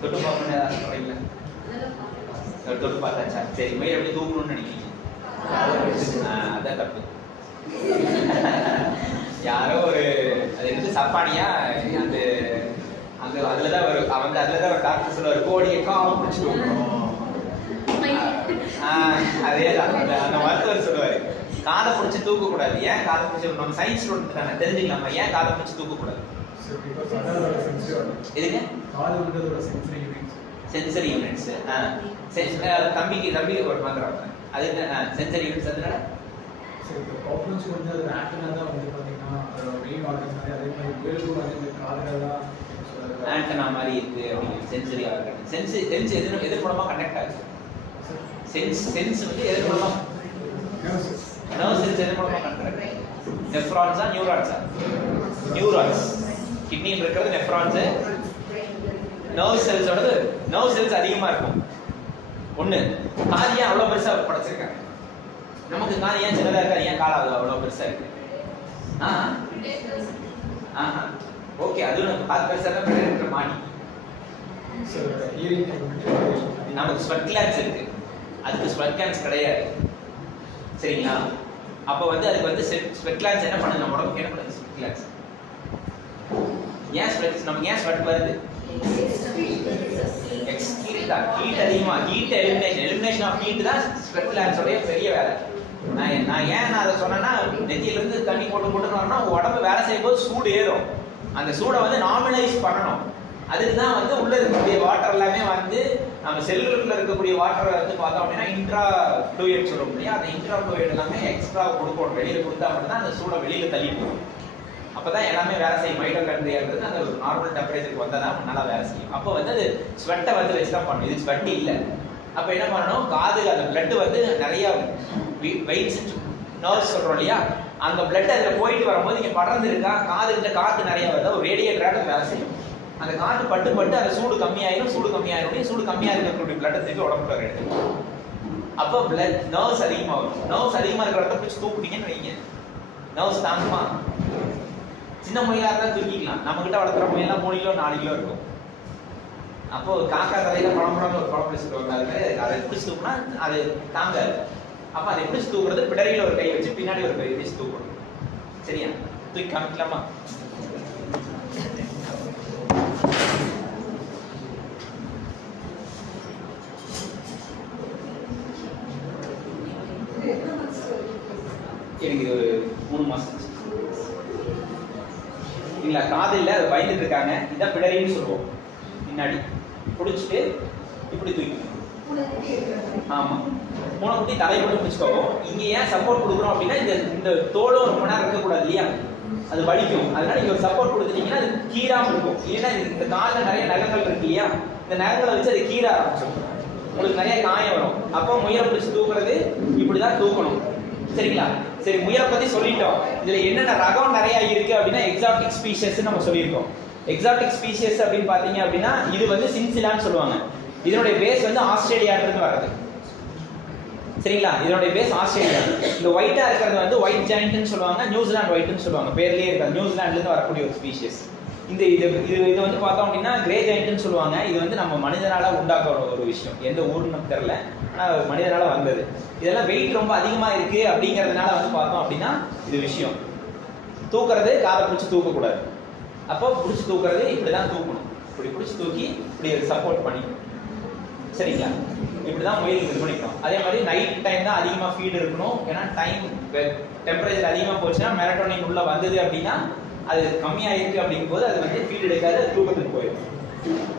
தொட்டு பார்க்கணுன்னு ஏதாவது சொல்கிறீங்களா? தொட்டு பார்த்தாச்சா? சரி, முயல் எப்படி தூக்கணும்னு நினைக்கிறீங்க? அதான் தப்பு. யாரோ ஒரு அது வந்து சப்பானியா அந்த அந்த அதுலதான் ஒரு அவங்க அதுலதான் ஒரு டாக்டர் சொல்லுவார், கோடியை காலம் பிடிச்சி தூக்கணும். அதேதான் அந்த மருத்துவர் சொல்லுவாரு, காதை பிடிச்சி தூக்க கூடாது. ஏன் காதை பிடிச்சி? நம்ம சயின்ஸ் ஸ்டூடெண்ட் தானே, தெரிஞ்சுக்கலாமா ஏன் காதை பிடிச்சி தூக்க கூடாது? எதுங்க? Sensory units. தம்பிக்கு ஒரு மந்திரம் அது என்ன சென்சரி யூனிட்ஸ்? அதனால ஆண்டனா மாதிரி இருக்கு அப்படின்னு சென்சரி ஆர்கன். சென்ஸ் எது மூலமா கனெக்ட் ஆகுது? சென்ஸ் வந்து எது மூலமா? நர்வ் சென்ஸ் எது மூலமா கனெக்ட் ஆகுது? நெஃப்ரான்ஸா நியூரான்ஸா? நியூரான்ஸ். கிட்னியில் இருக்கிறது நெஃப்ரான்ஸ். நர்வ் செல்ஸோடது நர்வ் செல்ஸ் அதிகமா இருக்கும். ஒண்ணு காதியா அவ்வளவு பெருசா படைச்சிருக்காங்க. நமக்கு காது ஏன் சின்னதா இருக்கா? ஏன் காலாவது அவ்வளவு பெருசா இருக்கு? ஓகே, அது நம்ம காது பெருசா இருக்கிற மாடி. நமக்கு ஸ்வெட் கிளான்ஸ் இருக்கு, அதுக்கு ஸ்வெட் கிளான்ஸ் கிடையாது. சரிங்களா? அப்போ வந்து அதுக்கு வந்து ஸ்வெட் கிளான்ஸ் என்ன பண்ணுது? நம்ம உடம்புக்கு என்ன பண்ணுது? ஸ்வெட் கிளான்ஸ் ஏன் ஸ்வெட் நமக்கு ஏன் ஸ்வெட் வருது? ஹீட் அதிகமா ஹீட் எலிமினேஷன் ஆஃப் ஹீட் தான் ஸ்வெட் கிளாண்ட்ஸோட பெரிய வேலை. நான் ஏன் அதை சொன்னேன்னா, நெத்தியில இருந்து தண்ணி போட்டு வரணும்னா உடம்பு வேலை செய்யும் போது சூடு ஏறும். அந்த சூடை வந்து நார்மலைஸ் பண்ணணும். அதுக்கு தான் வந்து உள்ள இருக்கக்கூடிய வாட்டர் எல்லாமே வந்து நம்ம செல்லுக்குள்ள இருக்கக்கூடிய வாட்டரை வந்து பார்த்தோம் அப்படின்னா இன்ட்ரா ஃப்ளூயிட் சொல்ல முடியும். அந்த இன்ட்ரா ஃப்ளூயிட் எல்லாமே எக்ஸ்ட்ரா கொடுக்கணும். வெளியில கொடுத்தா மட்டும் தான் அந்த சூடை வெளியில தள்ளிட்டு வரும். அப்பதான் எல்லாமே வேலை செய்யும். மைட்டோகாண்ட்ரியான்றது அந்த ஒரு நார்மல் டெம்பரேச்சருக்கு வந்தால் தான் நல்லா வேலை செய்யும். அப்போ வந்து அது ஸ்வெட்டை வந்து வச்சு தான் பண்ணணும். இது ஸ்வெட் இல்லை. அப்போ என்ன பண்ணணும், காது அந்த பிளட் வந்து நிறைய வெயிட்ஸ் நர்வ்ஸ் சொல்றோம் இல்லையா, அந்த பிளட் அதில் போயிட்டு வரும்போது இங்கே படர்ந்து இருக்கா, காதுகிட்ட காற்று நிறைய வருது, ஒரு ரேடியேட்டராக வேலை செய்யும். அந்த காற்று பட்டு அந்த சூடு கம்மியாயிரும். சூடு கம்மியாக இருக்கக்கூடிய பிளட்டை திருப்பி உடம்புல எடுத்துக்கும். அப்போ பிளட் நர்வ்ஸ் அதிகமாக வரும். நர்வ்ஸ் அதிகமாக இருக்கிற இடத்த பிடிச்சி தூக்குனீங்கன்னு வைங்க, நர்வ்ஸ் தாங்குமா? சின்ன முயலாக இருந்தால் தூக்கிக்கலாம். நம்ம கிட்ட வளர்க்குற முயலாம் 3 கிலோ 4 கிலோ இருக்கும். அப்போ காக்கா கதையில பழம்பழம் ஒரு பழம் பிடிச்சிருவாங்க. அதை பிடிச்சி தூக்குனா அது தாங்காது. அப்போ அதை பிடிச்சி தூக்குறது பிடரியில் ஒரு கை வச்சு பின்னாடி ஒரு கை வச்சு தூக்கணும். சரியா? தூக்கி காமிக்கலாமா? எனக்கு இது ஒரு 3 மாசம் இல்ல, காது இல்ல, அது பயந்துட்டு இருக்காங்க. இதான் பிடரின்னு சொல்லுவோம். முன்னாடி பிடிச்சிட்டு இப்படி தூக்கி, ஆமா, பூனைக்குட்டி தலையை மட்டும் பிடிச்சிக்கோம். இங்க ஏன் சப்போர்ட் கொடுக்குறோம் அப்படின்னா, இந்த தோலும் ரொம்ப நேரம் இருக்கக்கூடாது இல்லையா, அது வலிக்கும். அதனால இங்க ஒரு சப்போர்ட் கொடுத்துட்டீங்கன்னா அது கீராம இருக்கும். இல்லைன்னா இந்த காலில் நிறைய நகங்கள் இருக்கு இல்லையா, இந்த நகங்களை வச்சு அது கீர ஆரம்பிச்சிடும். உங்களுக்கு நிறைய காயம் வரும். அப்போ முயலை பிடிச்சி தூக்குறது இப்படிதான் தூக்கணும். சரிங்களா? சரி, முயலை பத்தி சொல்லிட்டோம். இதுல என்னென்ன ரகம் நிறைய இருக்கு அப்படின்னா, எக்ஸாட்டிக் ஸ்பீஷியஸ் நம்ம சொல்லியிருக்கோம். எக்ஸாட்டிக் ஸ்பீஷியஸ் அப்படின்னு பாத்தீங்க அப்படின்னா, இது வந்து சின்சிலான்னு சொல்லுவாங்க. இதனுடைய பேஸ் வந்து ஆஸ்திரேலியாவிலிருந்து வர்றது. சரிங்களா? இதனுடைய பேஸ் ஆஸ்திரேலியா. இந்த ஒயிட்டா இருக்கிறது வந்து ஒயிட் ஜாயிண்ட்னு சொல்லுவாங்க, நியூசிலாந்து ஒயிட்னு சொல்லுவாங்க. பேர்லயே இருக்காது. நியூசிலாந்துல இருந்து வரக்கூடிய ஒரு ஸ்பீஷியஸ். இது வந்து பார்த்தோம் அப்படின்னா கிரே ஜாயிண்ட்னு சொல்லுவாங்க. இது வந்து நம்ம மனிதனால உண்டாக்குற ஒரு விஷயம். எந்த ஊர்னு நமக்கு தெரியல, ஆனா மனிதனால வந்தது. இதெல்லாம் வெயிட் ரொம்ப அதிகமா இருக்கு அப்படிங்கிறதுனால வந்து பார்த்தோம் அப்படின்னா இது விஷயம். தூக்குறது காதை பிடிச்சி தூக்கக்கூடாது. அப்போ பிடிச்சி தூக்குறது இப்படிதான் தூக்கணும். இப்படி பிடிச்சி தூக்கி இப்படி சப்போர்ட் பண்ணி, சரிங்களா? இப்படிதான் முயல் இது பண்ணிக்கணும். அதே மாதிரி நைட் டைம் தான் அதிகமா ஃபீட் இருக்கணும். ஏன்னா டெம்பரேச்சர் அதிகமா போச்சுன்னா மெலட்டோனின் உள்ள வந்தது அப்படின்னா அது கம்மியாயிருக்கு அப்படிங்கும் போது அது வந்து ஃபீட் எடுக்காது, தூக்கத்துக்கு போயிடும்.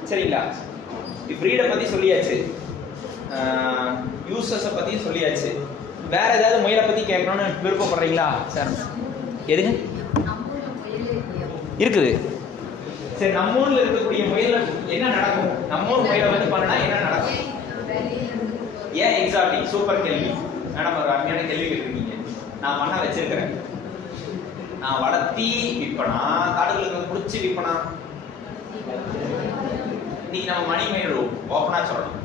சரிங்களா? ப்ரீடை பத்தி சொல்லியாச்சு, யூசஸை பத்தி சொல்லியாச்சு. வேற ஏதாவது முயலை பத்தி கேட்கணும்னு விருப்பப்படுறீங்களா சார்? எதுங்க இருக்குது? சரி, நம்ம ஊர்ல இருக்கக்கூடிய முயல் என்ன நடக்கும்? நம்ம ஊர் முயலை வந்து பண்ணா என்ன நடக்கும்? ஏன் எக்ஸாக்ட்லி? சூப்பர் கேள்வி மேடம், ஒரு அருமையான கேள்வி கேட்டிருக்கீங்க. நான் பண்ண வச்சிருக்கிறேன். நான் வளர்த்தி விற்பனா, காடுகளுக்கு பிடிச்சி விற்பனா? இன்னைக்கு நம்ம மணி மயில் ஓப்பனா சொல்லணும்.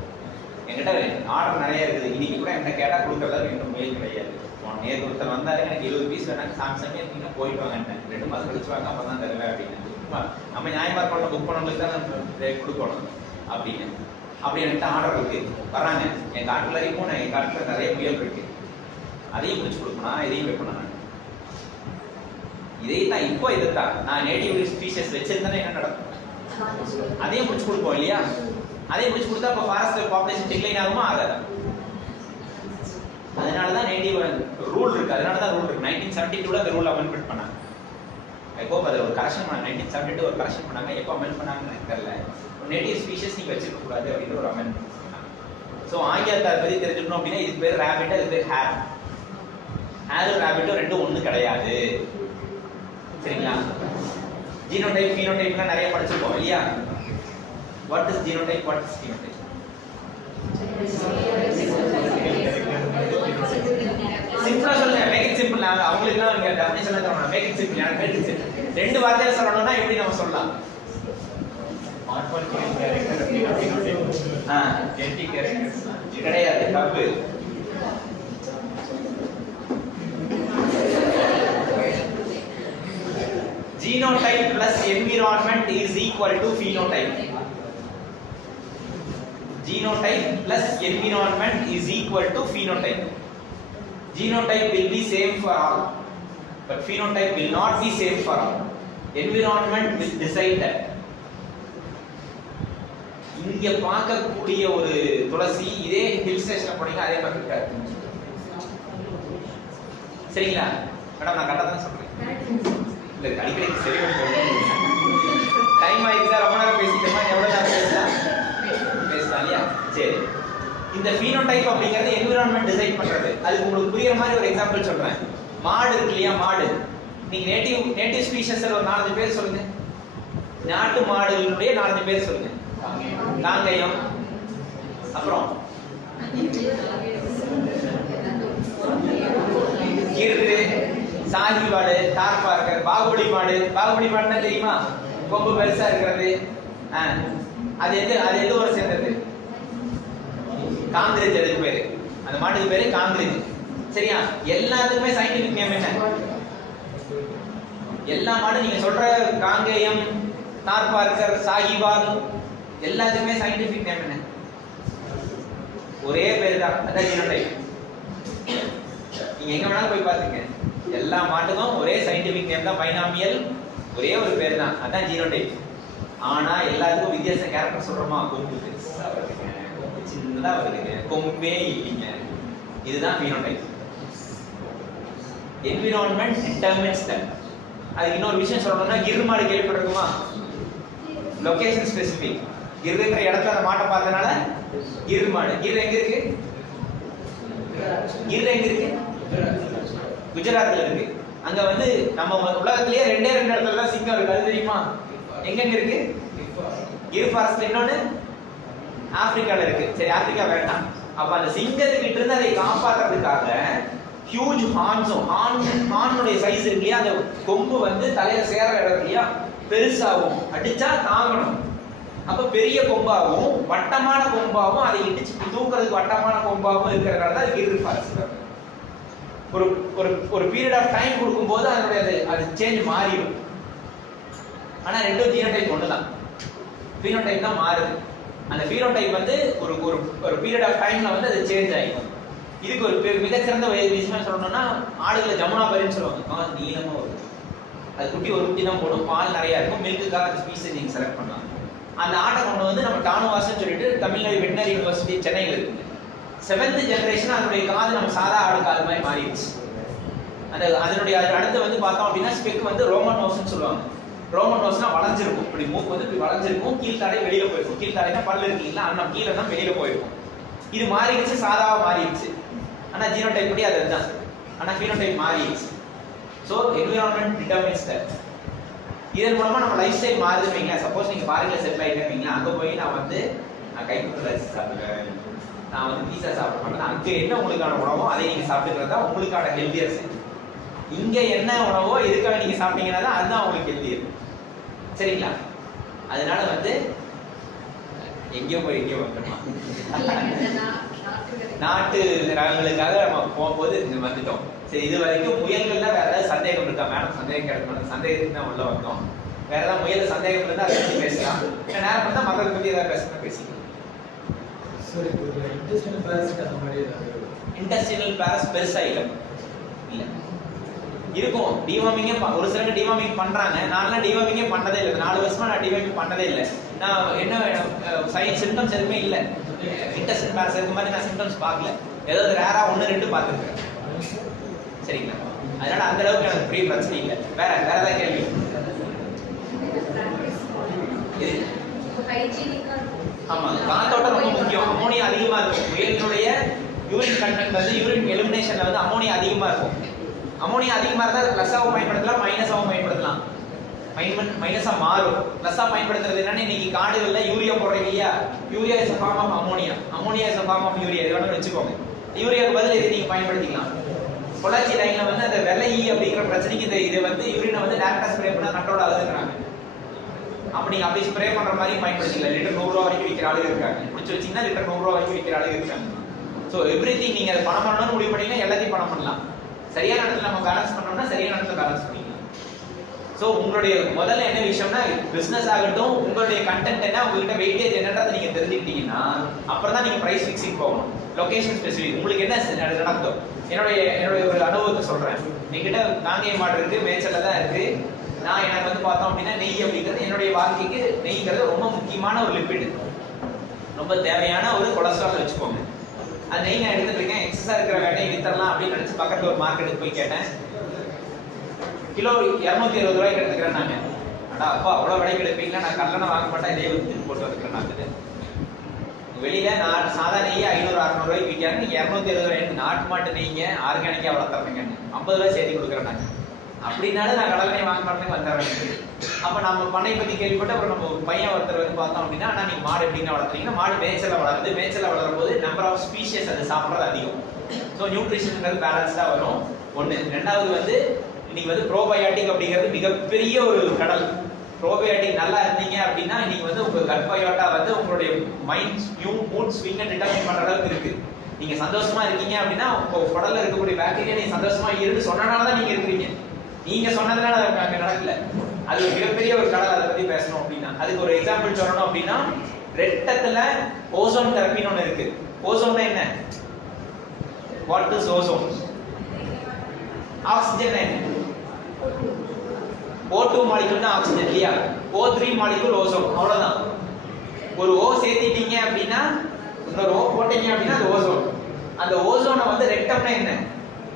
என்கிட்ட ஆர்டர் நிறைய இருக்குது. இன்னைக்கு கூட என்கிட்ட கேட்டா கொடுக்கறதா இன்னும் முயல் கிடையாது. நேற்று ஒருத்தர் வந்தாரு, எனக்கு 20 பீஸ் வேணாங்க, சாம்சங் இருக்கீங்கன்னா போயிட்டு வாங்கட்டேன். 2 மாசம் கழிச்சு வாங்க, அப்போ தான் தருவேன் அப்படின்னு. நம்ம நியாயமா இருக்கணும், புக் பண்ணவங்களுக்கு தான் கொடுக்கணும் அப்படின்னு. அப்படி என்கிட்ட ஆர்டர் இருக்கு, வர்றாங்க. என் காட்டுல வரைக்கும் என் காட்டுல நிறைய முயல் இருக்கு. அதையும் பிடிச்சி கொடுக்கணும், இதையும் வைக்கணும். இதைத்தான் இப்போ இதைத்தான் நான் நேட்டிவ் ஸ்பீஷஸ் வச்சிருந்தேன்னா என்ன நடக்கும்? அதையும் பிடிச்சி கொடுப்போம் இல்லையா? அதையும் பிடிச்சி கொடுத்தா இப்போ ஃபாரஸ்ட் பாப்புலேஷன் டிக்ளைன் ஆகுமா? ஆகாது. அதனாலதான் நேட்டிவ் ரூல் இருக்கு. அதனாலதான் ரூல் இருக்கு. 1972 அந்த ரூல் அமெண்ட்மெண்ட் பண்ணாங்க. எப்போ அது ஒரு கரெக்ஷன் பண்ணாங்க. 1972 ஒரு கரெக்ஷன் பண்ணாங்க. எப்போ அமெண்ட் பண்ணாங்கன்னு எனக்கு தெரியல. நேட்டிவ் ஸ்பீஷஸ் நீங்க வச்சிருக்க கூடாது அப்படின்னு ஒரு அமெண்ட்மெண்ட் பண்ணாங்க. ஸோ ஆங்கிலத்தை பத்தி தெரிஞ்சுக்கணும் அப்படின்னா, இதுக்கு பேர் ரேபிட், அதுக்கு பேர் ஹேர். ஹேரும் ரேபிட்டும் ரெண்டும் ஒண்ணு கிடையாது. சரிங்களா? ஜீனோடைப் ஃபீனோடைப்லாம் நிறைய படிச்சிருக்கோம் இல்லையா? What is genotype, what is phenotype? சிம்பிளா சொல்லுங்க, மேக் இட் சிம்பிள். அவங்களுக்கு தான் நீங்க டெஃபினிஷன் தரணும். Make it simple. எனக்கு மேக் இட் சிம்பிள். 2 வார்த்தையில சொல்லணும்னா எப்படி நம்ம சொல்லலாம்? ஜெனடிக் கேரக்டர்ஸ் கிடையாது, தப்பு. Genotype plus environment is equal to phenotype. Genotype plus environment is equal to phenotype. Genotype will be same for all, but phenotype will not be same for all. Environment will decide that. இங்க பார்க்கக்கூடிய ஒரு துளசி இதே ஹில் ஸ்டேஷன்ல போனீங்க அதே மாதிரி இருக்காது. சரிங்களா மேடம்? நான் கரெக்டா தான் சொல்றேன். இல்ல அடிக்கடி சரி டைம் ஆயிடுச்சா? ரொம்ப நேரம் பேசிட்டோமா? எவ்வளவு நேரம் பேசலாம் இல்லையா? சரி, இந்த phenotype அப்படிங்கிறது என்விரான்மெண்ட் டிசைட் பண்றது. அதுக்கு உங்களுக்கு புரியுற மாதிரி ஒரு எக்ஸாம்பிள் சொல்றேன். மாடு இருக்கு இல்லையா? மாடு, நீங்க நேட்டிவ் ஸ்பீஷஸ் ஒரு 4 பேர் சொல்லுங்க. நாட்டு மாடுகளுடைய 4 பேர் சொல்லுங்க. காங்கேயம், அப்புறம் கிர்ரு, சாகிவாடு, தார்பார்க்கர், பாகுபலி மாடு. பாகுபலி மாடுன்னா தெரியுமா? கொம்பு பெருசா இருக்கிறது. அது எது ஒரு சேர்ந்தது? காங்கிரேஜ். அதுக்கு பேரு, அந்த மாட்டுக்கு பேரு காங்கிரேஜ். சரியா? எல்லாத்துக்குமே சயின்டிபிக் நேம் என்ன? எல்லா மாடும் நீங்க சொல்ற காங்கேயம், தார்பார்க்கர், சாகிவால் எல்லாத்துக்குமே சயின்டிபிக் நேம் என்ன? ஒரே பேர் தான், அதான் ஜீனோடைப். நீங்க எங்க வேணாலும் போய் பாத்துங்க, எல்லா மாட்டுக்கும் ஒரே சயின்டிபிக் நேம் தான், பைனாமியல், ஒரே ஒரு பேர் தான், அதான் ஜீனோடைப். ஆனா எல்லாத்துக்கும் வித்தியாச கேரக்டர் சொல்றோமா? கொம்பு பெருசா வருதுங்க, கொம்பு சின்னதா வருதுங்க, கொம்பே இல்லைங்க. இதுதான் phenotype. Environment determines that. அது இன்னொரு விஷயம் சொல்லணும்னா, கிர் மாடு கேள்விப்பட்டிருக்குமா? Location specific. கிர்ன்ற இடத்துல அந்த மாட்டை பார்த்தனால கிர் மாடு. கிர் எங்க இருக்கு? கிர் எங்க இருக்கு? குஜராத்ல இருக்கு. அங்க வந்து நம்ம உலகத்திலேயே 2 இடத்துல தான் சிங்கம் இருக்கு. அது தெரியுமா? எங்க இருக்கு? கிர் ஃபாரஸ்ட்ல. இன்னொன்னு ஆப்பிரிக்கால இருக்கு. சரி, ஆப்பிரிக்கா வேண்டாம். அப்ப அந்த சிங்கத்துக்கிட்ட இருந்து அதை காப்பாற்றுறதுக்காக ஹியூஜ் ஹார்ன்ஸும், ஹார்னுடைய சைஸ் இருக்கு இல்லையா, அந்த கொம்பு வந்து தலையில சேர இடம் இல்லையா, பெருசாகும், அடிச்சா தாங்கணும். அப்ப பெரிய கொம்பாகவும் வட்டமான கொம்பாகவும், அதை இடிச்சு தூக்குறதுக்கு வட்டமான கொம்பாகவும் இருக்கிறதுனால தான் கிர் ஃபாரஸ்ட். ஒரு ஒரு ஒரு பீரியட் ஆஃப் டைம் கொடுக்கும்போது அதனுடைய அது சேஞ்ச் மாறிடும். ஆனா ரெண்டும் ஜீனோடைப் ஒண்ணுதான், phenotype தான் மாறுது. அந்த phenotype வந்து ஒரு ஒரு பீரியட் ஆஃப் டைம்ல வந்து அது சேஞ்ச் ஆயிடும். இதுக்கு ஒரு மிகச்சிறந்த விஷயம் சொல்லணும்னா, ஆடுகளை ஜமுனாபரின்னு சொல்லுவாங்க. நீளமா வரும், அது ஒரு குட்டி தான் போடும், பால் நிறைய இருக்கும், மில்க்குக்காக அந்த ஸ்பீஷஸ் நீங்க செலக்ட் பண்ணலாம். அந்த ஆட்டை கொண்டு வந்து நம்ம டானுவாஸ்ன்னு சொல்லிட்டு தமிழ்நாடு வெட்டினரி யூனிவர்சிட்டி சென்னையில் இருக்குங்க. 7th ஜெனரேஷன் அதனுடைய காது நம்ம சாதா ஆடு காது மாதிரி மாறிடுச்சு. அதனுடைய அடுத்து வந்து பார்த்தோம் அப்படின்னா ஸ்பெக் வந்து ரோமன் நோஸ்ன்னு சொல்லுவாங்க. ரோமன் நோஸ்னா வளைஞ்சிருக்கும், இப்படி மூக்கு வந்து இப்படி வளைஞ்சிருக்கும், கீழ்த்தாடை வெளியில போயிருக்கும். கீழ்த்தாடைனா பல்லு இருக்கீங்களா, அண்ணன் கீழே தான் வெளியில போயிருக்கும். இது மாறிடுச்சு, சாதாவா மாறிடுச்சு. ஆனா ஜீனோடைப் படி அதுதான், ஆனா phenotype மாறிடுச்சு. So environment determines that. இதன் மூலமா நம்ம லைஃப் ஸ்டைல் மாறுது வைங்களா. சப்போஸ் நீங்க ஃபாரின்ல செட்டில் ஆயிட்டீங்களா, அங்க போய் நான் கைப்பற்ற ரைஸ் சாப்பிடுவேன், நான் வந்து பீஸா சாப்பிட மாட்டேன். அங்க என்ன உங்களுக்கான உணவோ அதை நீங்க சாப்பிட்டுக்கிறதா உங்களுக்கான ஹெல்தியர் சைட். இங்க என்ன உணவோ எதுக்காக நீங்க சாப்பிட்டீங்கன்னா தான் அதுதான் உங்களுக்கு ஹெல்தியர். சரிங்களா? அதனால வந்து எங்கேயோ வந்துட்டோம். நாட்டு ரகங்களுக்காக நம்ம போகும்போது இங்க வந்துட்டோம். சரி, இது வரைக்கும் முயல்கள்ல வேற ஏதாவது சந்தேகம் இருக்கா மேடம்? சந்தேகம் கிடைக்கணும், சந்தேகத்துக்கு தான் உள்ள வந்தோம். வேற ஏதாவது முயல் சந்தேகம் இருந்தா அதை பத்தி பேசலாம். நேரம் பார்த்தா மக்களை பத்தி ஏதாவது பேசணும் பேசிக்கலாம். சரி, இன்டெஸ்டினல் பாரசிட் அந்த மாதிரி இன்டெஸ்டினல் பாரஸ் பெருசா இல்ல இருக்கும். டிவார்மிங்கே ஒரு சிலர் டிவார்மிங் பண்றாங்க. நான்லாம் டிவார்மிங்கே பண்ணதே இல்லை. 4 வருஷமா நான் டிவார்மிங் பண்ணதே இல்லை. நான் என்ன சைன்ஸ் சிம்டம்ஸ் எதுவுமே இல்லை. இன்டெஸ்டினல் பாரஸ் இருக்க மாதிரி நான் சிம்டம்ஸ் பார்க்கல. ஏதாவது ரேரா 1-2 பார்த்துருக்கேன். சரிங்களா? அதனால அந்த அளவுக்கு எனக்கு பெரிய பிரச்சனை இல்லை. வேற ஏதாவது கேள்வி? ஆமா, காத்தோட்டம் ரொம்ப முக்கியம். அமோனியா அதிகமா இருக்கும். முயலினுடைய யூரின் கண்டென்ட் வந்து யூரின் எலிமினேஷன்ல வந்து அமோனியா அதிகமா இருக்கும். அமோனியா அதிகமா இருந்தா பிளஸ்ஸாவும் பயன்படுத்தலாம், மைனஸாவும் பயன்படுத்தலாம். மைனஸா மாறும். பிளஸ்ஸா பயன்படுத்துறது என்னன்னா, இன்னைக்கு காடுகள்ல யூரியா போடுறீங்க இல்லையா, urea is a form of ammonia, ammonia is a form of urea. இது வேணா வச்சுக்கோங்க. யூரியாக்கு பதில் இதை நீங்க பயன்படுத்திக்கலாம். பொள்ளாச்சி லைன்ல வந்து அந்த வெள்ளை அப்படிங்கிற பிரச்சனைக்கு இது வந்து யூரினை வந்து டைரக்டா ஸ்ப்ரே பண்ணா கண்ட்ரோல் ஆகுதுங்கிறாங்க. அப்படி ஸ்ப்ரே பண்ற மாதிரி பயன்படுத்திக்கலாம். லிட்டர் 100 ரூபா வரைக்கும் விற்கிற ஆளுங்க இருக்காங்க. பிடிச்சி வச்சீங்கன்னா லிட்டர் 100 ரூபா வரைக்கும் விற்கிற ஆளுங்க இருக்காங்க. ஸோ எவ்ரிதிங் நீங்க அதை பணம் பண்ணணும்னு முடிவு பண்ணீங்கன்னா எல்லாத்தையும் பணம் பண்ணலாம். சரியான இடத்துல நம்ம பேலன்ஸ் பண்ணோம்னா சரியான இடத்துல பேலன்ஸ் பண்ணிக்கலாம். ஸோ உங்களுடைய முதல்ல என்ன விஷயம்னா, பிசினஸ் ஆகட்டும், உங்களுடைய கண்டென்ட் என்ன, உங்ககிட்ட வெயிட்டேஜ் என்னன்றதை நீங்க தெரிஞ்சுக்கிட்டீங்கன்னா அப்புறம் தான் நீங்க பிரைஸ் ஃபிக்ஸிங் போகணும். லொகேஷன் ஸ்பெசிஃபிக் உங்களுக்கு என்ன நடக்கும். என்னுடைய ஒரு அனுபவத்தை சொல்றேன். என்கிட்ட காங்கேயம் மாடு இருக்கு, மேய்ச்சல்ல தான் இருக்கு. நான் எனக்கு வந்து பார்த்தோம் அப்படின்னா நெய் அப்படிங்கிறது என்னுடைய வாழ்க்கைக்கு நெய்ங்கிறது ரொம்ப முக்கியமான ஒரு லிப்பிட், ரொம்ப தேவையான ஒரு கொலஸ்ட்ரால் வச்சுக்கோங்க. அது நெய் நான் எடுத்துட்டு இருக்கேன், எக்ஸஸா இருக்கிற வேட்டையை வித்தரலாம் அப்படின்னு நினைச்சு பக்கத்துல ஒரு மார்க்கெட்டுக்கு போய் கேட்டேன். கிலோ 220 ரூபாய்க்கு எடுத்துக்கிறேன் நாங்க. அடா அப்பா அவ்வளவு விலைக்கு எடுப்பீங்களா, நான் கல்லணை வாங்க மாட்டேன், இதே வித்து போட்டு வந்துக்கிறேன். நான் வெளியில நான் சாதா நெய்யை 500-600 ரூபாய்க்கு விற்காரு, நீங்க 220 ரூபாய் நாட்டு மாட்டு நெய்ங்க ஆர்கானிக்கா வளர்த்துறீங்க 50 ரூபாய் சேர்த்து கொடுக்குறேன் நாங்க. அப்படின்னாலும் நான் கடல் நெய் வாங்க மாட்டேன்னு வந்துடுறேன். அப்ப நம்ம பண்ணை பத்தி கேள்விப்பட்டு அப்புறம் நம்ம பையன் ஒருத்தர் வந்து பார்த்தோம் அப்படின்னா, ஆனா நீங்க மாடு எப்படின்னா வளர்த்துறீங்கன்னா, மாடு மேய்ச்சல வளருது, மேய்ச்சல வளரும் போது நம்பர் ஆஃப் ஸ்பீஷியஸ் அது சாப்பிட்றது அதிகம். ஸோ நியூட்ரிஷன்ங்கிறது பேலன்ஸ்டா வரும் ஒண்ணு. ரெண்டாவது வந்து இன்னைக்கு வந்து ப்ரோபயாட்டிக் அப்படிங்கிறது மிகப்பெரிய ஒரு கடல். ப்ரோபயாட்டிக் நல்லா இருந்தீங்க அப்படின்னா இன்னைக்கு வந்து உங்க கட்பயோட்டா வந்து உங்களுடைய மைண்ட் மூட் ஸ்விங்கை டிட்டர்மின் பண்ற அளவுக்கு இருக்கு. நீங்க சந்தோஷமா இருக்கீங்க அப்படின்னா உங்க குடல்ல இருக்கக்கூடிய பாக்டீரியா நீங்க சந்தோஷமா இருந்து சொன்னனாலதான் நீங்க இருக்கிறீங்க. நீங்க சொன்னதுனால அங்க நடக்கல. அது ஒரு மிகப்பெரிய ஒரு கடல். அதை பத்தி பேசணும் அப்படின்னா அதுக்கு ஒரு எக்ஸாம்பிள் சொல்லணும் அப்படின்னா, ரெட்டத்துல ஓசோன் தெரப்பின்னு ஒண்ணு இருக்கு. ஓசோன் என்ன? What is ozone? ஆக்சிஜன் என்ன? O2 மாலிகுல் தான் ஆக்சிஜன் இல்லையா? O3 மாலிகுல் ஓசோன், அவ்வளவுதான். ஒரு O சேர்த்திட்டீங்க அப்படின்னா, இன்னொரு O போட்டீங்க அப்படின்னா அது ஓசோன். அந்த ஓசோனை வந்து ரெக்டம்னா என்ன?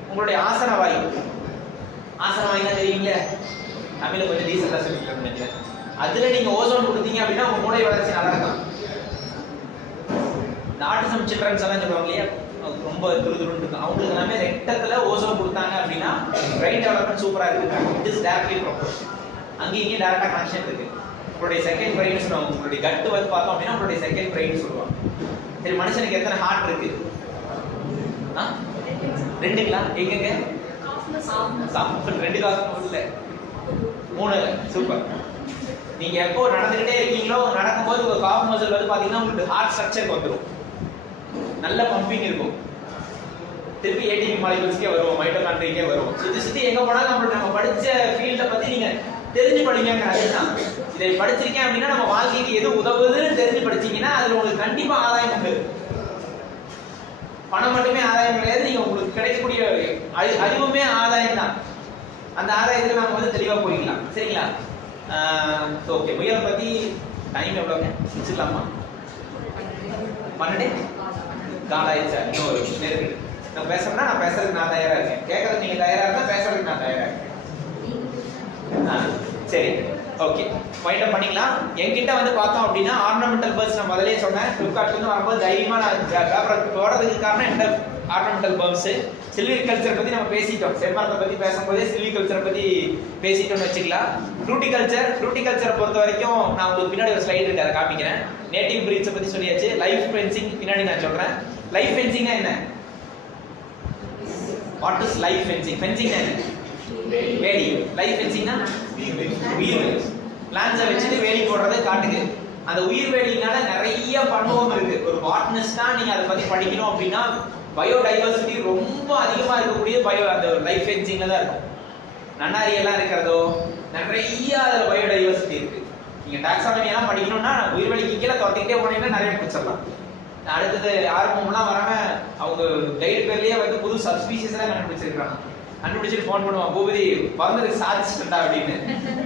உங்களுடைய ஆசன வாயு. ஆசன வாயுனா தெரியுங்களே, தமிழ்ல கொஞ்சம் டீசெண்டா சொல்லிக்கிறேன். அதுல நீங்க ஓசோன் கொடுத்தீங்க அப்படின்னா உங்க மூளை வளர்ச்சி நல்லா இருக்கும். இந்த ஆட்டிசம் சில்ட்ரன்ஸ் எல்லாம் சொல்லுவாங்க இல்லையா, ரொம்ப துருதுருன்னு இருக்கும், அவங்களுக்கு எல்லாமே ரெக்டத்துல ஓசோன் கொடுத்தாங்க அப்படின்னா பிரெயின் டெவலப்மெண்ட் சூப்பரா இருக்கு. It is directly proportional. அங்கே இங்கே டைரக்டா கனெக்ஷன் இருக்கு. உங்களுடைய செகண்ட் பிரெயின் சொல்லுவாங்க, உங்களுடைய கட் வந்து பார்த்தோம் அப்படின்னா உங்களுடைய செகண்ட் பிரெயின் சொல்லுவாங்க. சரி, மனுஷனுக்கு எத்தனை ஹார்ட் இருக்கு? 2ங்களா? எங்கங்க? 2 காசு இல்ல, 3. சூப்பர். நீங்க எப்போ நடந்துகிட்டே இருக்கீங்களோ, நடக்கும்போது உங்க காஃப் மசில் வந்து பாத்தீங்கன்னா உங்களுக்கு ஹார்ட் ஸ்ட்ரக்சருக்கு வந்துடும், நல்ல பம்பிங் இருக்கும். திருப்பி ஏடிபி மாலிகூல்ஸ்க்கே வருவோம், மைட்டோகாண்ட்ரியாக்கே வருவோம். சுத்தி சுத்தி எங்க போனாலும் நம்ம படிச்ச ஃபீல்ட பத்தி நீங்க தெரிஞ்சு படிங்க. அதுதான் இதை படிச்சிருக்கேன் அப்படின்னா நம்ம வாழ்க்கைக்கு எது உதவுதுன்னு தெரிஞ்சு படிச்சீங்கன்னா அதுல உங்களுக்கு கண்டிப்பா ஆதாயம் உண்டு. பணம் மட்டுமே ஆதாயம் கிடையாது, நீங்க உங்களுக்கு கிடைக்கக்கூடிய அறிவுமே ஆதாயம் தான். அந்த ஆதாயத்துல நாம வந்து தெளிவா போய்க்கலாம். சரிங்களா? ஓகே, முயல் பத்தி டைம் எவ்வளவுங்க வச்சுக்கலாமா? 12 காலாயிடுச்சா? இன்னொரு நெருக்கடி. நான் பேசுறேன்னா நான் பேசுறதுக்கு நான் தயாரா இருக்கேன், கேட்கறதுக்கு நீங்க தயாரா இருந்தா பேசுறதுக்கு நான் தயாரா இருக்கேன். சரி, ஓகே, ஃபைண்ட் அப் பண்ணிக்கலாம். என்கிட்ட வந்து பார்த்தோம் அப்படின்னா ஆர்னமெண்டல் பேர்ட்ஸ் நான் முதல்லயே சொன்னேன். ஃபிளிப்கார்ட்ல இருந்து வரும்போது தைரியமா நான் பேப்பர் போடுறதுக்கு காரணம் என்ன? Ornamental birds. சில்விகல்ச்சர் பத்தி நம்ம பேசிட்டோம், செம்மரத்தை பத்தி பேசும்போதே சில்விகல்ச்சரை பத்தி பேசிட்டோம்னு வச்சுக்கலாம். ஃப்ரூட்டிகல்ச்சரை பொறுத்த வரைக்கும் நான் உங்களுக்கு பின்னாடி ஒரு ஸ்லைடு இருக்கு, அதை காமிக்கிறேன். நேட்டிவ் பிரீட்ஸை பத்தி சொல்லியாச்சு. லைஃப் ஃபென்சிங் பின்னாடி நான் சொல்றேன். லைஃப் ஃபென்சிங்னா என்ன? What is life fencing? ஃபென்சிங்னா என்ன? வேலி. லைஃப் ஃபென்சிங்னா உயிர் பிளான்ஸை வச்சுட்டு வேலி போடுறது காட்டுக்கு. அந்த உயிர் வேலினால நிறைய பன்முகம் இருக்கு. ஒரு பாட்னிஸ்டா நீங்க அதை பத்தி படிக்கணும் அப்படின்னா பயோடைவர்சிட்டி ரொம்ப அதிகமா இருக்கக்கூடிய அந்த லைஃப் ஃபென்சிங்ல தான் இருக்கும். நன்னாரி எல்லாம் இருக்கிறதோ நிறைய அதுல பயோடைவர்சிட்டி இருக்கு. நீங்க டாக்ஸானமி எல்லாம் படிக்கணும்னா உயிர்வெளிக்கு கீழே துரத்திக்கிட்டே போனீங்கன்னா நிறைய பிடிச்சிடலாம். அடுத்தது ஆர்வம்லாம் வராம அவங்க கைடு பேர்லயே வந்து புது சப்ஸ்பீசிஸ் எல்லாம் கண்டுபிடிச்சிருக்காங்க. கண்டுபிடிச்சிட்டு போன் பண்ணுவான், பூபதி பிறந்ததுக்கு சாதிச்சுட்டா அப்படின்னு,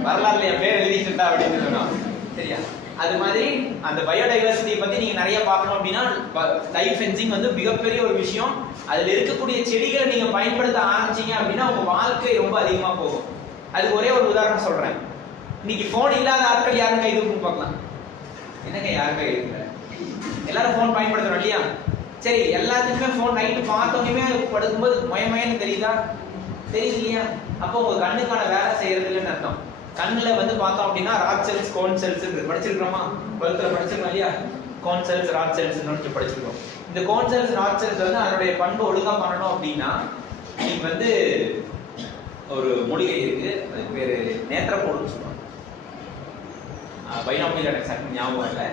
வரலாறுல என் பேர் எழுதிட்டுட்டா அப்படின்னு சொன்னான். சரியா? அது மாதிரி அந்த பயோடைவர்சிட்டியை பத்தி நீங்க நிறைய பார்க்கணும் அப்படின்னா லைஃப் ஃபென்சிங் வந்து மிகப்பெரிய ஒரு விஷயம். அதுல இருக்கக்கூடிய செடிகளை நீங்க பயன்படுத்த ஆரம்பிச்சீங்க அப்படின்னா உங்க வாழ்க்கை ரொம்ப அதிகமா போகும். அதுக்கு ஒரே ஒரு உதாரணம் சொல்றேன். இன்னைக்கு போன் இல்லாத ஆட்கள் யாரும் கை தூக்குன்னு பார்க்கலாம். என்னங்க யாரும் கை தூக்கல? எல்லாரும் போன் பயன்படுத்துறோம் இல்லையா? சரி, எல்லாத்துக்குமே போன் நைட்டு பார்த்தோன்னே படுக்கும்போது மயமயன்னு தெரியுதா? தெரியுது இல்லையா? அப்போ உங்க கண்ணுக்கான வேலை செய்யறது இல்லைன்னு அர்த்தம். கண்ணுல வந்து பார்த்தோம் அப்படின்னா ராட் செல்ஸ், கோன் செல்ஸ் படிச்சிருக்கிறோமா? 12th படிச்சிருக்கோம் இல்லையா? கோன் செல்ஸ், ராட் செல்ஸ் படிச்சிருக்கோம். இந்த கோன் செல்ஸ், ராட் செல்ஸ் வந்து அதனுடைய பண்பு ஒழுங்கா பண்ணணும் அப்படின்னா நீங்க வந்து ஒரு மூலிகை இருக்கு, அதுக்கு பேரு நேத்திரப்பூடுன்னு சொல்லுவாங்க. பைனாமியல் எனக்கு ஞாபகம் இல்லை.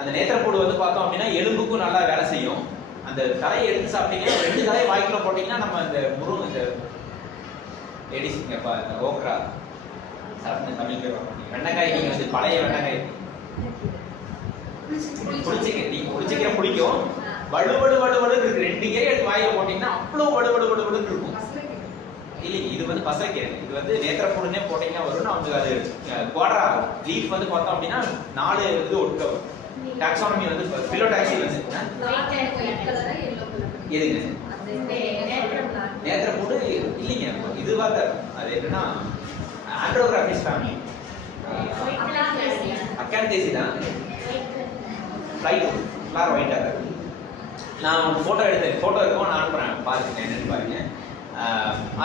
அந்த நேத்திரப்பூடு வந்து பார்த்தோம் அப்படின்னா எலும்புக்கும் நல்லா வேலை செய்யும். அந்த தலையை எடுத்து சாப்பிட்டீங்கன்னா 2 தலையை வாய்க்குள்ள போட்டீங்கன்னா நம்ம இந்த இந்த லேடிஸ் ஓக்ரா சாப்பிட்டு தமிழ் பேர் வெண்டைக்காய், நீங்க வந்து பழைய வெண்டைக்காய் புளிச்சிக்கிற பிடிக்கும். வலுவலு வலுவலு இருக்கு. 2 கீரை எடுத்து வாயில போட்டீங்கன்னா அவ்வளவு வலுவலு வலுவலுன்னு இருக்கும். இல்லைங்க, இது வந்து பசலைக்கீரை. இது வந்து நேத்திரப்புடுன்னே போட்டீங்கன்னா வரும். நமக்கு அது குவாட்ரா லீஃப் வந்து பார்த்தோம் அப்படின்னா 4 இது ஒட்டுக்க வரும். டாக்ஸானமி வந்து பிலோ டாக்ஸி வந்து எதுங்க நேத்திரப்புடு இல்லைங்க, இதுவா தான் அது என்னன்னா ஆண்ட்ரோகிராஃபிஸ் ஃபேமிலி. அக்கான்தேசி தான் ஃப்ளார் ஒயிட்டா இருக்கு. நான் ஃபோட்டோ எடுத்தேன், ஃபோட்டோ இருக்கும், நான் அனுப்புறேன், பாருங்க என்னன்னு பாருங்க.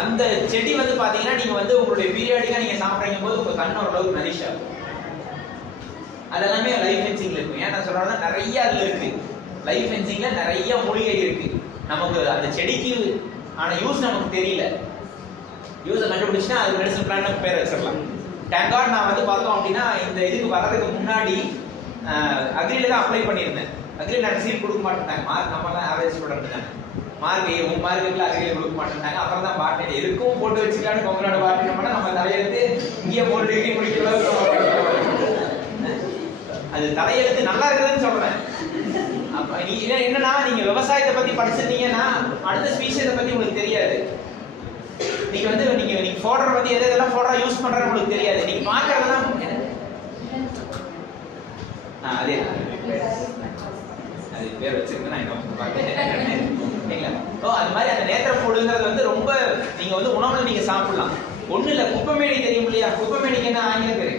அந்த செடி வந்து பாத்தீங்கன்னா நீங்க வந்து உங்களுடைய பீரியாடிக்கா நீங்க சாப்பிடுற போது உங்க கண் ஓரளவுக்கு நரிஷ் ஆகும். அதெல்லாமே லைஃப் ஃபென்சிங்ல இருக்கும். ஏன் நான் சொல்றேன்னா நிறைய அதுல இருக்கு. லைஃப் ஃபென்சிங்ல நிறைய மூலிகை இருக்கு. நமக்கு அந்த செடிக்கு ஆனா யூஸ் நமக்கு தெரியல. யூஸை கண்டுபிடிச்சுன்னா அது மெடிசன் பிளான் பேர் வச்சிடலாம். டேங்கார்ட் நான் வந்து பார்த்தோம் அப்படின்னா இந்த இதுக்கு வர்றதுக்கு முன்னாடி அக்ரில தான் அப்ளை பண்ணியிருந்தேன். அக்ரில் நான் சீட் கொடுக்க மாட்டேன். மார்க் நம்ம தான் ஆவரேஜ் ஸ்டூடெண்ட் தானே. மார்க் உன் மார்க்குல அக்ரில கொடுக்க மாட்டேன். அப்புறம் தான் பாட்டு எதுக்கும் போட்டு வச்சுக்கலான்னு உங்களோட பாட்டு நம்ம தலையெழுத்து இங்கேயே 3 டிகிரி முடிக்கிற அது தலையெழுத்து நல்லா இருக்குதுன்னு சொல்றேன். அப்ப நீ என்னன்னா நீங்க விவசாயத்தை பத்தி படிச்சிருந்தீங்கன்னா அடுத்த ஸ்பீஷிஸை பத்தி உங்களுக்கு தெரியாது. நீங்க வந்து நீங்க ஃபோடர் வந்து எதெல்லாம் ஃபோடரா யூஸ் பண்றன்னு உங்களுக்கு தெரியாது. நீங்க பார்க்கறதெல்லாம் அதே அது பேர் வச்சிருக்கேன் நான் இன்னும் பார்த்தேன். ஓ அது மாதிரி அந்த நேத்திரப்புடுங்கிறது வந்து ரொம்ப நீங்க வந்து உணவுல நீங்க சாப்பிடலாம். ஒண்ணு இல்ல, குப்பைமேனி தெரியும் இல்லையா? குப்பைமேனிக்கு என்ன ஆங்கிலம் பேரு?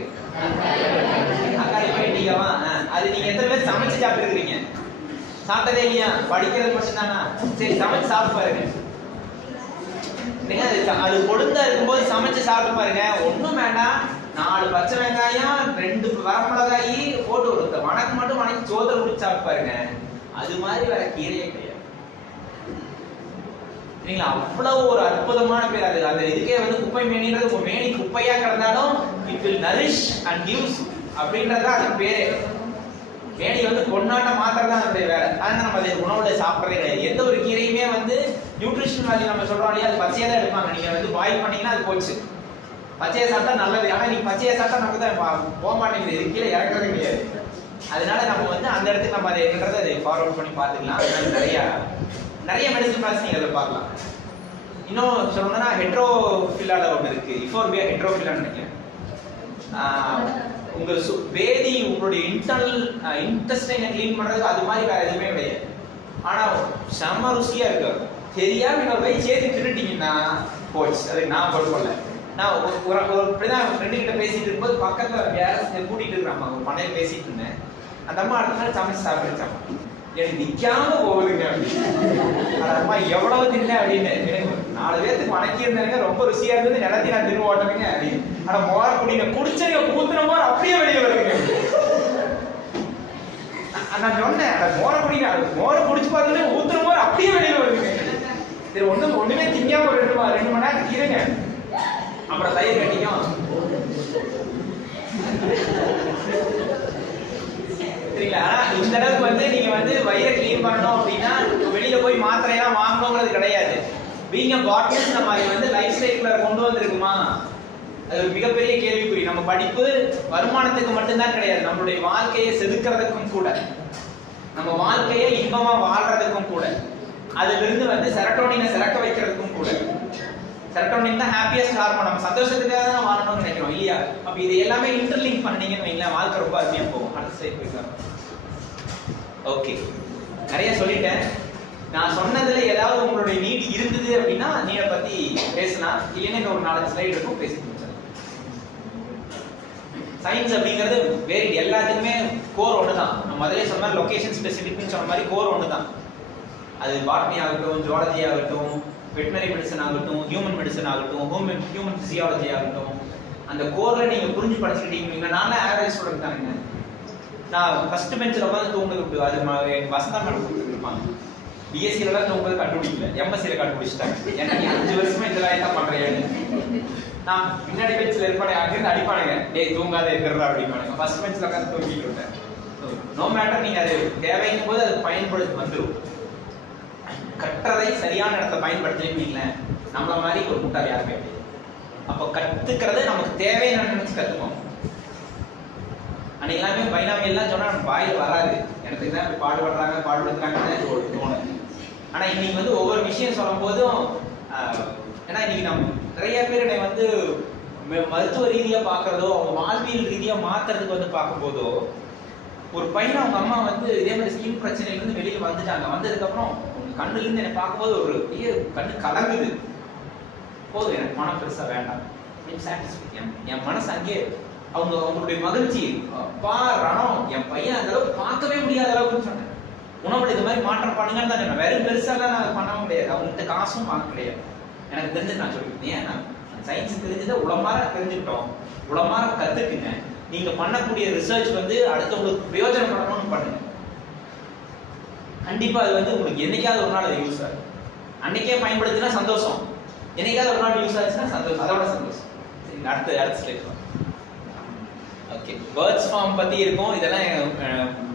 அக்காளி பைட்டியாவா? அது நீங்க எத்தனை பேர் சமைச்சு சாப்பிட்டுருக்கீங்க? சாப்பிட்டதே இல்லையா? படிக்கிறது மட்டும்தானா? சரி சமைச்சு சாப்பிட்டு பாருங்க. அது கொழுந்தா இருக்கும்போது சமைச்சு சாப்பிட்டு பாருங்க. ஒண்ணும் வேண்டாம், 4 பச்சை வெங்காயம் 2 வரமிளகாய் போட்டு கொடுத்த வணக்கு மட்டும் வணக்கி சோதனை குடிச்சு சாப்பிட்டு பாருங்க. அது மாதிரி வேற கீரையே கிடையாது. சரிங்களா? அவ்வளவு ஒரு அற்புதமான பேர் அது. அந்த இதுக்கே வந்து குப்பை மேனின்றது உங்க மேனி குப்பையா கிடந்தாலும் it will nourish and gives அப்படின்றதா அது பேரே. மேனி வந்து கொண்டாட்ட மாத்திரம் தான் அதனுடைய வேலை. அதனால நம்ம அதை உணவுல சாப்பிட்றதே கிடையாது. எந்த ஒரு கீரையுமே வந்து நியூட்ரிஷன் வேல்யூ நம்ம சொல்றோம் இல்லையா, அது பச்சையா தான் எடுப்பாங்க. நீங்க வந்து பாயில் பண்ணீங்கன்னா அது போச்சு. பச்சையை சாப்பிட்டா நல்லது. ஆனா நீங்க பச்சையை சாப்பிட்டா நமக்கு தான் போக மாட்டேங்குது. இது கீழே இறக்குறதே கிடையாது. அதனால நம்ம வந்து அந்த இடத்துக்கு நம்ம அதை என்னன்றதை அதை ஃபார்வர்ட் பண்ணி பார்த்துக்கலாம். நிறைய மெடிசன் பிளான்ஸ் நீங்க அதை பார்க்கலாம். இன்னும் சொல்லணும்னா ஹெட்ரோஃபில்லால ஒன்று இருக்கு. இஃபோர்பியா ஹெட்ரோஃபில்லான்னு நினைக்கிறேன். உங்க வேதி உங்களுடைய இன்டெஸ்டைனை கிளீன் பண்றதுக்கு அது மாதிரி வேற எதுவுமே கிடையாது. ஆனா செம்ம ருசியா இருக்கு. தெரியாம நீங்க போய் சேர்த்து திருட்டிங்கன்னா போச்சு. அதுக்கு நான் பொறுப்பல்ல. நான் இப்படிதான் ஃப்ரெண்டு கிட்ட பேசிட்டு இருக்கும்போது பக்கத்துல வேற கூட்டிட்டு இருக்கிறாங்க. ஒரு மனையில் பேசிட்டு இருந்தேன். அந்த அம்மா அடுத்த நாள் சமைச்சு சாப்பிடுச்சாமா. எனக்கு நிக்காம போகுதுங்க அப்படின்னு. அம்மா எவ்வளவு தின்ன அப்படின்னு. எனக்கு 4 பேருக்கு வணக்கி இருந்தாங்க, ரொம்ப ருசியா இருந்தது, நிலத்தி நான் திரும்ப ஓட்டணுங்க அப்படின்னு. ஆனா மோர குடிங்க குடிச்ச ஊத்துன மோர் அப்படியே வெளியே வருதுங்க. நான் சொன்னேன் மோர குடிங்க, மோர குடிச்சு பார்த்தோன்னே ஊத்துன மோர் அப்படியே வெளியே வருதுங்க. சரி ஒண்ணுமே திங்காம ஒரு 2 மணி நேரம் இருங்க, அப்புறம் தயிர் கட்டிக்கும். சரிங்களா? ஆனா இந்த அளவுக்கு வந்து நீங்க வந்து வயிறை கிளீன் பண்ணணும் அப்படின்னா வெளியில போய் மாத்திரை எல்லாம் வாங்கணுங்கிறது கிடையாது. பீயிங் அ பாட்னிஸ்ட் நம்ம அதை வந்து லைஃப் ஸ்டைல்குள்ள கொண்டு வந்திருக்குமா? அது ஒரு மிகப்பெரிய கேள்விக்குறி. நம்ம படிப்பு வருமானத்துக்கு மட்டும்தான் கிடையாது, நம்மளுடைய வாழ்க்கையை செதுக்கிறதுக்கும் கூட, நம்ம வாழ்க்கையை இன்பமா வாழ்றதுக்கும் கூட, அதுல இருந்து வந்து செரட்டோனினை சிறக்க வைக்கிறதுக்கும் கூட. செரட்டோனின் தான் ஹாப்பியஸ்ட் ஹார்மோன். நம்ம சந்தோஷத்துக்காக தான் வாழணும்னு நினைக்கிறோம் இல்லையா? அப்ப இது எல்லாமே இன்டர்லிங்க் பண்ணீங்கன்னு வைங்களேன், வாழ்க்கை ரொம்ப அருமையா போகும். அடுத்த ஸ்லைட் போய்க்கலாம். ஓகே, நிறைய சொல்லிட்டேன். நான் சொன்னதுல ஏதாவது உங்களுடைய நீட் இருந்தது அப்படின்னா நீங்க பத்தி பேசலாம். இல்லைன்னா இந்த ஒரு 4 ஸ்லைடு இருக்கும், பேசிட்டு சயின்ஸ் அப்படிங்கிறது வேறு எல்லாத்துக்குமே கோர் ஒன்று தான். நம்ம முதல்ல சொன்ன லொகேஷன் ஸ்பெசிஃபிக்னு சொன்ன மாதிரி கோர் ஒன்று தான். அது பாட்னி ஆகட்டும், ஜுவாலஜி ஆகட்டும், வெட்டினரி மெடிசன் ஆகட்டும், ஹியூமன் மெடிசன் ஆகட்டும், ஹியூமன் பிசியாலஜி ஆகட்டும், அந்த கோர்ல நீங்க புரிஞ்சு படிச்சுக்கிட்டீங்க. நான் ஆவரேஜ் ஸ்டூடெண்ட் தானுங்க. நான் ஃபர்ஸ்ட் பெஞ்சில் உட்காந்து தூங்குறது அது வசந்தா மேடம் கொடுத்துருப்பாங்க. பிஎஸ்சியில தூங்குறது கண்டுபிடிக்கல, எம்எஸ்சியில கண்டுபிடிச்சிட்டாங்க. ஏன்னா நீ 5 வருஷமா இந்த வேலையை தான் பண்றேன். நான் பின்னாடி பெஞ்சில் இருப்பானே, அங்கிருந்து அடிப்பானுங்க, டேய் தூங்காத இருக்கிறதா அப்படிப்பானுங்க. ஃபர்ஸ்ட் பெஞ்சில் உட்காந்து தூங்கிட்டு இருந்தேன். நோ மேட்டர், நீங்க அது தேவைக்கும் போது அது பயன்படுத்தி வந்துடும். கற்றதை சரியான இடத்தை பயன்படுத்தினீங்களேன், நம்மள மாதிரி ஒரு முட்டாள் யாருமே. அப்போ கத்துக்கிறது நமக்கு தேவைன்னு நினைச்சு கத்துக்கோம். அன்னைக்கு எல்லாமே பைனாமி எல்லாம் சொன்னா நம்ம வாயில் வராது. எனக்கு தான் இப்படி பாடுபடுறாங்கன்னு தோணும். ஆனா இன்னைக்கு வந்து ஒவ்வொரு விஷயம் சொல்லும் போதும், ஏன்னா இன்னைக்கு நம்ம நிறைய பேர் என்னை வந்து மருத்துவ ரீதியா பாக்குறதோ அவங்க வாழ்வியல் ரீதியா மாத்துறதுக்கு வந்து பார்க்கும்போதோ, ஒரு பையன் அவங்க அம்மா வந்து இதே மாதிரி ஸ்கின் பிரச்சனையில இருந்து வெளியில வந்துட்டாங்க. வந்ததுக்கு அப்புறம் கண்ணுல இருந்து என்னை பார்க்கும்போது ஒரு கண்ணு கலங்குது. போதும், எனக்கு மனம் பெருசா வேண்டாம், என் மனசு அங்கே அவங்களுடைய மகிழ்ச்சி ரணம், என் பையன் அந்த அளவுக்கு பார்க்கவே முடியாத அளவுக்கு சொன்னேன். உணவுல இது மாதிரி மாற்றம் பண்ணுங்கன்னு தான் சொன்னேன். வெறும் பெருசாலாம் நான் பண்ண முடியாது, அவங்ககிட்ட காசும் வாங்க கிடையாது. எனக்கு தெரிஞ்சு நான் சொல்லிட்டேன். ஏன் நான் சயின்ஸ் தெரிஞ்சதை உளமாற தெரிஞ்சுக்கிட்டோம், உளமாற கத்துக்குங்க. நீங்க பண்ணக்கூடிய ரிசர்ச் வந்து அடுத்தவங்களுக்கு பிரயோஜனப்படணும்னு பண்ணுங்க. கண்டிப்பா அது வந்து உங்களுக்கு என்னைக்காவது ஒரு நாள் அது யூஸ் ஆகும். அன்னைக்கே பயன்படுத்தினா சந்தோஷம், என்னைக்காவது ஒரு நாள் யூஸ் ஆச்சுன்னா சந்தோஷம், அதோட சந்தோஷம். அடுத்த ஸ்லைட். ஓகே, பேர்ட்ஸ் ஃபார்ம் பத்தி இருக்கும். இதெல்லாம்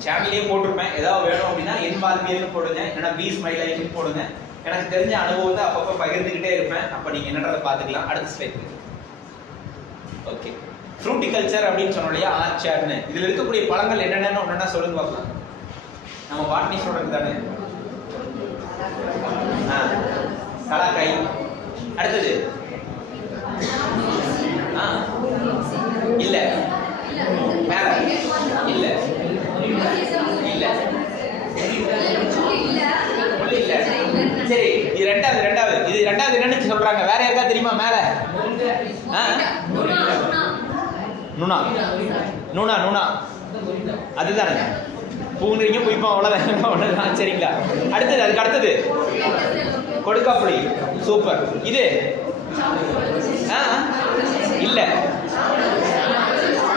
சேனல்லேயே போட்டிருப்பேன். ஏதாவது வேணும் அப்படின்னா என்வால்வியல்னு போடுங்க, இல்லைன்னா பீஸ் மை லைஃப்னு போடுங்க. எனக்கு தெரிஞ்ச அனுபவத்தை அப்பப்போ பகிர்ந்துக்கிட்டே இருப்பேன். அப்போ நீங்க என்னன்றதை பார்த்துக்கலாம். அடுத்த ஸ்லைட். ஓகே, ஃப்ரூட்டிகல்ச்சர் அப்படின்னு சொன்னோம் இல்லையா, ஆர்ச்சார்ட்னு. இதுல இருக்கக்கூடிய பழங்கள் என்னென்னு ஒன்னா சொல்லுங்க பார்க்கலாம். நம்ம பாட்னி ஸ்டூடெண்ட் தானே. கலாக்காய். அடுத்தது இல்ல மேல இல்ல இல்ல இல்ல. சரி, இது ரெண்டாவது இது ரெண்டாவது என்னன்னு சொல்றாங்க. வேற யாருக்கா தெரியுமா? மேல நுணா நுணா நுணா அதுதானுங்க. பூங்குறீங்க புய்ப்பா, அவ்வளவுதான். சரிங்களா? அடுத்தது, அதுக்கு அடுத்தது கொடுக்காப்புளி. சூப்பர். இது இல்ல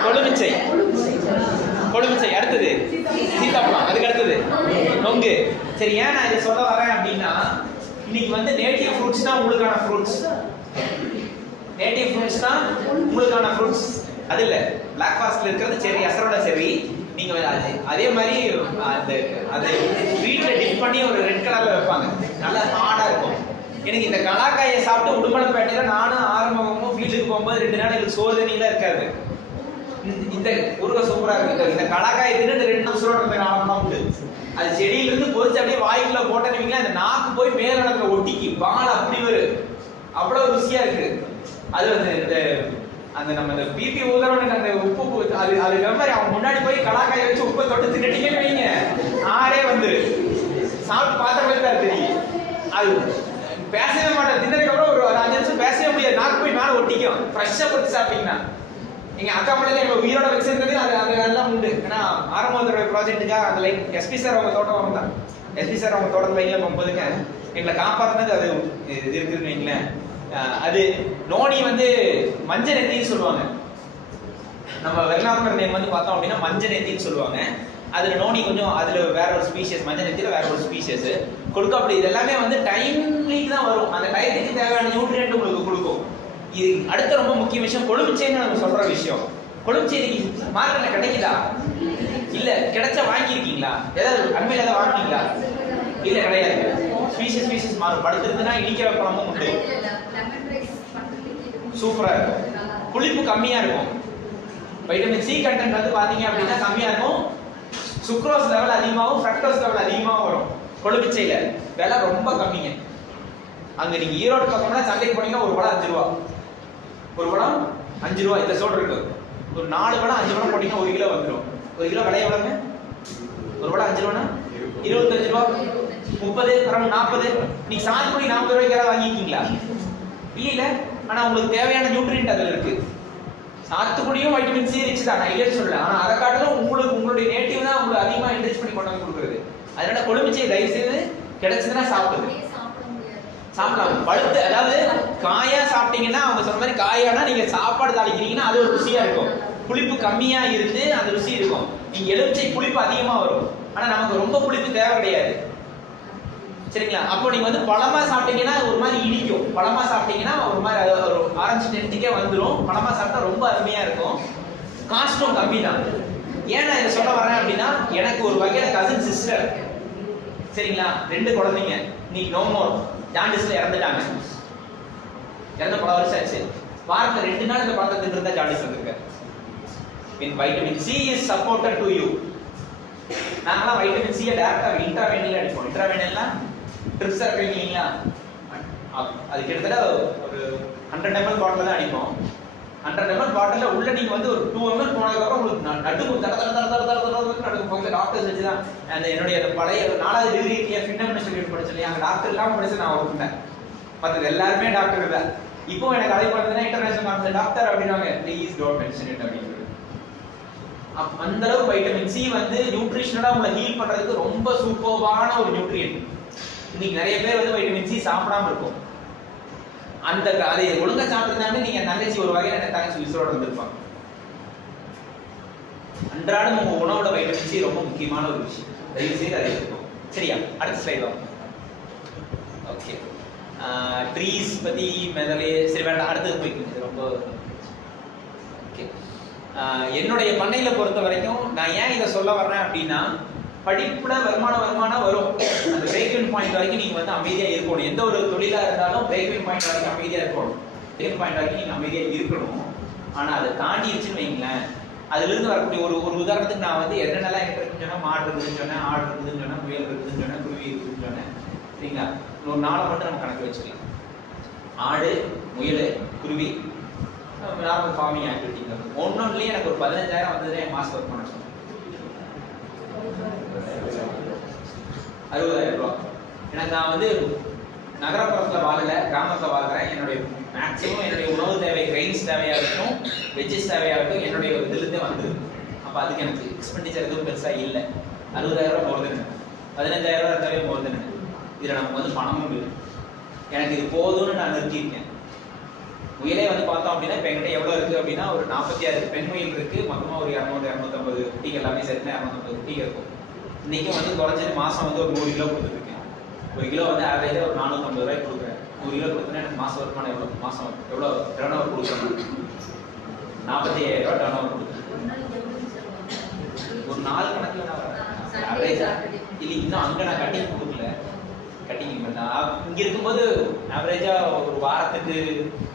கொழுமிச்சை. கொழுமிச்சை. அடுத்தது சீதாப்பழம். அதுக்கு அடுத்தது நொங்கு. சரி, ஏன் நான் இதை சொல்ல வரேன் அப்படின்னா, இன்னைக்கு வந்து நேட்டிவ் ஃப்ரூட்ஸ் தான் உங்களுக்கான ஃப்ரூட்ஸ். நேட்டிவ் ஃப்ரூட்ஸ் தான் உங்களுக்கான ஃப்ரூட்ஸ். அது இல்ல பிளாக் ஃபாரஸ்ட்ல இருக்கிறது சரி, அசரோட சரி. நீங்க அதே மாதிரி அது வீட்டுல டிப் பண்ணி ஒரு ரெட் கலர்ல வைப்பாங்க, நல்லா ஹார்டா இருக்கும். எனக்கு இந்த கலாக்காயை சாப்பிட்டு உடுமலைப்பேட்டையில நானும் ஆரம்பமும் வீட்டுக்கு போகும்போது 2 நாள் எனக்கு சோறு தண்ணிலாம் இருக்காது. இந்த ஊருக சூப்பரா இருக்கு. இந்த கலாக்காயை தின்னு 2 நிமிஷம் இருந்த நாளெல்லாம் உண்டு. அது செடியில இருந்து பொறிச்சு அப்படியே வாய்க்குள்ள போட்டீங்கன்னா அந்த நாக்கு போய் மேல நடக்கிற ஒட்டிக்கு பால் அப்படி வரும். அவ்வளவு ருசியா இருக்கு. அது வந்து அந்த நம்ம இந்த பிபி ஊதரவனுக்கு அந்த உப்பு அது மாதிரி அவங்க முன்னாடி போய் கலாக்காயை வச்சு உப்பை தொட்டு தின்னுட்டீங்கன்னு வைங்க, ஆறே வந்து சாப்பிட்டு பாத்திரம் தான் தெரியும். அது பேசவே மாட்டேன். தின்னதுக்கு அப்புறம் ஒரு 5 நிமிஷம் பேசவே முடியாது, நாக்கு போய் மேலே ஒட்டிக்கும். ஃப்ரெஷ்ஷா போட்டு சாப்பிட்டீங்கன்னா எங்க அக்கா மலையில எங்க உயிரோட வச்சிருந்தது அது எல்லாம் உண்டு. ஏன்னா ஆரம்பத்தோட ப்ராஜெக்ட்டுக்காக அந்த லைன் எஸ்பி சார் அவங்க தோட்டம் தான். எஸ்பி சார் அவங்க தோட்டத்து லைன்ல போகும்போதுங்க எங்களை காப்பாத்தினது அது இருக்குதுன்னு வைங்களேன். அது நோனி வந்து மஞ்ச நெத்தின்னு சொல்லுவாங்க. நம்ம வெள்ளாமர் நேம் வந்து பார்த்தோம் அப்படின்னா மஞ்ச நெத்தின்னு சொல்லுவாங்க. அதுல நோனி கொஞ்சம் அதுல வேற ஒரு ஸ்பீஷியஸ், மஞ்ச நெத்தியில வேற ஒரு ஸ்பீஷியஸ் கொடுக்கும். அப்படி இது எல்லாமே வந்து டைம்லிக்கு தான் வரும். அந்த டைத்துக்கு தேவையான நியூட்ரியன்ட் உங்களுக்கு கொடுக்கும். இது அடுத்த ரொம்ப முக்கிய விஷயம் கொழுமிச்சைன்னு நம்ம சொல்ற விஷயம். கொழுமிச்சை மார்க்கெட்ல கிடைக்குதா? இல்ல. கிடைச்சா வாங்கியிருக்கீங்களா? ஏதாவது அண்மையில ஏதாவது வாங்கினீங்களா? இல்ல, கிடையாது. ஸ்பீஷியஸ் மாறும். படுத்துருக்குன்னா இனிக்கிற பழமும் உண்டு. சூப்பரா இருக்கும். புளிப்பு கம்மியா இருக்கும். வைட்டமின் சி கண்டென்ட் வந்து பாத்தீங்க அப்படின்னா கம்மியா இருக்கும். சுக்ரோஸ் லெவல் அதிகமாகவும் ஃப்ரக்டோஸ் லெவல் அதிகமாகவும் வரும் கொழுமிச்சையில. விலை ரொம்ப கம்மிங்க. அங்க நீங்க ஈரோடு பக்கம்னா சந்தைக்கு போனீங்கன்னா ஒரு பழம் 5 ரூபா. ஒரு பழம் 5 ரூபா. இந்த சோடு இருக்கு. ஒரு 4 பழம் 5 பழம் போட்டீங்கன்னா 1 கிலோ வந்துடும். 1 கிலோ விலை எவ்வளவுங்க? ஒரு பழம் 5 ரூபானா 25 ரூபா, 30, 40. நீங்க சாத்துக்குடி 40 ரூபாய்க்கு யாராவது வாங்கிருக்கீங்களா? இல்ல. ஆனா உங்களுக்கு தேவையான நியூட்ரியன்ட் அதுல இருக்கு. சாத்துக்குடியும் வைட்டமின் சி ரிச் தான், நான் இல்லைன்னு சொல்லல. ஆனா அதை காட்டிலும் உங்களுடைய நேட்டிவ் தான் உங்களுக்கு அதிகமா இன்ட்ரெஸ்ட் பண்ணி கொண்டு வந்து கொடுக்குறது. அதனால கொழுமிச்சை தயவு செய்து கிடைச்சதுன்னா சாப்பிடுது. சாப்பிடலாம். பழுத்து, அதாவது காயா சாப்பிட்டீங்கன்னா அவங்க சொன்ன மாதிரி காயானா நீங்க சாப்பாடு தாளிக்கிறீங்கன்னா அது ஒரு ருசியா இருக்கும். புளிப்பு கம்மியா இருந்து அந்த ருசி இருக்கும். நீங்க எலுமிச்சை புளிப்பு அதிகமா வரும். ஆனா நமக்கு ரொம்ப புளிப்பு தேவை கிடையாது. சரிங்களா? அப்போ நீங்க வந்து பழமா சாப்பிட்டீங்கன்னா ஒரு மாதிரி இனிக்கும். பழமா சாப்பிட்டீங்கன்னா ஒரு மாதிரி ஒரு ஆரஞ்சு டென்ட்டுக்கே வந்துடும். பழமா சாப்பிட்டா ரொம்ப அருமையா இருக்கும். காஸ்டும் கம்மி தான். ஏன் நான் இதை சொல்ல வரேன் அப்படின்னா, எனக்கு ஒரு வகையில கசின் சிஸ்டர், சரிங்களா, 2 குழந்தைங்க. இன்னைக்கு நோ மோர், ஜாண்டிஸ்ல இறந்துட்டாங்க. இறந்த பல வருஷம் ஆச்சு. வாரத்துல 2 நாள் இந்த பழத்தை தின்னு இருந்தா ஜாண்டிஸ் வந்துருக்கு. Vitamin C is supported to you. நாங்களாம் வைட்டமின் சியை டேரக்டா இன்ட்ராவேனியல் அடிப்போம். இன்ட்ராவேனியல்னா ட்ரிப்ஸ் இருக்கீங்களா, அது கிட்டத்தட்ட ஒரு 100 ml பாட்டில் தான் அடிப்போம். 100 ml பாட்டில் உள்ள நீங்க வந்து ஒரு 2 ml போனதுக்கப்புறம் உங்களுக்கு நடுக்கும் நடுக்கும் போகுது. டாக்டர்ஸ் வச்சு தான் அந்த என்னுடைய பழைய 4வது டிகிரி ஃபிட்னஸ் இன்ஸ்டிடியூட் படிச்சேன் இல்லையா, அங்கே டாக்டர் இல்லாமல் படிச்சு நான் ஒர்க் மற்றது எல்லாருமே டாக்டர் இல்லை. இப்போ எனக்கு அதை பார்த்தீங்கன்னா இன்டர்நேஷனல் கான்ஃபரன்ஸ் டாக்டர் அப்படின்னாங்க, ப்ளீஸ் டோன்ட் மென்ஷன் இட் அப்படின்னு. அந்த அளவுக்கு வைட்டமின் சி வந்து நியூட்ரிஷனலா உங்களை ஹீல் பண்றதுக்கு ரொம்ப சூப்பர்பான ஒரு நியூட்ரியன்ட். இன்னைக்கு நிறைய பேர் வந்து வைட்டமின் சி சாப்பிடாம இருக்கும். அந்த அதை ஒழுங்கா சாப்பிட்டுருந்தாங்க நீங்க தங்கச்சி ஒரு வகையில என்ன தங்கச்சி விசோட வந்திருப்பாங்க. அன்றாடம் உங்க உணவுல வைட்டமின் சி ரொம்ப முக்கியமான ஒரு விஷயம். தயவு செய்து அதை எடுத்துக்கோங்க. சரியா? அடுத்த ஸ்லைட் வாங்க. ஓகே, ட்ரீஸ் பத்தி முதலே சரி வேண்டாம், அடுத்தது போய்க்குங்க. ரொம்ப ஓகே. என்னுடைய பண்ணையில பொறுத்த வரைக்கும் நான் ஏன் இதை சொல்ல வர்றேன் அப்படின்னா, படிப்புல வருமானம் வரும். அந்த பிரேக் இன் பாயிண்ட் வரைக்கும் நீங்க வந்து அமைதியா இருக்கணும். எந்த ஒரு தொழிலா இருந்தாலும் பிரேக் இன் பாயிண்ட் வரைக்கும் அமைதியா இருக்கணும். பிரேக் பாயிண்ட் வரைக்கும் நீங்க அமைதியா இருக்கணும். ஆனா அதை தாண்டிடுச்சுன்னு வைங்களேன், அதுல இருந்து வரக்கூடிய ஒரு உதாரணத்துக்கு நான் வந்து என்னென்னலாம் இருக்குன்னு சொன்னா, மாடு இருக்குதுன்னு சொன்னேன், ஆடு இருக்குதுன்னு சொன்னேன், முயல் இருக்குதுன்னு சொன்னேன், குருவி இருக்குதுன்னு சொன்னேன். சரிங்களா? ஒரு நாளை மட்டும் நம்ம கணக்கு வச்சுக்கலாம். ஆடு, முயல், குருவி, நார்மல் ஃபார்மிங் ஆக்டிவிட்டிங்க ஒன்னொன்னுலயே எனக்கு ஒரு 15,000 வந்ததுல என் மாசம் ஒர்க் பண்ண சொன்னேன். 60,000 ரூபாய். எனக்கு நான் வந்து நகரப்புறத்துல வாழல, கிராமத்துல வாழ்றேன். என்னுடைய மேக்சிமம் என்னுடைய உணவு தேவை, கிரெயின்ஸ் தேவையா இருக்கட்டும், வெஜ்ஜஸ் தேவையா இருக்கட்டும், என்னுடைய இதுலேருந்தே வந்துருது. அப்போ அதுக்கு எனக்கு எக்ஸ்பெண்டிச்சர் எதுவும் பெருசா இல்லை. 60,000 ரூபாய் போகிறது, 15,000 ரூபாய் தேவை போகிறது. இதுல நமக்கு வந்து பணமும் இல்லை. எனக்கு இது போதும்னு நான் நிறுத்தியிருக்கேன். முயலே வந்து பார்த்தோம் அப்படின்னா இப்போ என்கிட்ட எவ்வளோ இருக்குது அப்படின்னா, ஒரு 46 பெண் முயல் இருக்கு. மொத்தமாக ஒரு 200-250 குட்டிகள் எல்லாமே சேர்த்து 250 குட்டிகள் இருக்கும். இன்னைக்கும் வந்து குறைஞ்சது மாதம் வந்து ஒரு 100 கிலோ கொடுத்துருக்கேன். 1 கிலோ வந்து ஆவரேஜாக ஒரு 450 ரூபாய்க்கு கொடுக்குறேன். 100 கிலோ கொடுத்தோன்னா எனக்கு மாதம் வருமானம் எவ்வளோ? மாதம் எவ்வளோ டர்ன் ஓவர் கொடுக்குறேன்? 45,000 ரூபாய் டர்ன் ஓவர் கொடுக்குறேன். ஒரு நாள் கணக்கில் நான் வரேன் ஆவரேஜா இல்லை. இன்னும் அங்கே நான் கட்டிங் கொடுக்கல. கட்டிங் இங்கே இருக்கும்போது ஆவரேஜா ஒரு வாரத்துக்கு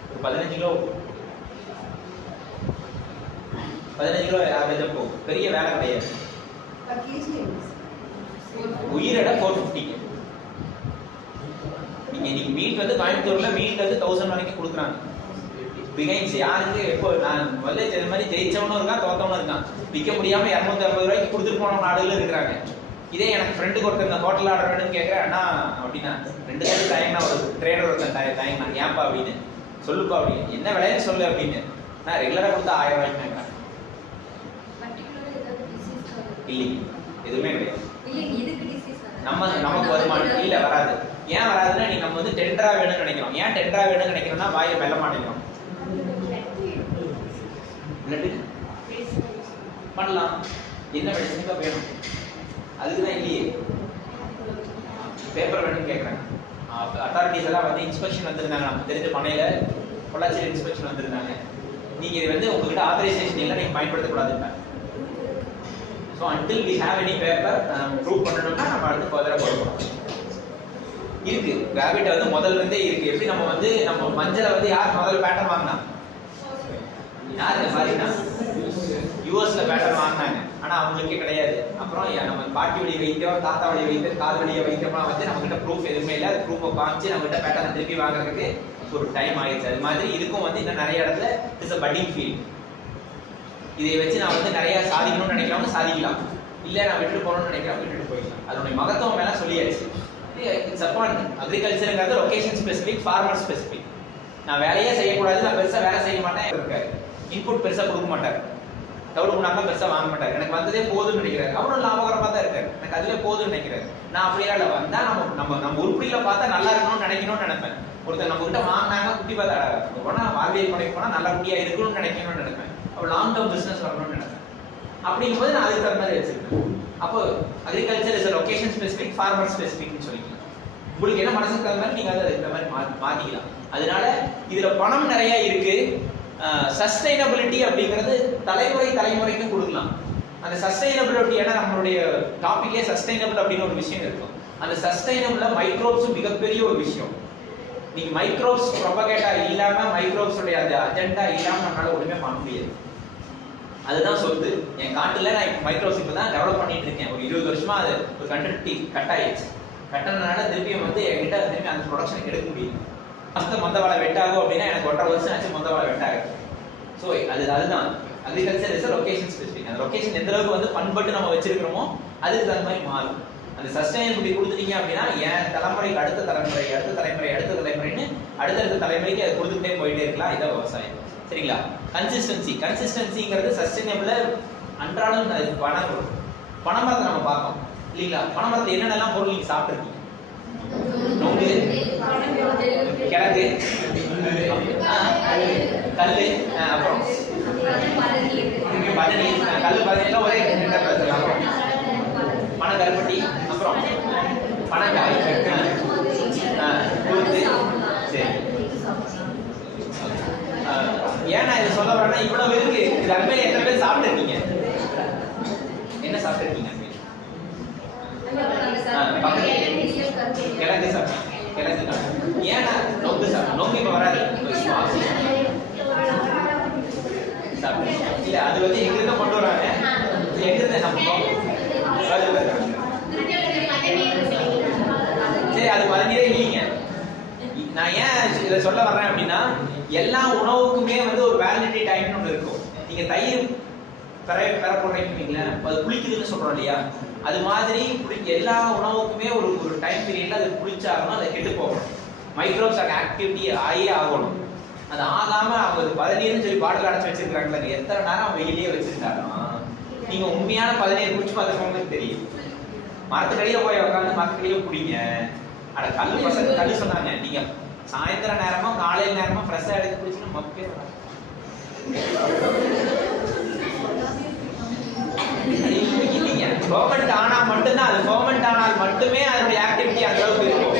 ஒரு 15 கிலோ ஆவரேஜா போகும். பெரிய வேலை கிடையாது. உயிரிட 450. நீங்க இன்னைக்கு மீட் வந்து கோயம்புத்தூர்ல மீட் வந்து 1000 வரைக்கும் கொடுக்குறாங்க. பிகைன்ஸ் யாருக்கு எப்போ நான் முதல்ல இந்த மாதிரி ஜெயிச்சவனும் இருக்கான், தோத்தவனும் இருக்கான். விற்க முடியாம 250 ரூபாய்க்கு கொடுத்துட்டு போன நாடுகள் இருக்கிறாங்க. இதே எனக்கு ஃப்ரெண்டுக்கு ஒருத்தர் ஹோட்டல் ஆர்டர் வேணும்னு கேட்குறேன். அண்ணா அப்படின்னா 2 பேரும் தயங்கினா, ஒரு ட்ரேடர் ஒருத்தன் தயங்கினா, ஏன்பா அப்படின்னு. சொல்லுப்பா அப்படின்னு. என்ன விலைன்னு சொல்லு அப்படின்னு. நான் ரெகுலராக கொடுத்தா 1000 ரூபாய்க்கு கேட்குறேன். இல்லைங்க, எதுவுமே கிடையாது. நமக்கு வருமானம் இல்லை, வராது. ஏன் வராதுன்னா, நீ நம்ம வந்து டெண்டரா வேணும்னு நினைக்கிறோம். ஏன் டெண்டரா வேணும்னு நினைக்கிறோம்னா, வாயில மெல்ல மாட்டேங்கிறோம். பண்ணலாம், என்ன மெடிசனுக்கா வேணும், அதுக்குதான் இல்லையே. பேப்பர் வேணும்னு கேட்குறாங்க. அத்தாரிட்டிஸ் எல்லாம் வந்து இன்ஸ்பெக்ஷன் வந்திருந்தாங்க. நமக்கு தெரிஞ்ச பண்ணையில பொள்ளாச்சியில் இன்ஸ்பெக்ஷன் வந்திருந்தாங்க. நீங்க இது வந்து உங்ககிட்ட ஆத்தரைசேஷன் இல்லை, நீங்க பயன்படுத்தக்கூடாதுங்க. So until we have any paper prove பண்ணணும்னா நம்ம அடுத்து ஃபர்தராக போகிறோம். இருக்கு கிராவிட்ட வந்து முதல்ல இருந்தே இருக்கு. எப்படி நம்ம மஞ்சளை வந்து யார் முதல்ல பேட்டர்ன் வாங்கினா? யார் இந்த மாதிரினா யூஎஸ்ல பேட்டர்ன் வாங்கினாங்க. ஆனா அவங்களுக்கே கிடையாது. அப்புறம் நம்ம பாட்டி வழி வைத்தியம், தாத்தா வழி வைத்தியம், காது வழியை வைத்தியம்லாம் வந்து நம்ம கிட்ட ப்ரூஃப் எதுவுமே இல்லை. அது ப்ரூஃபை காமிச்சு நம்ம கிட்ட பேட்டர்ன் திருப்பி வாங்குறதுக்கு ஒரு டைம் ஆயிடுச்சு. அது மாதிரி இதுக்கும் வந்து இன்னும் நிறைய இடத்துல இட்ஸ் அ பட்டிங் ஃபீல்ட். இதை வச்சு நான் வந்து நிறைய சாதிக்கணும்னு நினைக்கிறவங்க சாதிக்கலாம், இல்லை நான் விட்டுட்டு போகணும்னு நினைக்கிறவங்க விட்டுட்டு போயிடலாம். அதனுடைய மகத்துவம் மேலே சொல்லியாச்சு. இட்ஸ் அப்பான் அக்ரிகல்ச்சருங்கிறது லொகேஷன் ஸ்பெசிஃபிக், ஃபார்மர் ஸ்பெசிஃபிக். நான் வேலையே செய்யக்கூடாது, நான் பெருசாக வேலை செய்ய மாட்டேன் இருக்காரு. இன்புட் பெருசாக கொடுக்க மாட்டார், தவிடு முன்னாக்க பெருசாக வாங்க மாட்டார். எனக்கு வந்ததே போதுன்னு நினைக்கிறாரு. அவரும் லாபகரமாக தான் இருக்காரு. எனக்கு அதுவே போதுன்னு நினைக்கிறாரு. நான் அப்படியே இல்லை, வந்தா நம்ம உருப்படிகளை பார்த்தா நல்லா இருக்கணும்னு நினைக்கணும்னு நினைப்பேன். ஒருத்தர் நம்ம கிட்ட வாங்கினாங்க, குட்டி பார்த்தா போனா வாழ்வியல் படைக்கு போனால் நல்ல குட்டியா இருக்கணும்னு நினைக்கணும்னு நினைப்பேன். அப்போ லாங் டேர்ம் பிசினஸ் வரணும்னு நினைப்பேன். அப்படிங்கும்போது நான் அதுக்கு தகுந்த மாதிரி வச்சிருக்கேன். அப்போ agriculture is location specific, farmer ஸ்பெசிஃபிக்னு சொல்லிக்கலாம். உங்களுக்கு என்ன மனசுக்கு தகுந்த மாதிரி நீங்க அதை இந்த மாதிரி மாத்திக்கலாம். அதனால இதுல பணம் நிறைய இருக்கு. சஸ்டைனபிலிட்டி அப்படிங்கிறது தலைமுறைக்கு கொடுக்கலாம். அந்த சஸ்டைனபிலிட்டி, ஏன்னா நம்மளுடைய டாபிக்லேயே சஸ்டைனபிள் அப்படின்னு ஒரு விஷயம் இருக்கும். அந்த சஸ்டைனபிள்ல மைக்ரோப்ஸ் மிகப்பெரிய ஒரு விஷயம். நீங்க மைக்ரோப்ஸ் ப்ரொபகேட்டா இல்லாம, மைக்ரோப்ஸ் உடைய அந்த அஜெண்டா இல்லாம நம்மளால ஒண்ணுமே பண்ண முடியாது. அதுதான் சொத்து. என் காட்டுல நான் இப்போ மைக்ரோப்ஸ் இப்போ தான் டெவலப் பண்ணிட்டு இருக்கேன். ஒரு 20 வருஷமா அது ஒரு கண்டென்ட் கட் ஆயிடுச்சு. கட்டணனால திருப்பியும் வந்து என்கிட்ட திருப்பி அந்த ப்ரொடக்ஷனுக்கு எடுக்க முடியும். மொத்த வாழை வெட்டாகும் அப்படின்னா எனக்கு 1.5 வருஷம் ஆச்சு மொத்த வாழை வெட்டாகும். ஸோ அதுதான் அக்ரிகல்ச்சர் இஸ் லொகேஷன் ஸ்பெசிஃபிக். அந்த லொகேஷன் எந்த அளவுக்கு வந்து பண்பட்டு நம்ம வச்சிருக்கிறோமோ அதுக்கு தகுந்த மாதிரி மாறும். அந்த சஸ்டைனபிலிட்டி கொடுத்துட்டீங்க அப்படின்னா என் தலைமுறைக்கு அடுத்த தலைமுறைன்னு அடுத்தடுத்த தலைமுறைக்கு அதை கொடுத்துட்டே போயிட்டே இருக்கலாம். இதான் விவசாயம். சரிங்களா? கன்சிஸ்டன்சிங்கிறது சஸ்டைனபிளா அன்றாடம் பணம் வரும். பனைமரத்தை நம்ம பார்க்கோம் இல்லைங்களா? பனைமரத்தை என்னென்னலாம் பொருள் நீங்க சாப்பிட்டுருக்கீங்க? நொங்கு, கிழங்கு, கல்லு, அப்புறம் பதனி. கல்லு பதனிலாம் ஒரே அப்புறம் பனை கருப்பட்டி, அப்புறம் பனைக்காய், குருத்து. சரி, ஏன் நான் இதை சொல்ல வரேன்னா இவ்வளவு இருக்கு. இது அண்மையில எத்தனை பேர் சாப்பிட்டுருக்கீங்க? என்ன சாப்பிட்டுருக்கீங்க? கிழங்கு சாப்பிட்டேன். கிழங்கு ஏன்னா நொங்கு சாப்பிட்டேன். நொங்கு இப்ப வராது இல்ல, அது வந்து எங்கிருந்த கொண்டு வராங்க. எங்கிருந்த சரி, அது பதினீரே இல்லைங்க. நான் ஏன் இதை சொல்ல வர்றேன் அப்படின்னா எல்லா உணவுக்குமே வந்து ஒரு வேலிடிட்டி டைம்னு ஒன்று இருக்கும். நீங்க தயிர் பெற போடுறீங்களா, அது புளிக்குதுன்னு சொல்றோம் இல்லையா? அது மாதிரி எல்லா உணவுக்குமே ஒரு டைம் பீரியட்ல அது புளிச்சாகணும், அதை கெட்டு போகணும். மைக்ரோப்ஸ் ஆக்டிவிட்டி ஆகியே ஆகணும். அது ஆகாம அவங்க பதநீர்னு சொல்லி பாட்டில் அடைச்சு வச்சிருக்காங்களே, எத்தனை நேரம் வெயிலே வச்சிருந்தாலும் நீங்க உண்மையான பதநீர் குடிச்சு பார்த்துக்கோங்கன்னு தெரியும். மரத்துக்கடியில போய் உட்காந்து மரத்துக்கடியில குடிங்க. அட கல்லு பசங்க கல்லு சொன்னாங்க, நீங்க சாயந்தர நேரமா காலையில நேரமா ஃப்ரெஷ்ஷா எடுத்து குடிச்சுன்னா மக்கே இல்லைங்க. கவர்மெண்ட் ஆனா மட்டும்தான், அது கவர்மெண்ட் ஆனால் மட்டுமே அதனுடைய ஆக்டிவிட்டி அந்த அளவுக்கு இருக்கும்.